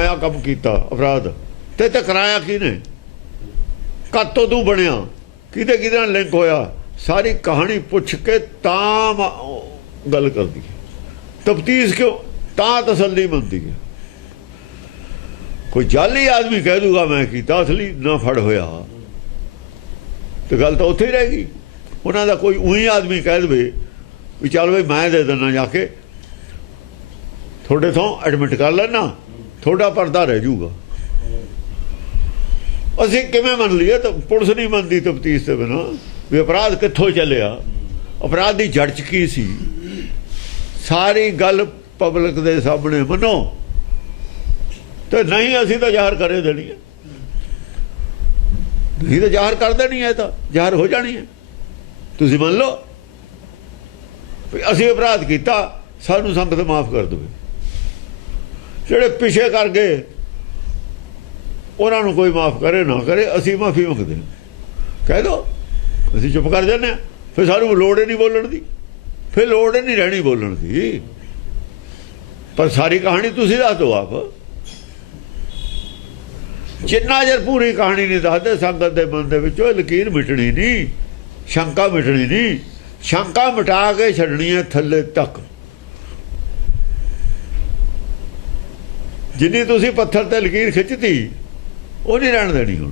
ਆਹ ਕੰਮ ਕੀਤਾ ਅਪਰਾਧ, ਤੇ ਕਰਾਇਆ ਕਿਹਨੇ, ਕਦ ਤੋਂ ਤੂੰ ਬਣਿਆ, ਕਿਹਦੇ ਨਾਲ ਲਿੰਕ ਹੋਇਆ, ਸਾਰੀ ਕਹਾਣੀ ਪੁੱਛ ਕੇ ਤਾਂ ਗੱਲ ਕਰਦੀ ਹੈ। ਤਫਤੀਸ਼ ਕਿਉਂ, ਤਾਂ ਤਸੱਲੀ ਮਿਲਦੀ ਹੈ। ਕੋਈ ਜਾਲੀ ਆਦਮੀ ਕਹਿ ਦੂਗਾ ਮੈਂ ਕੀਤਾ, ਅਸਲੀ ਨਾ ਫੜ ਹੋਇਆ, ਤੇ ਗੱਲ ਤਾਂ ਉੱਥੇ ਹੀ ਰਹੇਗੀ। ਉਹਨਾਂ ਦਾ ਕੋਈ ਉਹੀ ਆਦਮੀ ਕਹਿ ਦੇਵੇ ਵੀ ਚੱਲ ਬਈ ਮੈਂ ਦੇ ਦਿੰਦਾ, ਜਾ ਕੇ ਤੁਹਾਡੇ ਤੋਂ ਐਡਮਿਟ ਕਰ ਲੈਣਾ, ਤੁਹਾਡਾ ਪਰਦਾ ਰਹਿ ਜੂਗਾ। ਅਸੀਂ ਕਿਵੇਂ ਮੰਨ ਲਈਏ? ਤਾਂ ਪੁਲਿਸ ਨਹੀਂ ਮੰਨਦੀ ਤਫਤੀਸ਼ ਦੇ ਬਿਨਾਂ ਵੀ ਅਪਰਾਧ ਕਿੱਥੋਂ ਚੱਲਿਆ, ਅਪਰਾਧ ਦੀ ਜੜ 'ਚ ਕੀ ਸੀ। ਸਾਰੀ ਗੱਲ ਪਬਲਿਕ ਦੇ ਸਾਹਮਣੇ ਮੰਨੋ, ਤੇ ਨਹੀਂ ਅਸੀਂ ਤਾਂ ਜ਼ਾਹਰ ਕਰੇ ਦੇਣੀ ਹੈ। ਨਹੀਂ ਤਾਂ ਜ਼ਾਹਰ ਕਰ ਦੇਣੀ ਹੈ, ਤਾਂ ਜ਼ਾਹਰ ਹੋ ਜਾਣੀ ਹੈ। ਤੁਸੀਂ ਮੰਨ ਲਓ ਵੀ ਅਸੀਂ ਅਪਰਾਧ ਕੀਤਾ, ਸਾਨੂੰ ਸੰਗਤ ਮਾਫ ਕਰ ਦੇਵੇ। ਜਿਹੜੇ ਪਿੱਛੇ ਕਰ ਗਏ ਉਹਨਾਂ ਨੂੰ ਕੋਈ ਮਾਫ ਕਰੇ ਨਾ ਕਰੇ, ਅਸੀਂ ਮਾਫੀ ਮੰਗਦੇ ਹਾਂ। ਕਹਿ ਦਿਓ, ਅਸੀਂ ਚੁੱਪ ਕਰ ਜਾਂਦੇ ਹਾਂ। ਫਿਰ ਸਾਨੂੰ ਲੋੜ ਹੀ ਨਹੀਂ ਬੋਲਣ ਦੀ, ਫਿਰ ਲੋੜ ਹੀ ਨਹੀਂ ਰਹਿਣੀ ਬੋਲਣ ਦੀ। ਪਰ ਸਾਰੀ ਕਹਾਣੀ ਤੁਸੀਂ ਦੱਸ ਦਿਓ ਆਪ। ਜਿੰਨਾ ਚਿਰ ਪੂਰੀ ਕਹਾਣੀ ਨਹੀਂ ਦੱਸਦੇ ਸੰਗਤ ਦੇ ਮਨ ਦੇ ਵਿੱਚੋਂ ਲਕੀਰ ਮਿਟਣੀ ਨਹੀਂ, ਸ਼ੰਕਾ ਮਿਟਣੀ ਨਹੀਂ। ਸ਼ੰਕਾ ਮਿਟਾ ਕੇ ਛੱਡਣੀ ਹੈ ਥੱਲੇ ਤੱਕ। ਜਿੰਨੀ ਤੁਸੀਂ ਪੱਥਰ ਤੇ ਲਕੀਰ ਖਿੱਚਤੀ ਉਹ ਨਹੀਂ ਰਹਿਣ ਦੇਣੀ। ਹੁਣ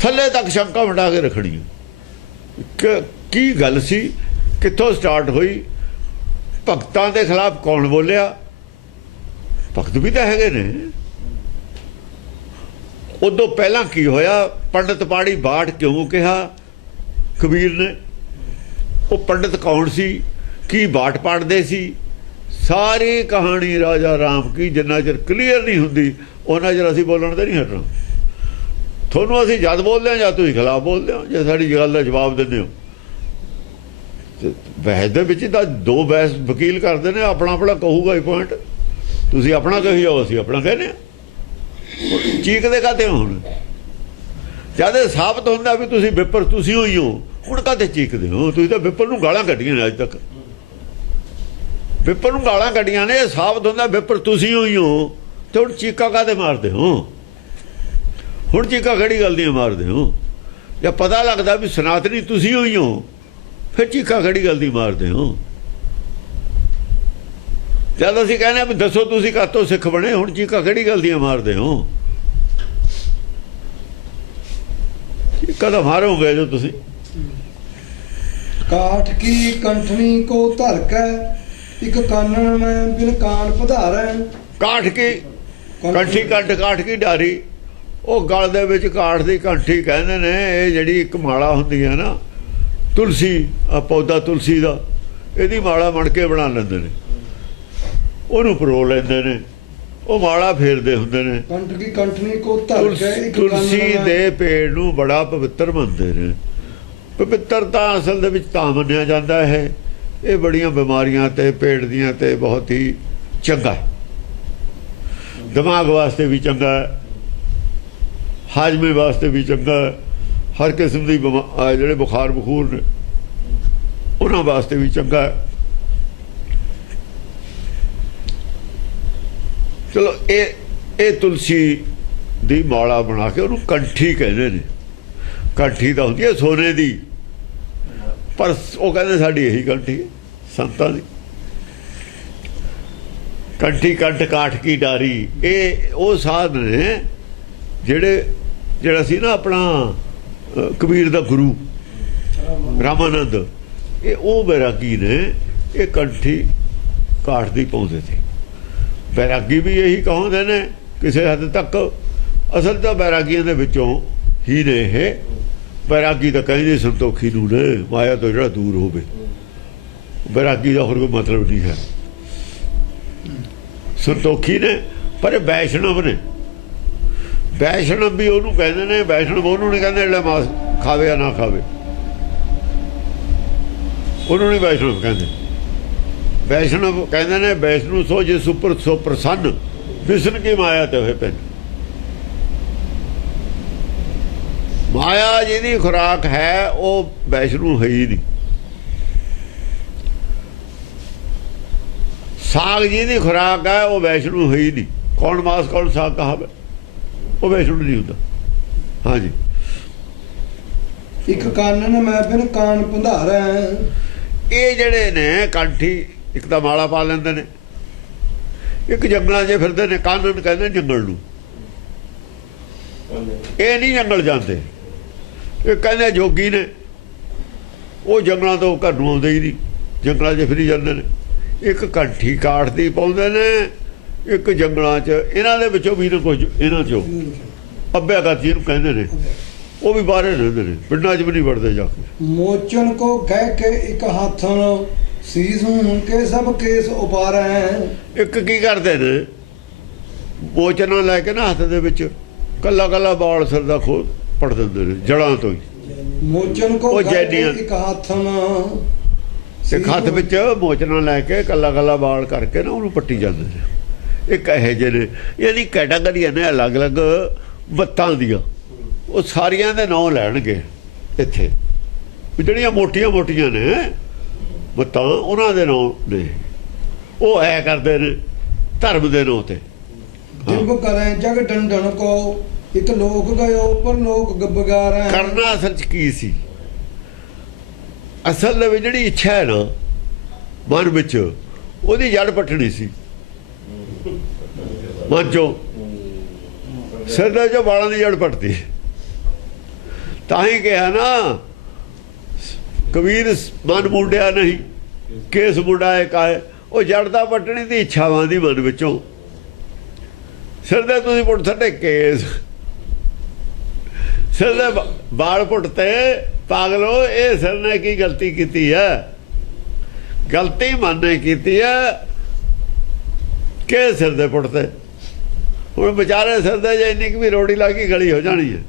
ਥੱਲੇ ਤੱਕ ਸ਼ੰਕਾ ਮਿਟਾ ਕੇ ਰੱਖਣੀ ਹੈ। ਕੀ ਗੱਲ ਸੀ, ਕਿੱਥੋਂ ਸਟਾਰਟ ਹੋਈ, ਭਗਤਾਂ ਦੇ ਖਿਲਾਫ ਕੌਣ ਬੋਲਿਆ? ਭਗਤ ਵੀ ਤਾਂ ਹੈਗੇ ਨੇ। ਉਦੋਂ ਪਹਿਲਾਂ ਕੀ ਹੋਇਆ? ਪੰਡਤ ਪਾੜੀ ਬਾਟ ਕਿਉਂ ਕਿਹਾ ਕਬੀਰ ਨੇ? ਉਹ ਪੰਡਤ ਕੌਣ ਸੀ? ਕੀ ਬਾਟ ਪਾੜਦੇ ਸੀ? ਸਾਰੀ ਕਹਾਣੀ ਰਾਜਾ ਰਾਮ ਕੀ ਜਿੰਨਾ ਚਿਰ ਕਲੀਅਰ ਨਹੀਂ ਹੁੰਦੀ ਉਹਨਾਂ ਚਿਰ ਅਸੀਂ ਬੋਲਣ ਤੇ ਨਹੀਂ ਹਟਣਾ। ਤੁਹਾਨੂੰ ਅਸੀਂ ਜਦ ਬੋਲਦੇ ਹਾਂ ਜਾਂ ਤੁਸੀਂ ਖਿਲਾਫ ਬੋਲਦੇ ਹੋ, ਜੇ ਸਾਡੀ ਗੱਲ ਦਾ ਜਵਾਬ ਦਿੰਦੇ ਹੋ। ਬਹਿਸ ਦੇ ਵਿੱਚ ਤਾਂ ਦੋ ਬਹਿਸ ਵਕੀਲ ਕਰਦੇ ਨੇ, ਆਪਣਾ ਆਪਣਾ ਕਹੂਗਾ ਹੀ ਪੁਆਇੰਟ। ਤੁਸੀਂ ਆਪਣਾ ਕਹੀ ਜਾਓ, ਅਸੀਂ ਆਪਣਾ ਕਹਿੰਦੇ ਹਾਂ। ਚੀਕਦੇ ਕਾਹਤੇ ਹੁਣ? ਜਦ ਸਾਬਤ ਹੁੰਦਾ ਵੀ ਤੁਸੀਂ ਵਿਪਰ ਤੁਸੀਂ ਹੋਈ ਹੋ, ਹੁਣ ਕਾਹਤੇ ਚੀਕਦੇ ਹੋ? ਤੁਸੀਂ ਤਾਂ ਵਿਪਰ ਨੂੰ ਗਾਲਾਂ ਕੱਢੀਆਂ ਨੇ ਅੱਜ ਤੱਕ। ਵਿਪਰ ਨੂੰ ਗਾਲਾਂ ਕੱਢੀਆਂ ਨੇ, ਸਾਬਤ ਹੁੰਦਾ ਵਿਪਰ ਤੁਸੀਂ ਹੋਈ ਹੋ, ਤੇ ਹੁਣ ਚੀਕਾ ਕਾਹਤੇ ਮਾਰਦੇ ਹੋ? ਹੁਣ ਚੀਕਾ ਕਿਹੜੀ ਗੱਲ ਦੀਆਂ ਮਾਰਦੇ ਹੋ? ਜਾਂ ਪਤਾ ਲੱਗਦਾ ਵੀ ਸਨਾਤਨੀ ਤੁਸੀਂ ਹੋਈ ਹੋ, ਫਿਰ ਚੀਕਾ ਕਿਹੜੀ ਗੱਲ ਦੀ ਮਾਰਦੇ ਹੋ? ਜਦ ਅਸੀਂ ਕਹਿੰਦੇ ਵੀ ਦੱਸੋ ਤੁਸੀਂ ਕਾਹਤੋਂ ਸਿੱਖ ਬਣੇ, ਹੁਣ ਚੀਕਾ ਕਿਹੜੀ ਗੱਲ ਦੀਆਂ ਮਾਰਦੇ ਹੋ? ਚੀਕਾ ਤਾਂ ਮਾਰੋਗੇ ਜੋ ਤੁਸੀਂ। ਕਾਠ ਕੀ ਕੰਠਣੀ ਕੋ ਧਰ ਕੇ ਇੱਕ ਕਾਨਣ ਮੈਂ ਬਿਨ ਕਾਨ ਪਧਾਰੈ। ਕਾਠ ਕੀ ਕੰਠੀ ਕੰਠ, ਕਾਠ ਕੀ ਡਾਰੀ। ਉਹ ਗਲ ਦੇ ਵਿੱਚ ਕਾਠ ਦੀ ਕੰਠੀ ਕਹਿੰਦੇ ਨੇ। ਇਹ ਜਿਹੜੀ ਇੱਕ ਮਾਲਾ ਹੁੰਦੀ ਹੈ ਨਾ, ਤੁਲਸੀ ਆ ਪੌਦਾ ਤੁਲਸੀ ਦਾ, ਇਹਦੀ ਮਾਲਾ ਮਣ ਕੇ ਬਣਾ ਲੈਂਦੇ ਨੇ, ਉਹਨੂੰ ਪਰੋ ਲੈਂਦੇ ਨੇ, ਉਹ ਮਾਲਾ ਫੇਰਦੇ ਹੁੰਦੇ ਨੇ। ਕੰਠ ਕੀ ਕੰਠਣੀ ਕੋ ਧਰ ਕੇ ਇੱਕ ਤੁਲਸੀ ਦੇ ਪੇੜ ਨੂੰ ਬੜਾ ਪਵਿੱਤਰ ਮੰਨਦੇ ਨੇ। ਪਵਿੱਤਰਤਾ ਅਸਲ ਦੇ ਵਿੱਚ ਤਾਂ ਮੰਨਿਆ ਜਾਂਦਾ ਹੈ। ਇਹ ਬੜੀਆਂ ਬਿਮਾਰੀਆਂ ਤੇ ਪੇਟ ਦੀਆਂ ਤੇ ਬਹੁਤ ਹੀ ਚੰਗਾ, ਦਿਮਾਗ ਵਾਸਤੇ ਵੀ ਚੰਗਾ, ਹਾਜ਼ਮੇ ਵਾਸਤੇ ਵੀ ਚੰਗਾ, ਹਰ ਕਿਸਮ ਦੀ ਜਿਹੜੇ ਬੁਖਾਰ ਬਖੂਰ ਨੇ ਉਹਨਾਂ ਵਾਸਤੇ ਵੀ ਚੰਗਾ। ਚਲੋ ਇਹ ਤੁਲਸੀ ਦੀ ਮਾਲਾ ਬਣਾ ਕੇ ਉਹਨੂੰ ਕੰਠੀ ਕਹਿੰਦੇ ਨੇ। ਕੰਠੀ ਤਾਂ ਹੁੰਦੀ ਹੈ ਸੋਨੇ ਦੀ, ਪਰ ਉਹ ਕਹਿੰਦੇ ਸਾਡੀ ਇਹੀ ਕੰਠੀ ਹੈ ਸੰਤਾਂ ਦੀ। ਕੰਠੀ ਕੰਠ ਕਾਠ ਕੀ ਡਾਰੀ, ਇਹ ਉਹ ਸਾਧ ਨੇ ਜਿਹੜਾ ਸੀ ਨਾ ਆਪਣਾ ਕਬੀਰ ਦਾ ਗੁਰੂ ਰਾਮਾਨੰਦ, ਇਹ ਉਹ ਬੈਰਾਗੀ ਨੇ। ਇਹ ਕੰਠੀ ਕਾਠ ਦੀ ਪਾਉਂਦੇ ਸੀ। ਬੈਰਾਗੀ ਵੀ ਇਹੀ ਕਹਾਉਂਦੇ ਨੇ ਕਿਸੇ ਹੱਦ ਤੱਕ। ਅਸਲ ਤਾਂ ਬੈਰਾਗੀਆਂ ਦੇ ਵਿੱਚੋਂ ਹੀ ਨੇ ਇਹ। ਬੈਰਾਗੀ ਤਾਂ ਕਹਿੰਦੇ ਸੰਤੋਖੀ ਨੂੰ ਨੇ, ਮਾਇਆ ਤੋਂ ਜਿਹੜਾ ਦੂਰ ਹੋਵੇ। ਬੈਰਾਗੀ ਦਾ ਹੋਰ ਕੋਈ ਮਤਲਬ ਨਹੀਂ ਹੈ। ਸੰਤੋਖੀ ਨੇ, ਪਰ ਇਹ ਵੈਸ਼ਨਵ ਨੇ। ਵੈਸ਼ਨਵ ਵੀ ਉਹਨੂੰ ਕਹਿੰਦੇ ਨੇ। ਵੈਸ਼ਨਵ ਉਹਨੂੰ ਨਹੀਂ ਕਹਿੰਦੇ ਜਿਹੜਾ ਮਾਸ ਖਾਵੇ ਜਾਂ ਨਾ ਖਾਵੇ, ਉਹਨੂੰ ਨਹੀਂ ਵੈਸ਼ਨਵ ਕਹਿੰਦੇ। ਵੈਸ਼ਨਵ ਕਹਿੰਦੇ ਨੇ ਵੈਸ਼ਨੂ ਸੋ ਜਿਸ ਉੱਪਰ ਸੋ ਪ੍ਰਸੰਨ, ਵਿਸ਼ਨ ਕੀ ਮਾਇਆ ਤੇ ਹੋਏ ਪੈਨ। ਮਾਇਆ ਜਿਹਦੀ ਖੁਰਾਕ ਹੈ ਉਹ ਵੈਸ਼ਨੂ ਹੈ ਹੀ ਨਹੀਂ। ਸਾਗ ਜਿਹਦੀ ਖੁਰਾਕ ਹੈ ਉਹ ਵੈਸ਼ਨੂ ਹੈ ਹੀ ਨਹੀਂ। ਕੌਣ ਮਾਸ ਕੌਣ ਸਾਗ ਕਹਾਵੇ, ਉਹ ਵੈਸ਼ਨੂ ਨਹੀਂ ਹੁੰਦਾ। ਹਾਂਜੀ, ਇੱਕ ਕਾਨਨ ਮੈਂ ਬਿਨ ਕਾਨ ਪੰਧਾਰੈ। ਇਹ ਜਿਹੜੇ ਨੇ ਕੰਠੀ ਇੱਕ ਤਾਂ ਮਾਲਾ ਪਾ ਲੈਂਦੇ ਨੇ, ਇੱਕ ਜੰਗਲਾਂ 'ਚ ਫਿਰਦੇ ਨੇ। ਕਾਨਨ ਕਹਿੰਦੇ ਜੰਗਲ ਨੂੰ। ਇਹ ਨਹੀਂ ਜੰਗਲ ਜਾਂਦੇ। ਇਹ ਕਹਿੰਦੇ ਜੋਗੀ ਨੇ, ਉਹ ਜੰਗਲਾਂ ਤੋਂ ਘਰ ਨੂੰ ਆਉਂਦੇ ਹੀ ਨਹੀਂ, ਜੰਗਲਾਂ 'ਚ ਫਿਰੀ ਜਾਂਦੇ ਨੇ। ਇੱਕ ਕੰਠੀ ਕਾਠ ਦੀ ਪਾਉਂਦੇ ਨੇ, ਇੱਕ ਜੰਗਲਾਂ 'ਚ। ਇਹਨਾਂ ਦੇ ਵਿੱਚੋਂ ਵੀ ਨਾ ਕੁਝ, ਇਹਨਾਂ 'ਚੋਂ ਅੱਭਿਆਗਤ ਜਿਹਨੂੰ ਕਹਿੰਦੇ ਨੇ, ਉਹ ਵੀ ਬਾਹਰ ਰਹਿੰਦੇ ਨੇ, ਪਿੰਡਾਂ 'ਚ ਵੀ ਨਹੀਂ ਵੜਦੇ ਜਾ ਕੇ। ਮੋਚਨ ਕੋ ਕਹਿ ਕੇ ਇੱਕ ਹੱਥਨ ਸੀਸ ਹੁਣ ਕੇ ਸਭ ਕੇਸ ਉਪਾਰੈ। ਇੱਕ ਕੀ ਕਰਦੇ ਨੇ, ਮੋਚਨਾ ਲੈ ਕੇ ਨਾ ਹੱਥ ਦੇ ਵਿੱਚ ਕੱਲਾ ਕੱਲਾ ਬਾਲ ਸਿਰ ਦਾ ਖੋਲ ਪੜ ਦਿੰਦੇ ਨੇ ਜੜਾਂ ਤੋਂ ਹੀ। ਮੋਚਨ ਕੋ ਕਹਿ ਕੇ ਇੱਕ ਹੱਥਨ, ਇੱਕ ਹੱਥ ਵਿੱਚ ਮੋਚਨਾ ਲੈ ਕੇ ਕੱਲਾ ਕੱਲਾ ਬਾਲ ਕਰਕੇ ਨਾ ਉਹਨੂੰ ਪੱਟੀ ਜਾਂਦੇ ਨੇ। ਇੱਕ ਇਹੋ ਜਿਹੇ ਨੇ, ਇਹਦੀ ਕੈਟਾਗਰੀਆਂ ਨੇ ਅਲੱਗ-ਅਲੱਗ ਬੱਤਾਂ ਦੀਆਂ। ਉਹ ਸਾਰੀਆਂ ਦੇ ਨਾਂ ਲੈਣਗੇ ਇੱਥੇ, ਜਿਹੜੀਆਂ ਮੋਟੀਆਂ ਮੋਟੀਆਂ ਨੇ ਬੱਤਾਂ, ਉਹਨਾਂ ਦੇ ਨਾਂ ਨੇ। ਉਹ ਐ ਕਰਦੇ ਨੇ ਧਰਮ ਦੇ ਨਾਂ ਤੇ। ਜਿਬ ਕਰੇ ਜਗ ਡੰਡਨ ਕੋ ਇੱਕ ਲੋਕ ਗਇਓ ਪਰ ਲੋਕ ਬਿਗਾਰੈ। ਕਰਨਾ ਅਸਲ 'ਚ ਕੀ ਸੀ? ਅਸਲ ਦੇ ਵਿੱਚ ਜਿਹੜੀ ਇੱਛਾ ਹੈ ਨਾ ਮਨ ਵਿੱਚ, ਉਹਦੀ ਜੜ ਪੱਟਣੀ ਸੀ ਮਨ ਚੋਂ। ਸਿਰ ਦੇ ਚੋਂ ਵਾਲਾਂ ਦੀ ਜੜ ਪੱਟਦੀ। ਤਾਂ ਹੀ ਕਿਹਾ ਨਾ ਕਬੀਰ ਮਨ ਮੁੰਡਿਆ ਨਹੀਂ ਕੇਸ ਮੁੰਡਾਏ ਕਾਏ। ਉਹ ਜੜ ਦਾ ਪੱਟਣੀ ਦੀ ਇੱਛਾਵਾਂ ਦੀ ਮਨ ਵਿੱਚੋਂ। ਸਿਰ ਦੇ ਤੁਸੀਂ ਪੁੱਟ ਛੱਡੇ ਕੇਸ, ਸਿਰ ਦੇ ਵਾਲ ਪੁੱਟਤੇ ਪਾਗਲੋ। ਇਹ ਸਿਰ ਨੇ ਕੀ ਗਲਤੀ ਕੀਤੀ ਹੈ? ਗਲਤੀ ਮਨ ਨੇ ਕੀਤੀ ਹੈ ਕਿ ਸਿਰ ਦੇ ਪੁੱਟਤੇ। ਹੁਣ ਵਿਚਾਰੇ ਸਿਰ ਦੇ ਜੇ ਇੰਨੀ ਕੁ ਵੀ ਰੋੜੀ ਲਾ ਕੇ ਗਲੀ ਹੋ ਜਾਣੀ ਹੈ।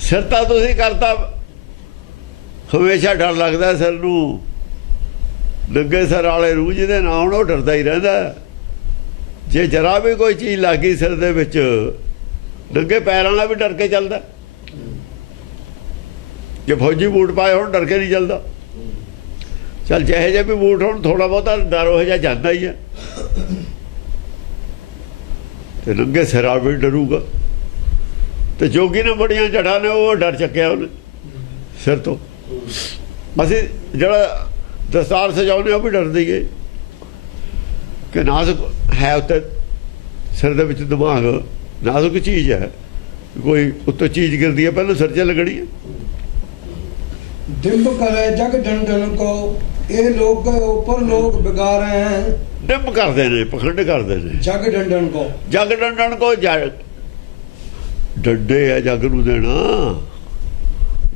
ਸਿਰ ਤਾਂ ਤੁਸੀਂ ਕਰਤਾ, ਹਮੇਸ਼ਾ ਡਰ ਲੱਗਦਾ ਸਿਰ ਨੂੰ। ਨੰਗੇ ਸਿਰ ਵਾਲੇ ਨੂੰ ਜਿਹਦੇ ਨਾਂ ਹੁਣ ਉਹ ਡਰਦਾ ਹੀ ਰਹਿੰਦਾ। ਜੇ ਜਰਾ ਵੀ ਕੋਈ ਚੀਜ਼ ਲੱਗੀ ਸਿਰ ਦੇ ਵਿੱਚ, ਨੰਗੇ ਪੈਰਾਂ ਵਾਲਾ ਵੀ ਡਰ ਕੇ ਚੱਲਦਾ। ਜੇ ਫੌਜੀ ਬੂਟ ਪਾਏ ਹੁਣ ਡਰ ਕੇ ਨਹੀਂ ਚੱਲਦਾ। ਚੱਲ ਜਿਹੇ ਜਿਹੇ ਵੀ ਬੂਟ ਹੋਣ, ਥੋੜਾ ਬਹੁਤਾ ਡਰ ਉਹ ਜਿਹਾ ਜਾਂਦਾ ਹੀ ਹੈ। ਤੇ ਨੰਗੇ ਸਿਰ ਵਾਲਾ ਵੀ ਡਰੂਗਾ। ਤੇ ਜੋਗੀ ਨੇ ਬੜੀਆਂ ਜੜ੍ਹਾਂ ਨੇ ਉਹ ਡਰ ਚੱਕਿਆ ਉਹਨੇ ਸਿਰ ਤੋਂ। ਅਸੀਂ ਜਿਹੜਾ ਦਸਤਾਰ ਸਜਾਉਂਦੇ ਉਹ ਵੀ ਡਰਦੇ ਹੀ ਕਿ ਨਾਜ਼ੁਕ ਹੈ ਉੱਤੇ ਸਿਰ ਦੇ ਵਿੱਚ। ਦਿਮਾਗ ਨਾਜ਼ੁਕ ਚੀਜ਼ ਹੈ, ਕੋਈ ਉੱਤੋਂ ਚੀਜ਼ ਗਿਰਦੀ ਹੈ ਪਹਿਲਾਂ ਸਿਰ 'ਚ ਲੱਗਣੀ ਹੈ। ਡਿੰਬ ਕਰੇ ਜਗ ਡੰਡਨ ਕੋ ਇਹ ਲੋਕ ਉੱਪਰ ਲੋਕ ਬਿਗਾਰੈ। ਡਿੰਬ ਕਰਦੇ ਨੇ, ਪਖੰਡ ਕਰਦੇ ਨੇ। ਜਗ ਡੰਡਨ ਕੋ, ਜਗ ਡੰਡਣ ਕੋ ਡੰਡੇ ਆ ਜੱਗ ਨੂੰ ਦੇਣਾ।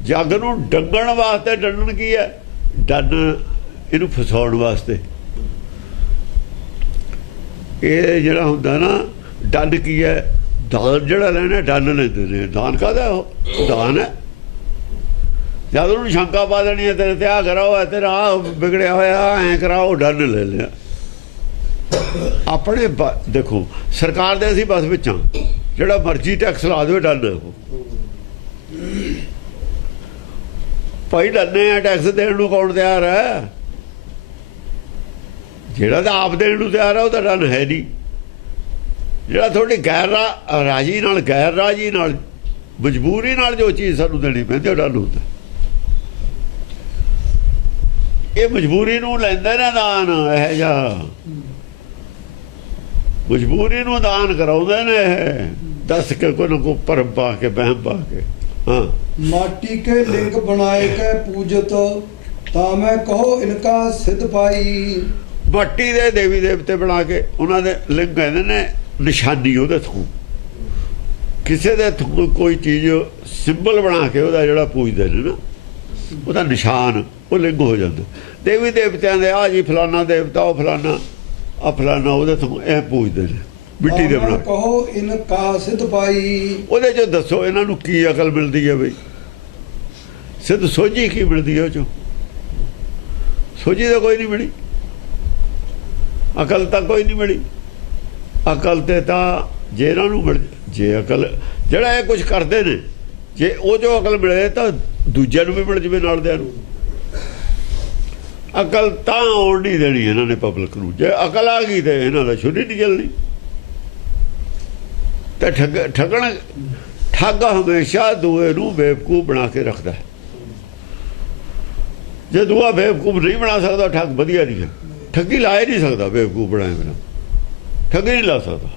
ਜੱਗ ਨੂੰ ਡੰਗਣ ਵਾਸਤੇ ਡੰਡਣ ਕੀ ਹੈ? ਡੰਨ ਇਹਨੂੰ ਫਸਾਉਣ ਵਾਸਤੇ। ਇਹ ਜਿਹੜਾ ਹੁੰਦਾ ਨਾ ਡੰਨ ਕੀ ਹੈ? ਦਾਨ ਜਿਹੜਾ ਲੈਣਾ ਡੰਨ ਲੈਂਦੇ ਨੇ। ਦਾਨ ਕਾਹਦਾ? ਉਹ ਦਾਨ ਹੈ। ਜਦ ਉਹਨੂੰ ਸ਼ੰਕਾ ਪਾ ਦੇਣੀ ਹੈ ਤੇਰੇ ਤੇ ਆਹ ਕਰਾਓ, ਹੈ ਤੇਰਾ ਆਹ ਵਿਗੜਿਆ ਹੋਇਆ, ਐਂ ਕਰਾਓ, ਡੰਨ ਲੈ ਲਿਆ। ਆਪਣੇ ਦੇਖੋ ਸਰਕਾਰ ਦੇ ਅਸੀਂ ਬਸ ਵਿੱਚ ਹਾਂ, ਜਿਹੜਾ ਮਰਜ਼ੀ ਟੈਕਸ ਲਾ ਦੇਵੇ ਡੰਨ ਹੈ ਉਹ। ਭਾਈ ਡੰਨੇ ਆ ਟੈਕਸ ਦੇਣ ਨੂੰ ਕੌਣ ਤਿਆਰ ਹੈ? ਜਿਹੜਾ ਤਾਂ ਆਪ ਦੇਣ ਨੂੰ ਤਿਆਰ ਹੈ ਉਹ ਤਾਂ ਡੰਨ ਹੈ ਨਹੀਂ। ਜਿਹੜਾ ਤੁਹਾਡੀ ਗੈਰ ਰਾਜੀ ਨਾਲ, ਗੈਰ ਰਾਜੀ ਨਾਲ, ਮਜਬੂਰੀ ਨਾਲ ਜੋ ਚੀਜ਼ ਸਾਨੂੰ ਦੇਣੀ ਪੈਂਦੀ ਉਹ ਡੰਨ ਹੁੰਦਾ। ਇਹ ਮਜਬੂਰੀ ਨੂੰ ਲੈਂਦੇ ਨੇ ਦਾਨ। ਇਹ ਜਿਹਾ ਮਜਬੂਰੀ ਨੂੰ ਦਾਨ ਕਰਾਉਂਦੇ ਨੇ। ਇਹ ਦੱਸ ਕੇ ਕੋਈ ਨਾ ਕੋਈ ਭਰਮ ਪਾ ਕੇ, ਵਹਿਮ ਪਾ ਕੇ। ਹਾਂ, ਮਾਟੀ ਕੇ ਲਿੰਗ ਬਣਾਏ ਕੇ ਪੂਜਤ ਤਾਂ ਮੈਂ ਕਹੋ ਇਨਕਾ ਸਿੱਧ ਪਾਈ। ਮੱਟੀ ਦੇ ਦੇਵੀ ਦੇਵਤੇ ਬਣਾ ਕੇ ਉਹਨਾਂ ਦੇ ਲਿੰਗ ਕਹਿੰਦੇ ਨੇ ਨਿਸ਼ਾਨੀ। ਉਹਦੇ ਤੋਂ ਕਿਸੇ ਦੇ ਕੋਈ ਚੀਜ਼ ਸਿੰਬਲ ਬਣਾ ਕੇ ਉਹਦਾ ਜਿਹੜਾ ਪੂਜਦੇ ਨੇ ਨਾ, ਉਹਦਾ ਨਿਸ਼ਾਨ ਉਹ ਲਿੰਗ ਹੋ ਜਾਂਦਾ। ਦੇਵੀ ਦੇਵਤਿਆਂ ਦੇ ਆ ਜੀ ਫਲਾਨਾ ਦੇਵਤਾ, ਉਹ ਫਲਾਨਾ, ਆ ਫਲਾਨਾ, ਉਹਦੇ ਤੋਂ ਇਹ ਪੂਜਦੇ ਨੇ ਮਿੱਟੀ ਦੇ ਬਣਾ। ਕਹੋ ਇਨਕਾ ਸਿੱਧ ਪਾਈ। ਉਹਦੇ ਚੋਂ ਦੱਸੋ ਇਹਨਾਂ ਨੂੰ ਕੀ ਅਕਲ ਮਿਲਦੀ ਹੈ ਬਈ? ਸਿੱਧ ਸੋਝੀ ਕੀ ਮਿਲਦੀ ਹੈ ਉਹ ਚੋਂ? ਸੋਝੀ ਤਾਂ ਕੋਈ ਨਹੀਂ ਮਿਲੀ, ਅਕਲ ਤਾਂ ਕੋਈ ਨਹੀਂ ਮਿਲੀ। ਅਕਲ ਤੇ ਤਾਂ ਜੇ ਇਹਨਾਂ ਨੂੰ ਮਿਲ ਜੇ ਅਕਲ, ਜਿਹੜਾ ਇਹ ਕੁਝ ਕਰਦੇ ਨੇ, ਜੇ ਉਹ ਜੋ ਅਕਲ ਮਿਲੇ ਤਾਂ ਦੂਜਿਆਂ ਨੂੰ ਵੀ ਮਿਲ ਜਵੇ ਨਾਲ ਦਿਆਂ ਨੂੰ। ਅਕਲ ਤਾਂ ਆਉਣ ਨਹੀਂ ਦੇਣੀ ਇਹਨਾਂ ਨੇ ਪਬਲਿਕ ਨੂੰ। ਜੇ ਅਕਲ ਆ ਗਈ ਤੇ ਇਹਨਾਂ ਦਾ ਛੁਰੀ ਨਹੀਂ ਚੱਲਣੀ। ਤੇ ਠੱਗ ਹਮੇਸ਼ਾ ਦੂਏ ਨੂੰ ਬੇਵਕੂਫ ਬਣਾ ਕੇ ਰੱਖਦਾ। ਜੇ ਦੂਆ ਬੇਵਕੂਫ ਨਹੀਂ ਬਣਾ ਸਕਦਾ, ਠੱਗ ਵਧੀਆ ਨਹੀਂ ਹੈ। ਠੱਗੀ ਲਾ ਹੀ ਨਹੀਂ ਸਕਦਾ ਬੇਵਕੂਫ ਬਣਾਏ ਬਿਨਾਂ। ਠੱਗੀ ਨਹੀਂ ਲਾ ਸਕਦਾ।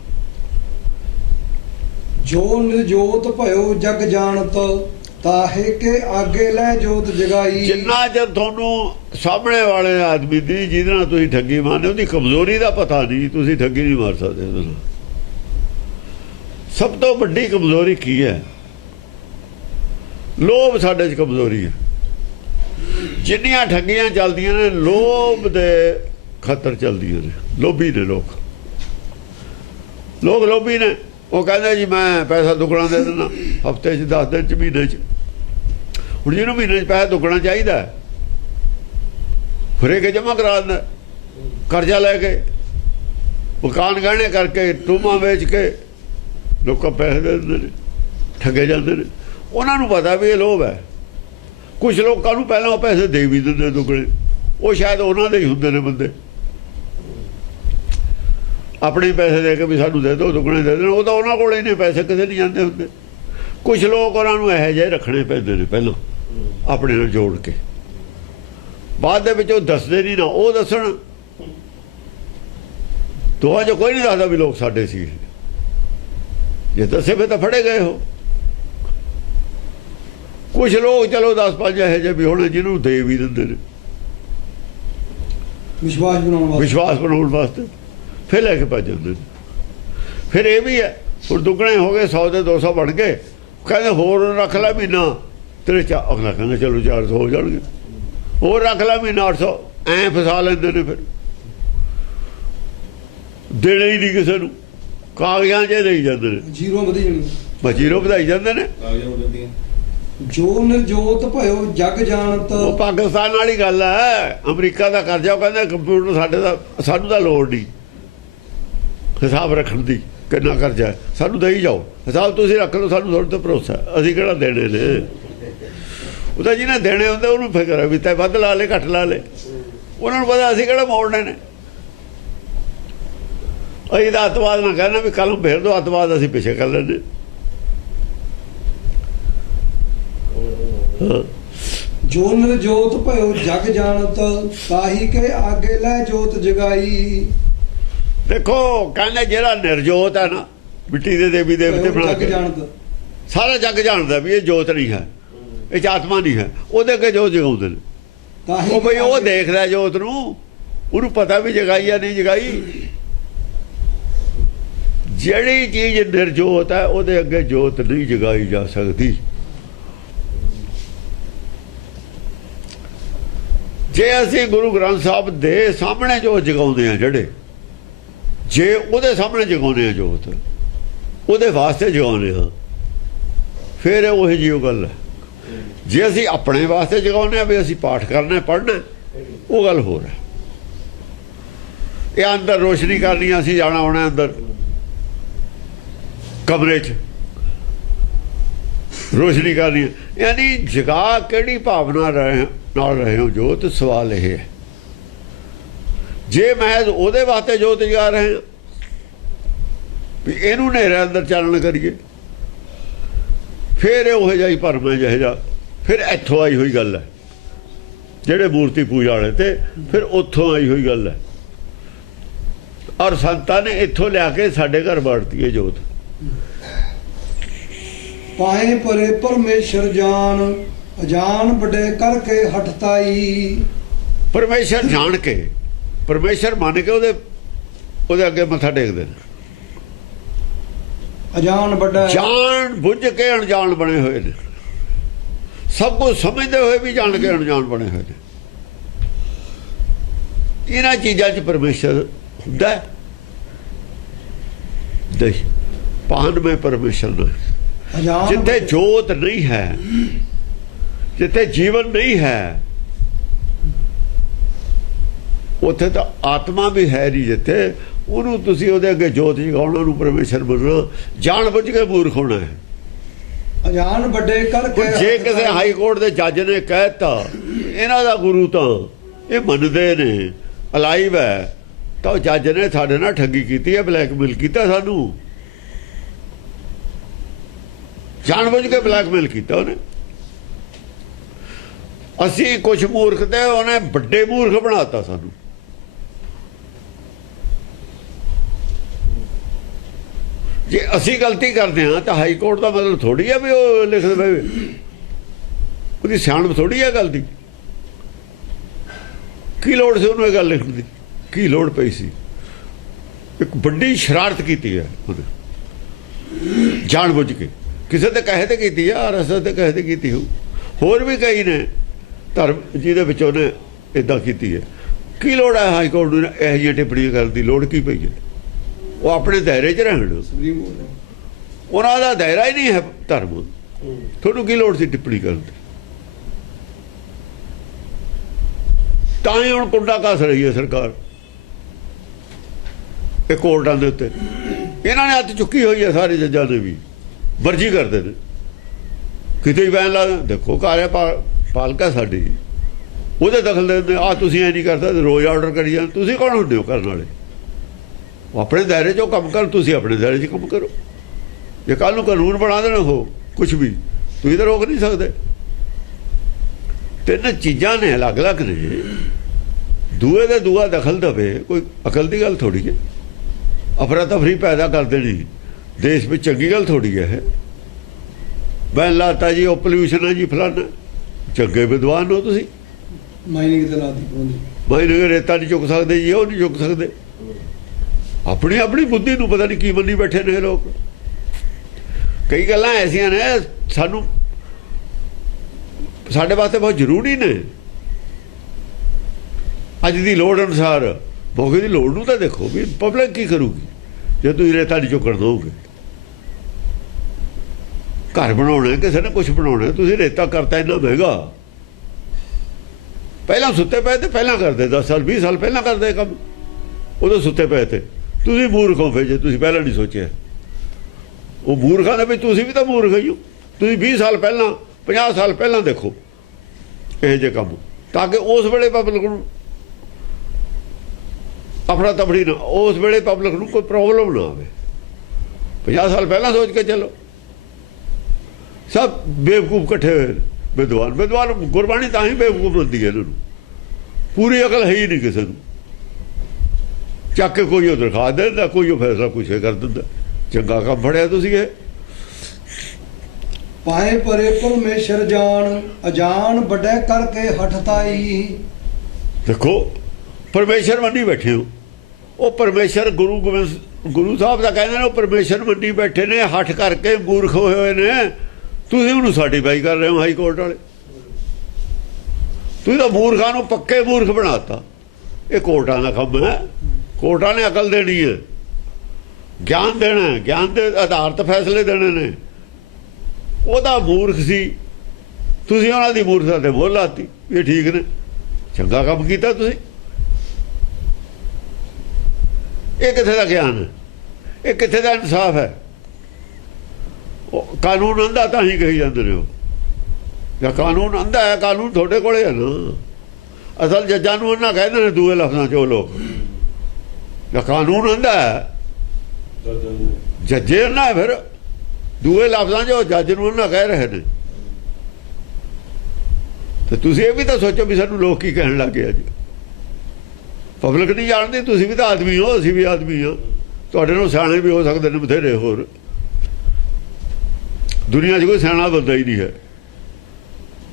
ਜੋ ਨਿਰਜੋਤ ਭਇਓ ਜਗ ਜਾਣਤ ਤਾਹੇ ਕੇ ਆਗੇ ਲੈ ਜੋਤ ਜਗਾਈ। ਜਿੰਨਾ ਚਿਰ ਤੁਹਾਨੂੰ ਸਾਹਮਣੇ ਵਾਲੇ ਆਦਮੀ ਦੀ ਜਿਹਦੇ ਨਾਲ ਤੁਸੀਂ ਠੱਗੀ ਮਾਰਦੇ ਉਹਦੀ ਕਮਜ਼ੋਰੀ ਦਾ ਪਤਾ ਨਹੀਂ, ਤੁਸੀਂ ਠੱਗੀ ਨਹੀਂ ਮਾਰ ਸਕਦੇ ਉਹਦੇ ਨਾਲ। ਸਭ ਤੋਂ ਵੱਡੀ ਕਮਜ਼ੋਰੀ ਕੀ ਹੈ? ਲੋਭ ਸਾਡੇ 'ਚ ਕਮਜ਼ੋਰੀ ਹੈ। ਜਿੰਨੀਆਂ ਠੱਗੀਆਂ ਚੱਲਦੀਆਂ ਨੇ ਲੋਭ ਦੇ ਖਤਰ ਚੱਲਦੀਆਂ ਨੇ। ਲੋਭੀ ਨੇ ਲੋਕ ਲੋਭੀ ਨੇ। ਉਹ ਕਹਿੰਦੇ ਜੀ ਮੈਂ ਪੈਸਾ ਦੁੱਗਣਾ ਦੇ ਦਿੰਦਾ ਹਫ਼ਤੇ 'ਚ, 10 ਦਿਨ 'ਚ, ਮਹੀਨੇ 'ਚ। ਹੁਣ ਜਿਹਨੂੰ ਮਹੀਨੇ 'ਚ ਪੈਸਾ ਦੁੱਗਣਾ ਚਾਹੀਦਾ ਫਰੇ ਕੇ ਜਮ੍ਹਾਂ ਕਰਾ ਦਿੰਦਾ, ਕਰਜ਼ਾ ਲੈ ਕੇ, ਮਕਾਨ ਗਹਿਣੇ ਕਰਕੇ, ਟੂਮਾਂ ਵੇਚ ਕੇ ਲੋਕਾਂ ਪੈਸੇ ਦੇ ਦਿੰਦੇ ਨੇ, ਠੱਗੇ ਜਾਂਦੇ ਨੇ। ਉਹਨਾਂ ਨੂੰ ਪਤਾ ਵੀ ਇਹ ਲੋਭ ਹੈ। ਕੁਛ ਲੋਕਾਂ ਨੂੰ ਪਹਿਲਾਂ ਉਹ ਪੈਸੇ ਦੇ ਵੀ ਦਿੰਦੇ ਦੁੱਗਣੇ। ਉਹ ਸ਼ਾਇਦ ਉਹਨਾਂ ਦੇ ਹੀ ਹੁੰਦੇ ਨੇ ਬੰਦੇ। ਆਪਣੇ ਪੈਸੇ ਦੇ ਕੇ ਵੀ ਸਾਨੂੰ ਦੇ ਦਿਓ, ਦੁੱਗਣੇ ਦੇ ਦੇਣ। ਉਹ ਤਾਂ ਉਹਨਾਂ ਕੋਲ ਹੀ ਨੇ ਪੈਸੇ, ਕਿਤੇ ਨਹੀਂ ਜਾਂਦੇ ਹੁੰਦੇ। ਕੁਝ ਲੋਕ ਉਹਨਾਂ ਨੂੰ ਇਹੋ ਜਿਹੇ ਰੱਖਣੇ ਪੈਂਦੇ ਨੇ ਪਹਿਲਾਂ ਆਪਣੇ ਨਾਲ ਜੋੜ ਕੇ, ਬਾਅਦ ਦੇ ਵਿੱਚ ਉਹ ਦੱਸਦੇ ਨਹੀਂ ਨਾ ਉਹ ਦੱਸਣ। ਦੋਹਾਂ 'ਚ ਕੋਈ ਨਹੀਂ ਦੱਸਦਾ ਵੀ ਲੋਕ ਸਾਡੇ ਸੀ, ਜੇ ਦੱਸੇ ਫਿਰ ਤਾਂ ਫੜੇ ਗਏ ਹੋ। ਕੁਝ ਲੋਕ ਚਲੋ 10-5 ਇਹੋ ਜਿਹੇ ਵੀ ਹੋਣੇ ਜਿਹਨੂੰ ਦੇ ਵੀ ਦਿੰਦੇ ਨੇ ਵਿਸ਼ਵਾਸ ਬਣਾਉਣ ਵਾਸਤੇ, ਫਿਰ ਲੈ ਕੇ ਭੱਜ ਜਾਂਦੇ ਨੇ। ਫਿਰ ਇਹ ਵੀ ਹੈ, ਹੁਣ ਦੁੱਗਣੇ ਹੋ ਗਏ, 100 ਦੇ 200 ਬਣ ਗਏ, ਕਹਿੰਦੇ ਹੋਰ ਰੱਖ ਲੈ ਮਹੀਨਾ ਤੇਰੇ ਅਗਲਾ ਕਹਿੰਦਾ ਚਲੋ 400 ਹੋ ਜਾਣਗੇ, ਹੋਰ ਰੱਖ ਲੈ ਮਹੀਨਾ 800, ਐਂ ਫਸਾ ਲੈਂਦੇ ਨੇ। ਫਿਰ ਦੇਣੇ ਹੀ ਨਹੀਂ ਕਿਸੇ ਨੂੰ, ਕਾਗਜ਼ਾਂ 'ਚ ਦੇਈ ਜਾਂਦੇ ਨੇ, ਜੀਰੋ ਵਧੀ ਜਾਣੀ, ਬਸ ਜੀਰੋ ਵਧਾਈ ਜਾਂਦੇ ਨੇ। ਜੋ ਨਿਰਜੋਤ ਭਇਓ ਜਗ ਜਾਣਤ। ਉਹ ਪਾਕਿਸਤਾਨ ਵਾਲੀ ਗੱਲ ਹੈ, ਅਮਰੀਕਾ ਦਾ ਕਰਜ਼ਾ, ਉਹ ਕਹਿੰਦਾ ਕੰਪਿਊਟਰ ਸਾਡੇ ਦਾ, ਸਾਨੂੰ ਤਾਂ ਲੋੜ ਨਹੀਂ ਹਿਸਾਬ ਰੱਖਣ ਦੀ, ਕਿੰਨਾ ਕਰਜ਼ਾ ਹੈ ਸਾਨੂੰ ਦੇਈ ਜਾਓ, ਹਿਸਾਬ ਤੁਸੀਂ ਰੱਖ ਲਓ, ਸਾਨੂੰ ਤੁਹਾਡੇ ਤੇ ਭਰੋਸਾ, ਅਸੀਂ ਕਿਹੜਾ ਦੇਣੇ ਨੇ। ਉਹ ਤਾਂ ਜਿਹਨੇ ਦੇਣੇ ਹੁੰਦੇ ਉਹਨੂੰ ਫਿਕਰ ਹੈ ਵੀ ਤੈਂ ਵੱਧ ਲਾ ਲੈ ਘੱਟ ਲਾ ਲੈ, ਉਹਨਾਂ ਨੂੰ ਪਤਾ ਅਸੀਂ ਕਿਹੜਾ ਮੋੜਨੇ ਨੇ। ਅਸੀਂ ਤਾਂ ਅੱਤਵਾਦ ਨਾ ਕਹਿਣਾ ਵੀ ਕੱਲ੍ਹ ਨੂੰ ਫੇਰ ਦੋ ਅੱਤਵਾਦ ਅਸੀਂ ਪਿੱਛੇ ਕਰ ਲੈਂਦੇ। ਜੋ ਨਿਰਜੋਤ ਭਇਓ ਜਗ ਜਾਣਤ, ਤਾਹੀ ਕੇ ਆਗੇ ਲੈ ਜੋਤ ਜਗਾਈ। ਦੇਖੋ ਕਹਿੰਦੇ ਜਿਹੜਾ ਨਿਰਜੋਤ ਹੈ ਨਾ, ਮਿੱਟੀ ਦੇ ਦੇਵੀ ਦੇਵਤੇ ਬਣਾ ਕੇ, ਸਾਰਾ ਜੱਗ ਜਾਣਦਾ ਵੀ ਇਹ ਜੋਤ ਨਹੀਂ ਹੈ, ਇਹ 'ਚ ਆਤਮਾ ਨਹੀਂ ਹੈ, ਉਹਦੇ ਅੱਗੇ ਜੋਤ ਜਗਾਉਂਦੇ ਨੇ। ਉਹ ਬਈ ਉਹ ਦੇਖਦਾ ਜੋਤ ਨੂੰ, ਉਹਨੂੰ ਪਤਾ ਵੀ ਜਗਾਈ ਜਾਂ ਨਹੀਂ ਜਗਾਈ। ਜਿਹੜੀ ਚੀਜ਼ ਨਿਰਜੋਤ ਹੈ ਉਹਦੇ ਅੱਗੇ ਜੋਤ ਨਹੀਂ ਜਗਾਈ ਜਾ ਸਕਦੀ। ਜੇ ਅਸੀਂ ਗੁਰੂ ਗ੍ਰੰਥ ਸਾਹਿਬ ਦੇ ਸਾਹਮਣੇ ਜੋਤ ਜਗਾਉਂਦੇ ਆ, ਜਿਹੜੇ ਜੇ ਉਹਦੇ ਸਾਹਮਣੇ ਜਗਾਉਂਦੇ ਆ ਜੋਤ, ਉਹਦੇ ਵਾਸਤੇ ਜਗਾਉਂਦੇ ਹਾਂ, ਫਿਰ ਉਹੀ ਜਿਹੀ ਗੱਲ ਹੈ। ਜੇ ਅਸੀਂ ਆਪਣੇ ਵਾਸਤੇ ਜਗਾਉਂਦੇ ਹਾਂ ਵੀ ਅਸੀਂ ਪਾਠ ਕਰਨਾ ਪੜ੍ਹਨਾ, ਉਹ ਗੱਲ ਹੋਰ ਹੈ। ਇਹ ਅੰਦਰ ਰੋਸ਼ਨੀ ਕਰਨੀ, ਅਸੀਂ ਜਾਣਾ ਆਉਣਾ ਅੰਦਰ ਕਮਰੇ 'ਚ ਰੋਸ਼ਨੀ ਕਰਨੀ, ਯਾਨੀ ਜਗਾ ਕਿਹੜੀ ਭਾਵਨਾ ਨਾਲ ਰਹੇ ਹੋ ਜੋਤ। ਸਵਾਲ ਇਹ ਹੈ, ਜੇ ਮੈਂ ਉਹਦੇ ਵਾਸਤੇ ਜੋਤ ਜਗਾ ਰਹੇ ਵੀ ਇਹਨੂੰ ਹਨੇਰੇ ਅੰਦਰ ਚਾਨਣ ਕਰੀਏ, ਫਿਰ ਉਹ ਜਿਹਾ ਹੀ ਭਰਮ ਹੈ ਜਿਹੋ ਜਿਹਾ। ਫਿਰ ਇੱਥੋਂ ਆਈ ਹੋਈ ਗੱਲ ਹੈ, ਜਿਹੜੇ ਮੂਰਤੀ ਪੂਜਾ ਵਾਲੇ ਤੇ ਫਿਰ ਉੱਥੋਂ ਆਈ ਹੋਈ ਗੱਲ ਹੈ। ਔਰ ਸੰਤਾਂ ਨੇ ਇੱਥੋਂ ਲਿਆ ਕੇ ਸਾਡੇ ਘਰ ਵਰਤੀ ਹੈ ਜੋਤ। ਪਾਏ ਪਰੇ ਪਰਮੇਸ਼ਰ ਜਾਨ, ਅਜਾਨ ਵੱਡੇ ਕਰਕੇ ਹਟਤਾਈ। ਪਰਮੇਸ਼ਰ ਜਾਣ ਕੇ, ਪਰਮੇਸ਼ਰ ਮੰਨ ਕੇ ਉਹਦੇ ਅੱਗੇ ਮੱਥਾ ਟੇਕਦੇ ਨੇ। ਅਜਾਨ ਵੱਡਾ, ਜਾਣ ਬੁੱਝ ਕੇ ਅਣਜਾਣ ਬਣੇ ਹੋਏ ਨੇ, ਸਭ ਕੁਝ ਸਮਝਦੇ ਹੋਏ ਵੀ ਜਾਣ ਕੇ ਅਣਜਾਣ ਬਣੇ ਹੋਏ ਨੇ। ਇਹਨਾਂ ਚੀਜ਼ਾਂ 'ਚ ਪਰਮੇਸ਼ਰ ਹੁੰਦਾ ਦੇਖ ਪਾਨ में परमेश्वर नहीं। जिथे जोत नहीं है, जिथे जीवन नहीं है, ਉੱਥੇ ਤਾਂ ਆਤਮਾ ਵੀ ਹੈ ਨਹੀਂ। ਜਿੱਥੇ ਉਹਨੂੰ ਤੁਸੀਂ ਉਹਦੇ ਅੱਗੇ ਜੋਤ ਜਗਾਉਣਾ, ਉਹਨੂੰ ਪਰਮੇਸ਼ਰ ਮੰਨਣਾ, ਜਾਣ ਬੁੱਝ ਕੇ ਮੂਰਖ ਹੋਣਾ ਹੈ। ਅਜਾਨ ਵੱਡੇ ਕਰਕੇ ਜੇ ਕਿਸੇ ਹਾਈ ਕੋਰਟ ਦੇ ਜੱਜ ਨੇ ਕਹਿਤਾ ਇਹਨਾਂ ਦਾ ਗੁਰੂ ਤਾਂ ਇਹ ਮੰਨਦੇ ਨੇ, ਅਲਾਈਵ ਹੈ, ਤਾਂ ਉਹ ਜੱਜ ਨੇ ਸਾਡੇ ਨਾਲ ਠੱਗੀ ਕੀਤੀ ਹੈ, ਬਲੈਕਮੇਲ ਕੀਤਾ ਸਾਨੂੰ, ਜਾਣ ਬੁੱਝ ਕੇ ਬਲੈਕਮੇਲ ਕੀਤਾ ਉਹਨੇ। ਅਸੀਂ ਕੁਝ ਮੂਰਖ ਤੇ ਉਹਨੇ ਵੱਡੇ ਮੂਰਖ ਬਣਾਤਾ ਸਾਨੂੰ। ਜੇ ਅਸੀਂ ਗਲਤੀ ਕਰਦੇ ਹਾਂ ਤਾਂ ਹਾਈ ਕੋਰਟ ਦਾ ਮਤਲਬ ਥੋੜੀ ਹੈ ਵੀ ਉਹ ਲਿਖ ਦੇ, ਉਹਦੀ ਸਿਆਣਪ ਥੋੜੀ ਹੈ ਗੱਲ ਦੀ। ਕੀ ਲੋੜ ਸੀ ਉਹਨੂੰ ਇਹ ਗੱਲ ਲਿਖਣ ਦੀ, ਕੀ ਲੋੜ ਪਈ ਸੀ? ਇੱਕ ਵੱਡੀ ਸ਼ਰਾਰਤ ਕੀਤੀ ਹੈ ਉਹਨੇ ਜਾਣ ਬੁੱਝ ਕੇ, ਕਿਸੇ ਦੇ ਕਹੇ ਤੇ ਕੀਤੀ ਹੈ, RSS ਦੇ ਕਹੇ ਤੇ ਕੀਤੀ ਹੋ, ਹੋਰ ਵੀ ਕਈ ਨੇ ਧਰਮ ਜਿਹਦੇ ਵਿੱਚ ਉਹਨੇ ਇੱਦਾਂ ਕੀਤੀ ਹੈ। ਕੀ ਲੋੜ ਹੈ ਹਾਈ ਕੋਰਟ ਨੂੰ ਇਹੋ ਜਿਹੀਆਂ ਟਿੱਪਣੀਆਂ ਕਰਨ ਦੀ? ਲੋੜ ਕੀ ਪਈ ਹੈ? ਉਹ ਆਪਣੇ ਦਾਇਰੇ 'ਚ ਰਹਿਣ, ਉਹਨਾਂ ਦਾ ਦਾਇਰਾ ਹੀ ਨਹੀਂ ਹੈ ਧਰਮ, ਤੁਹਾਨੂੰ ਕੀ ਲੋੜ ਸੀ ਟਿੱਪਣੀ ਕਰਨ ਦੀ? ਤਾਂ ਹੀ ਹੁਣ ਕੁੰਡਾ ਕੱਸ ਰਹੀ ਹੈ ਸਰਕਾਰ ਇਹ ਕੋਰਟਾਂ ਦੇ ਉੱਤੇ। ਇਹਨਾਂ ਨੇ ਹੱਥ ਚੁੱਕੀ ਹੋਈ ਹੈ, ਸਾਰੇ ਜੱਜਾਂ ਨੇ ਵੀ ਮਰਜ਼ੀ ਕਰਦੇ ਨੇ, ਕਿਤੇ ਹੀ ਬੈਨ ਲਾ। ਦੇਖੋ ਘਰ ਪਾਲਕਾ ਸਾਡੀ, ਉਹਦੇ ਦਖਲ ਦੇ, ਆ ਤੁਸੀਂ ਐ ਨਹੀਂ ਕਰਦਾ, ਰੋਜ਼ ਆਰਡਰ ਕਰੀ ਜਾਂਦੇ। ਤੁਸੀਂ ਕੌਣ ਹੁੰਦੇ ਹੋ ਕਰਨ ਵਾਲੇ? ਆਪਣੇ ਦਾਇਰੇ 'ਚੋਂ ਕੰਮ ਕਰ, ਤੁਸੀਂ ਆਪਣੇ ਦਾਇਰੇ 'ਚ ਕੰਮ ਕਰੋ। ਜੇ ਕੱਲ੍ਹ ਨੂੰ ਕਾਨੂੰਨ ਬਣਾ ਦੇਣਾ ਹੋ ਕੁਛ ਵੀ, ਤੁਸੀਂ ਤਾਂ ਰੋਕ ਨਹੀਂ ਸਕਦੇ। ਤਿੰਨ ਚੀਜ਼ਾਂ ਨੇ ਅਲੱਗ-ਅਲੱਗ ਨੇ। ਦੂਏ ਦੇ ਦੂਆ ਦਖਲ ਦੇਵੇ, ਕੋਈ ਅਕਲ ਦੀ ਗੱਲ ਥੋੜ੍ਹੀ ਹੈ। ਅਫਰਾ ਤਫਰੀ ਪੈਦਾ ਕਰ ਦੇਣੀ ਦੇਸ਼ ਵਿੱਚ ਚੰਗੀ ਗੱਲ ਥੋੜ੍ਹੀ ਹੈ। ਬੈਨ ਲਾਤਾ ਜੀ, ਉਹ ਪੋਲਿਊਸ਼ਨ ਹੈ ਜੀ, ਫਲਾਨਾ। ਚੰਗੇ ਵਿਦਵਾਨ ਹੋ ਤੁਸੀਂ। ਮਾਈਨਿੰਗ ਤੇ ਲਾਤੀ ਪਾਉਂਦੀ, ਮਾਈਨਿੰਗ ਰੇਤਾ ਨਹੀਂ ਚੁੱਕ ਸਕਦੇ ਜੀ, ਉਹ ਨਹੀਂ ਚੁੱਕ ਸਕਦੇ। ਆਪਣੀ ਆਪਣੀ ਬੁੱਧੀ ਨੂੰ ਪਤਾ ਨਹੀਂ ਕੀ ਮੰਨੀ ਬੈਠੇ ਨੇ ਲੋਕ। ਕਈ ਗੱਲਾਂ ਐਸੀਆਂ ਨੇ ਸਾਨੂੰ ਸਾਡੇ ਵਾਸਤੇ ਬਹੁਤ ਜ਼ਰੂਰੀ ਨੇ। ਅੱਜ ਦੀ ਲੋੜ ਅਨੁਸਾਰ ਮੌਕੇ ਦੀ ਲੋੜ ਨੂੰ ਤਾਂ ਦੇਖੋ ਵੀ ਪਬਲਿਕ ਕੀ ਕਰੂਗੀ ਜੇ ਤੁਸੀਂ ਰੇਤਾ ਨਹੀਂ ਚੁੱਕਣ ਦਿਓਗੇ। ਘਰ ਬਣਾਉਣਾ ਕਿਸੇ ਨੇ ਕੁਛ ਬਣਾਉਣਾ, ਤੁਸੀਂ ਰੇਤਾ ਕਰਤਾ ਇੰਨਾ ਮਹਿੰਗਾ। ਪਹਿਲਾਂ ਸੁੱਤੇ ਪਏ ਤੇ ਪਹਿਲਾਂ ਕਰਦੇ, 10 ਸਾਲ 20 ਸਾਲ ਪਹਿਲਾਂ ਕਰਦੇ ਕੰਮ, ਉਦੋਂ ਸੁੱਤੇ ਪਏ ਤੇ। ਤੁਸੀਂ ਮੂਰਖ ਹੋ ਫਿਰ ਜੇ ਤੁਸੀਂ ਪਹਿਲਾਂ ਨਹੀਂ ਸੋਚਿਆ। ਉਹ ਮੂਰਖਾਂ ਦੇ ਵਿੱਚ ਤੁਸੀਂ ਵੀ ਤਾਂ ਮੂਰਖ ਹੀ ਹੋ। ਤੁਸੀਂ 20 ਸਾਲ ਪਹਿਲਾਂ 50 ਸਾਲ ਪਹਿਲਾਂ ਦੇਖੋ ਇਹ ਜੇ ਕੰਮ, ਤਾਂ ਕਿ ਉਸ ਵੇਲੇ ਪਬਲਿਕ ਨੂੰ ਅਫਰਾ ਤਫੜੀ ਨਾ, ਉਸ ਵੇਲੇ ਪਬਲਿਕ ਨੂੰ ਕੋਈ ਪ੍ਰੋਬਲਮ ਨਾ ਆਵੇ। 50 ਸਾਲ ਪਹਿਲਾਂ ਸੋਚ ਕੇ ਚੱਲੋ। ਸਭ ਬੇਵਕੂਫ ਇਕੱਠੇ ਹੋਏ ਵਿਦਵਾਨ ਗੁਰਬਾਣੀ ਤਾਂ ਹੀ ਬੇਵਕੂਫ ਹੁੰਦੀ ਹੈ ਇਹਨਾਂ ਨੂੰ। ਪੂਰੀ ਅਕਲ ਹੈ ਹੀ ਨਹੀਂ ਕਿਸੇ ਨੂੰ। ਚੱਕ ਕੇ ਕੋਈ ਉਹ ਦਿਖਾ ਦਿੰਦਾ, ਕੋਈ ਉਹ ਫੈਸਲਾ ਕੁਛ ਕਰ ਦਿੰਦਾ। ਚੰਗਾ ਕੰਮ ਫੜਿਆ ਤੁਸੀਂ ਇਹ। ਪਾਏ ਪਰੇ ਪਰਮੇਸ਼ਰ ਜਾਣ, ਅਜਾਨ ਵੱਡੇ ਕਰਕੇ ਹਠਤਾਈ। ਦੇਖੋ ਪਰਮੇਸ਼ਰ ਮੰਨੀ ਬੈਠੇ ਹੋ। ਉਹ ਪਰਮੇਸ਼ਰ ਗੁਰੂ ਸਾਹਿਬ ਦਾ ਕਹਿੰਦੇ ਨੇ, ਉਹ ਪਰਮੇਸ਼ਰ ਮੰਨੀ ਬੈਠੇ ਨੇ, ਹੱਠ ਕਰਕੇ ਮੂਰਖ ਹੋਏ ਹੋਏ ਨੇ। ਤੁਸੀਂ ਉਹਨੂੰ ਸਰਟੀਫਾਈ ਕਰ ਰਹੇ ਹੋ ਹਾਈ ਕੋਰਟ ਵਾਲੇ। ਤੁਸੀਂ ਤਾਂ ਮੂਰਖਾਂ ਨੂੰ ਪੱਕੇ ਮੂਰਖ ਬਣਾਤਾ। ਇਹ ਕੋਰਟਾਂ ਦਾ ਕੰਮ ਹੈ। ਕੋਰਟਾਂ ਨੇ ਅਕਲ ਦੇਣੀ ਹੈ, ਗਿਆਨ ਦੇਣਾ, ਗਿਆਨ ਦੇ ਆਧਾਰਿਤ ਫੈਸਲੇ ਦੇਣੇ ਨੇ। ਉਹਦਾ ਮੂਰਖ ਸੀ, ਤੁਸੀਂ ਉਹਨਾਂ ਦੀ ਮੂਰਖਤਾ ਤੇ ਮੋਹਰ ਲਾਤੀ। ਇਹ ਠੀਕ ਨੇ, ਚੰਗਾ ਕੰਮ ਕੀਤਾ ਤੁਸੀਂ। ਇਹ ਕਿੱਥੇ ਦਾ ਗਿਆਨ ਹੈ? ਇਹ ਕਿੱਥੇ ਦਾ ਇਨਸਾਫ ਹੈ? ਉਹ ਕਾਨੂੰਨ ਆਂਦਾ ਤਾਂ ਹੀ ਕਹੀ ਜਾਂਦੇ ਨੇ। ਉਹ ਜਾਂ ਕਾਨੂੰਨ ਆਂਦਾ ਹੈ, ਕਾਨੂੰਨ ਤੁਹਾਡੇ ਕੋਲੇ ਹੈ ਨਾ। ਅਸਲ ਜੱਜਾਂ ਨੂੰ ਉਹਨਾਂ ਕਹਿੰਦੇ ਨੇ ਦੂਏ ਲਫ਼ਜ਼ਾਂ 'ਚ ਉਹ ਲੋਕ। ਜਾਂ ਕਾਨੂੰਨ ਆਂਦਾ ਹੈ, ਜੱਜੇ ਨਾ ਫਿਰ ਦੂਏ ਲਫ਼ਜ਼ਾਂ 'ਚ ਉਹ ਜੱਜ ਨੂੰ ਉਹਨਾਂ ਕਹਿ ਰਹੇ ਨੇ। ਤੇ ਤੁਸੀਂ ਇਹ ਵੀ ਤਾਂ ਸੋਚੋ ਵੀ ਸਾਨੂੰ ਲੋਕ ਕੀ ਕਹਿਣ ਲੱਗੇ ਅੱਜ। ਪਬਲਿਕ ਨਹੀਂ ਜਾਣਦੀ, ਤੁਸੀਂ ਵੀ ਤਾਂ ਆਦਮੀ ਹੋ, ਅਸੀਂ ਵੀ ਆਦਮੀ ਹਾਂ। ਤੁਹਾਡੇ ਨੂੰ ਸਿਆਣੇ ਵੀ ਹੋ ਸਕਦੇ ਨੇ ਬਥੇਰੇ ਹੋਰ। ਦੁਨੀਆ 'ਚ ਕੋਈ ਸਿਆਣਾ ਬੰਦਾ ਹੀ ਨਹੀਂ ਹੈ।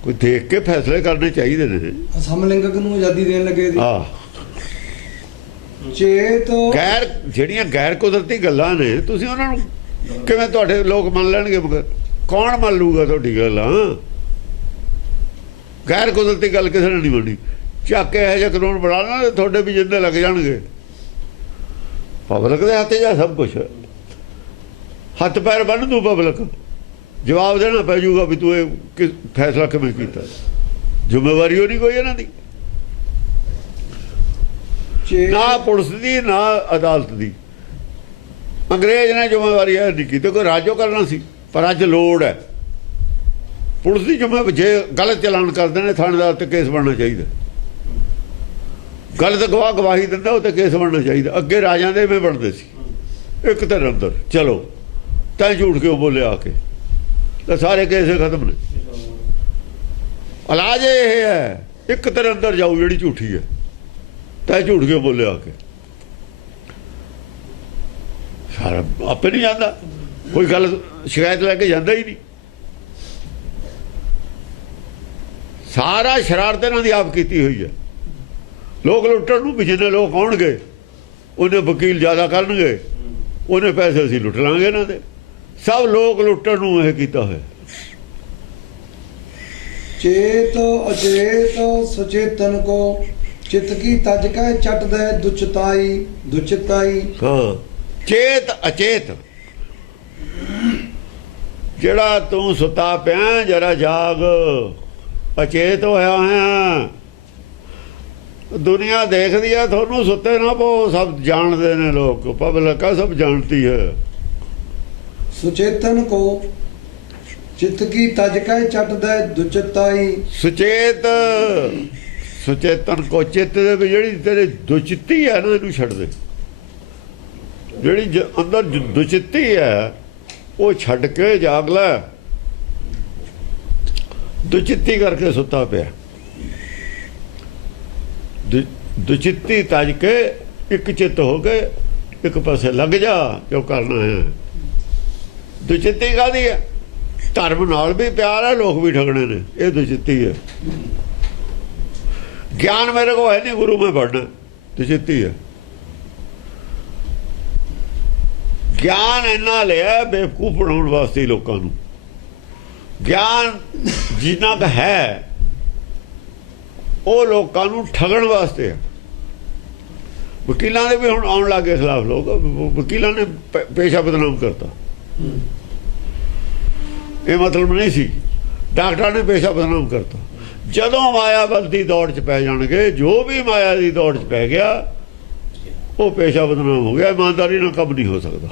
ਕੋਈ ਦੇਖ ਕੇ ਫੈਸਲੇ ਕਰਨੇ ਚਾਹੀਦੇ ਨੇ। ਸਮਲਿੰਗਕ ਨੂੰ ਆਜ਼ਾਦੀ ਦੇਣ ਲੱਗੇ। ਹਾਂ, ਚੇਤ ਜਿਹੜੀਆਂ ਗੈਰ ਕੁਦਰਤੀ ਗੱਲਾਂ ਨੇ, ਤੁਸੀਂ ਉਹਨਾਂ ਨੂੰ ਕਿਵੇਂ ਤੁਹਾਡੇ ਲੋਕ ਮੰਨ ਲੈਣਗੇ? ਮਗਰ ਕੌਣ ਮੰਨ ਲੂਗਾ ਤੁਹਾਡੀ ਗੱਲਾਂ? ਗੈਰ ਕੁਦਰਤੀ ਗੱਲ ਕਿਸੇ ਨੇ ਨਹੀਂ ਮੰਨੀ। ਚੱਕ ਕੇ ਇਹੋ ਜਿਹਾ ਕਾਨੂੰਨ ਬਣਾ ਲੈਣਾ, ਤੁਹਾਡੇ ਵੀ ਜਿੰਦੇ ਲੱਗ ਜਾਣਗੇ। ਪਬਲਿਕ ਦੇ ਹੱਥ 'ਚ ਸਭ ਕੁਛ। ਹੱਥ ਪੈਰ ਬੰਨ੍ਹ ਦੂ ਪਬਲਿਕ, ਜਵਾਬ ਦੇਣਾ ਪੈ ਜਾਊਗਾ ਵੀ ਤੂੰ ਇਹ ਫੈਸਲਾ ਕਿਵੇਂ ਕੀਤਾ। ਜ਼ਿੰਮੇਵਾਰੀ ਉਹ ਨਹੀਂ ਕੋਈ ਇਹਨਾਂ ਦੀ, ਨਾ ਪੁਲਿਸ ਦੀ ਨਾ ਅਦਾਲਤ ਦੀ। ਅੰਗਰੇਜ਼ ਨੇ ਜ਼ਿੰਮੇਵਾਰੀ ਇਹ ਨਹੀਂ ਕੀਤੀ। ਕੋਈ ਰਾਜੋ ਕਰਨਾ ਸੀ, ਪਰ ਅੱਜ ਲੋੜ ਹੈ ਪੁਲਿਸ ਦੀ। ਜ਼ਿੰਮੇਵਾਰੀ ਜੇ ਗਲਤ ਚਲਾਨ ਕਰਦੇ ਨੇ, ਥਾਣੇਦਾਰ ਤੇ ਕੇਸ ਬਣਨਾ ਚਾਹੀਦਾ। ਗਲਤ ਗਵਾਹ ਗਵਾਹੀ ਦਿੰਦਾ, ਉਹ ਤੇ ਕੇਸ ਬਣਨਾ ਚਾਹੀਦਾ। ਅੱਗੇ ਰਾਜਾਂ ਦੇ ਵੀ ਬਣਦੇ ਸੀ। ਇੱਕ ਤੇ ਅੰਦਰ ਚਲੋ ਤੈਂ ਝੂਠ ਕਿਉਂ ਬੋਲਿਆ ਆ ਕੇ, ਤਾਂ ਸਾਰੇ ਕੇਸ ਖਤਮ ਨੇ। ਇਲਾਜ ਇਹ ਹੈ, ਇੱਕ ਤੇਰੇ ਅੰਦਰ ਜਾਊ ਜਿਹੜੀ ਝੂਠੀ ਹੈ, ਤੈਂ ਝੂਠ ਕਿਉਂ ਬੋਲਿਆ ਆ ਕੇ। ਸਾਰਾ ਆਪੇ ਨਹੀਂ ਜਾਂਦਾ, ਕੋਈ ਗੱਲ ਸ਼ਿਕਾਇਤ ਲੈ ਕੇ ਜਾਂਦਾ ਹੀ ਨਹੀਂ। ਸਾਰਾ ਸ਼ਰਾਰਤ ਇਹਨਾਂ ਦੀ ਆਪ ਕੀਤੀ ਹੋਈ ਹੈ। ਲੋਕ ਲੁੱਟਣ ਨੂੰ ਵੀ ਜਿੰਨੇ ਲੋਕ ਆਉਣਗੇ ਉਹਨੇ ਵਕੀਲ ਜ਼ਿਆਦਾ ਕਰਨਗੇ, ਉਹਨੇ ਪੈਸੇ ਅਸੀਂ ਲੁੱਟ ਲਾਂਗੇ ਇਹਨਾਂ ਦੇ। ਸਭ ਲੋਕ ਲੁੱਟਣ ਨੂੰ ਇਹ ਕੀਤਾ ਹੋਇਆ। ਚੇਤ ਅਚੇਤ ਸੁਚੇਤਨ ਕੋ ਚਿਤ ਕੀ ਤਜ ਕੈ ਚਟਦੈ ਦੁਚਿਤਾਈ। ਹਾਂ, ਚੇਤ ਅਚੇਤ। ਜਿਹੜਾ ਤੂੰ ਸੁੱਤਾ ਪਿਆ, ਜਰਾ ਜਾਗ। ਅਚੇਤ ਹੋਇਆ ਹੈ। ਦੁਨੀਆ ਦੇਖਦੀ ਹੈ ਤੁਹਾਨੂੰ, ਸੁੱਤੇ ਨਾ ਪਓ। ਸਭ ਜਾਣਦੇ ਨੇ ਲੋਕ, ਪਬਲਿਕ ਆ ਸਭ ਜਾਣਦੀ ਹੈ। ਸੁਚੇਤਨ ਕੋ ਚਿਤ ਕੀ ਤਜ ਕੈ ਚਟਦੈ ਦੁਚਿਤਾਈ। ਸੁਚੇਤਨ ਕੋ ਚਿੱਤ ਦੇ ਵਿੱਚ ਜਿਹੜੀ ਤੇਰੇ ਦੁਚਿੱਤੀ ਹੈ ਨਾ, ਇਹਨੂੰ ਛੱਡ ਦੇ। ਜਿਹੜੀ ਅੰਦਰ ਦੁਚਿੱਤੀ ਹੈ ਉਹ ਛੱਡ ਕੇ ਜਾਗ ਲੈ। ਦੁਚਿੱਤੀ ਕਰਕੇ ਸੁੱਤਾ ਪਿਆ। ਦੁਚਿੱਤੀ ਤਜ ਕੇ ਇੱਕ ਚਿੱਤ ਹੋ ਕੇ ਇੱਕ ਪਾਸੇ ਲੱਗ ਜਾ ਜੋ ਕਰਨਾ ਹੈ। ਦੁਚਿੱਤੀ ਕਾਹਦੀ ਹੈ? ਧਰਮ ਨਾਲ ਵੀ ਪਿਆਰ ਹੈ, ਲੋਕ ਵੀ ਠਗਣੇ ਨੇ, ਇਹ ਦੁਚਿੱਤੀ ਹੈ। ਗਿਆਨ ਮੇਰੇ ਕੋਲ ਹੈ ਨਹੀਂ, ਗੁਰੂ ਮੈਂ ਪੜ੍ਹਨਾ, ਦੁਚਿੱਤੀ ਹੈ। ਗਿਆਨ ਇੰਨਾ ਲਿਆ ਬੇਵਕੂਫ ਬਣਾਉਣ ਵਾਸਤੇ ਲੋਕਾਂ ਨੂੰ। ਗਿਆਨ ਜਿੰਨਾ ਕੁ ਹੈ ਉਹ ਲੋਕਾਂ ਨੂੰ ਠਗਣ ਵਾਸਤੇ ਹੈ। ਵਕੀਲਾਂ ਦੇ ਵੀ ਹੁਣ ਆਉਣ ਲੱਗੇ ਖਿਲਾਫ ਲੋਕ। ਵਕੀਲਾਂ ਨੇ ਪੇਸ਼ਾ ਬਦਨਾਮ ਕਰਤਾ। ਇਹ ਮਤਲਬ ਨਹੀਂ ਸੀ। ਡਾਕਟਰਾਂ ਨੇ ਪੇਸ਼ਾ ਬਦਨਾਮ ਕਰਤਾ। ਜਦੋਂ ਮਾਇਆ ਦੀ ਦੌੜ 'ਚ ਪੈ ਜਾਣਗੇ, ਜੋ ਵੀ ਮਾਇਆ ਦੀ ਦੌੜ 'ਚ ਪੈ ਗਿਆ ਉਹ ਪੇਸ਼ਾ ਬਦਨਾਮ ਹੋ ਗਿਆ। ਇਮਾਨਦਾਰੀ ਨਾਲ ਕੰਮ ਨਹੀਂ ਹੋ ਸਕਦਾ।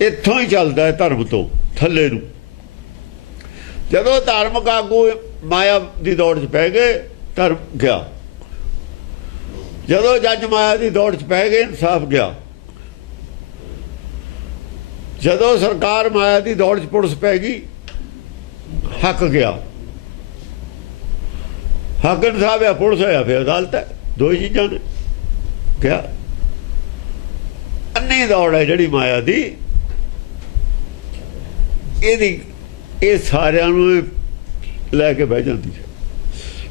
ਇੱਥੋਂ ਹੀ ਚੱਲਦਾ ਹੈ ਧਰਮ ਤੋਂ ਥੱਲੇ ਨੂੰ। ਜਦੋਂ ਧਾਰਮਿਕ ਆਗੂ ਮਾਇਆ ਦੀ ਦੌੜ 'ਚ ਪੈ ਗਏ, ਧਰਮ ਗਿਆ। ਜਦੋਂ ਜੱਜ ਮਾਇਆ ਦੀ ਦੌੜ 'ਚ ਪੈ ਗਏ, ਇਨਸਾਫ ਗਿਆ। ਜਦੋਂ ਸਰਕਾਰ ਮਾਇਆ ਦੀ ਦੌੜ 'ਚ ਪੁਲਿਸ ਪੈ ਗਈ, ਹੱਕ ਗਿਆ। ਹੱਕ ਇਨਸਾਫ ਹੈ, ਪੁਲਿਸ ਹੋਇਆ, ਫਿਰ ਅਦਾਲਤ ਹੈ। ਦੋ ਹੀ ਚੀਜ਼ਾਂ ਨੇ। ਗਿਆ ਅੰਨੀ ਦੌੜ ਹੈ ਜਿਹੜੀ ਮਾਇਆ ਦੀ। ਇਹਦੀ ਇਹ ਸਾਰਿਆਂ ਨੂੰ ਲੈ ਕੇ ਬਹਿ ਜਾਂਦੀ ਹੈ।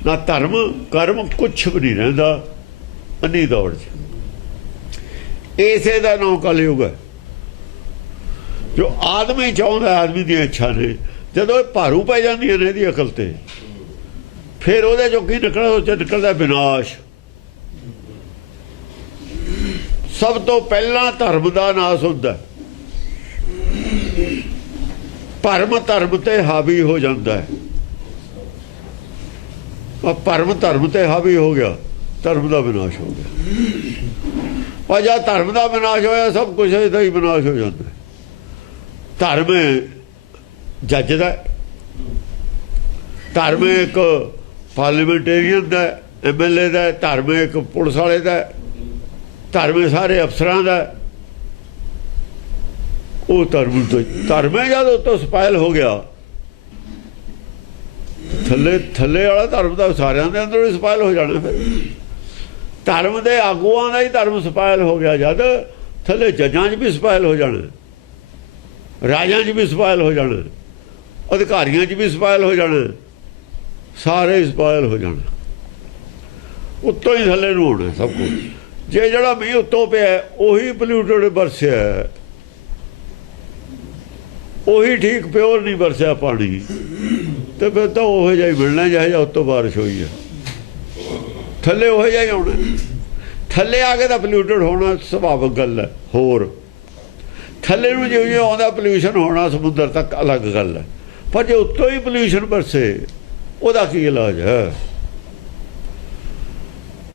ਨਾ ਧਰਮ ਕਰਮ ਕੁਛ ਵੀ ਨਹੀਂ ਰਹਿੰਦਾ ਅੰਨੀ ਦੌੜ 'ਚ। ਇਸੇ ਦਾ ਨਾਂ ਕਲਯੁਗ ਹੈ। ਜੋ ਆਦਮੀ ਚਾਹੁੰਦਾ, ਆਦਮੀ ਦੀਆਂ ਇੱਛਾ ਨੇ, ਜਦੋਂ ਇਹ ਭਾਰੂ ਪੈ ਜਾਂਦੀਆਂ ਨੇ ਇਹਦੀ ਅਕਲ ਤੇ, ਫਿਰ ਉਹਦੇ ਚੋਂ ਕੀ ਨਿਕਲਦਾ? ਉਹ 'ਚ ਨਿਕਲਦਾ ਵਿਨਾਸ਼। ਸਭ ਤੋਂ ਪਹਿਲਾਂ ਧਰਮ ਦਾ ਨਾਸ ਹੁੰਦਾ। ਭਰਮ ਧਰਮ ਤੇ ਹਾਵੀ ਹੋ ਜਾਂਦਾ ਹੈ। ਭਰਮ ਧਰਮ ਤੇ ਹਾਵੀ ਹੋ ਗਿਆ, ਧਰਮ ਦਾ ਵਿਨਾਸ਼ ਹੋ ਗਿਆ। ਪਰ ਜਦ ਧਰਮ ਦਾ ਵਿਨਾਸ਼ ਹੋਇਆ, ਸਭ ਕੁਝ ਇਹਦਾ ਹੀ ਵਿਨਾਸ਼ ਹੋ ਜਾਂਦਾ। ਧਰਮ ਜੱਜ ਦਾ, ਧਰਮ ਇੱਕ ਪਾਰਲੀਮੈਂਟੇਰੀਅਨ ਦਾ, MLA ਦਾ, ਧਰਮ ਇੱਕ ਪੁਲਿਸ ਵਾਲੇ ਦਾ, ਧਰਮ ਸਾਰੇ ਅਫਸਰਾਂ ਦਾ। ਉਹ ਧਰਮ ਜਦ ਉੱਤੋਂ ਸਪਾਇਲ ਹੋ ਗਿਆ, ਥੱਲੇ ਵਾਲਾ ਧਰਮ ਦਾ ਸਾਰਿਆਂ ਦੇ ਅੰਦਰ ਹੀ ਸਪਾਇਲ ਹੋ ਜਾਣਾ। ਫਿਰ ਧਰਮ ਦੇ ਆਗੂਆਂ ਦਾ ਹੀ ਧਰਮ ਸਪਾਇਲ ਹੋ ਗਿਆ, ਜਦ ਥੱਲੇ ਜੱਜਾਂ 'ਚ ਵੀ ਸਪਾਇਲ ਹੋ ਜਾਣਾ, ਰਾਜਾਂ 'ਚ ਵੀ ਸਪਾਇਲ ਹੋ ਜਾਣਾ, ਅਧਿਕਾਰੀਆਂ 'ਚ ਵੀ ਸਪਾਇਲ ਹੋ ਜਾਣਾ, ਸਾਰੇ ਸਪਾਇਲ ਹੋ ਜਾਣਾ। ਉੱਤੋਂ ਹੀ ਥੱਲੇ ਨੂੰ ਹੋਣਾ ਸਭ ਕੁਝ। ਜੇ ਜਿਹੜਾ ਮੀਂਹ ਉੱਤੋਂ ਪਿਆ ਉਹੀ ਪੋਲਿਊਟਡ ਵਰਸਿਆ, ਉਹੀ ਠੀਕ ਪਿਓਰ ਨਹੀਂ ਵਰਸਿਆ ਪਾਣੀ, ਤੇ ਫਿਰ ਤਾਂ ਉਹੋ ਜਿਹਾ ਹੀ ਮਿਲਣਾ ਜਿਹੋ ਜਿਹਾ ਉੱਤੋਂ ਬਾਰਿਸ਼ ਹੋਈ ਹੈ। ਥੱਲੇ ਉਹੋ ਜਿਹਾ ਹੀ ਆਉਣਾ। ਥੱਲੇ ਆ ਕੇ ਤਾਂ ਪੋਲਿਊਟਡ ਹੋਣਾ ਸੁਭਾਵਿਕ ਗੱਲ ਹੈ। ਹੋਰ ਥੱਲੇ ਨੂੰ ਜਿਉਂ ਜਿਉਂ ਆਉਂਦਾ ਪੋਲਿਊਸ਼ਨ ਹੋਣਾ ਸਮੁੰਦਰ ਤੱਕ ਅਲੱਗ ਗੱਲ ਹੈ। ਪਰ ਜੇ ਉੱਤੋਂ ਹੀ ਪੋਲਿਊਸ਼ਨ ਵਰਸੇ, ਉਹਦਾ ਕੀ ਇਲਾਜ ਹੈ?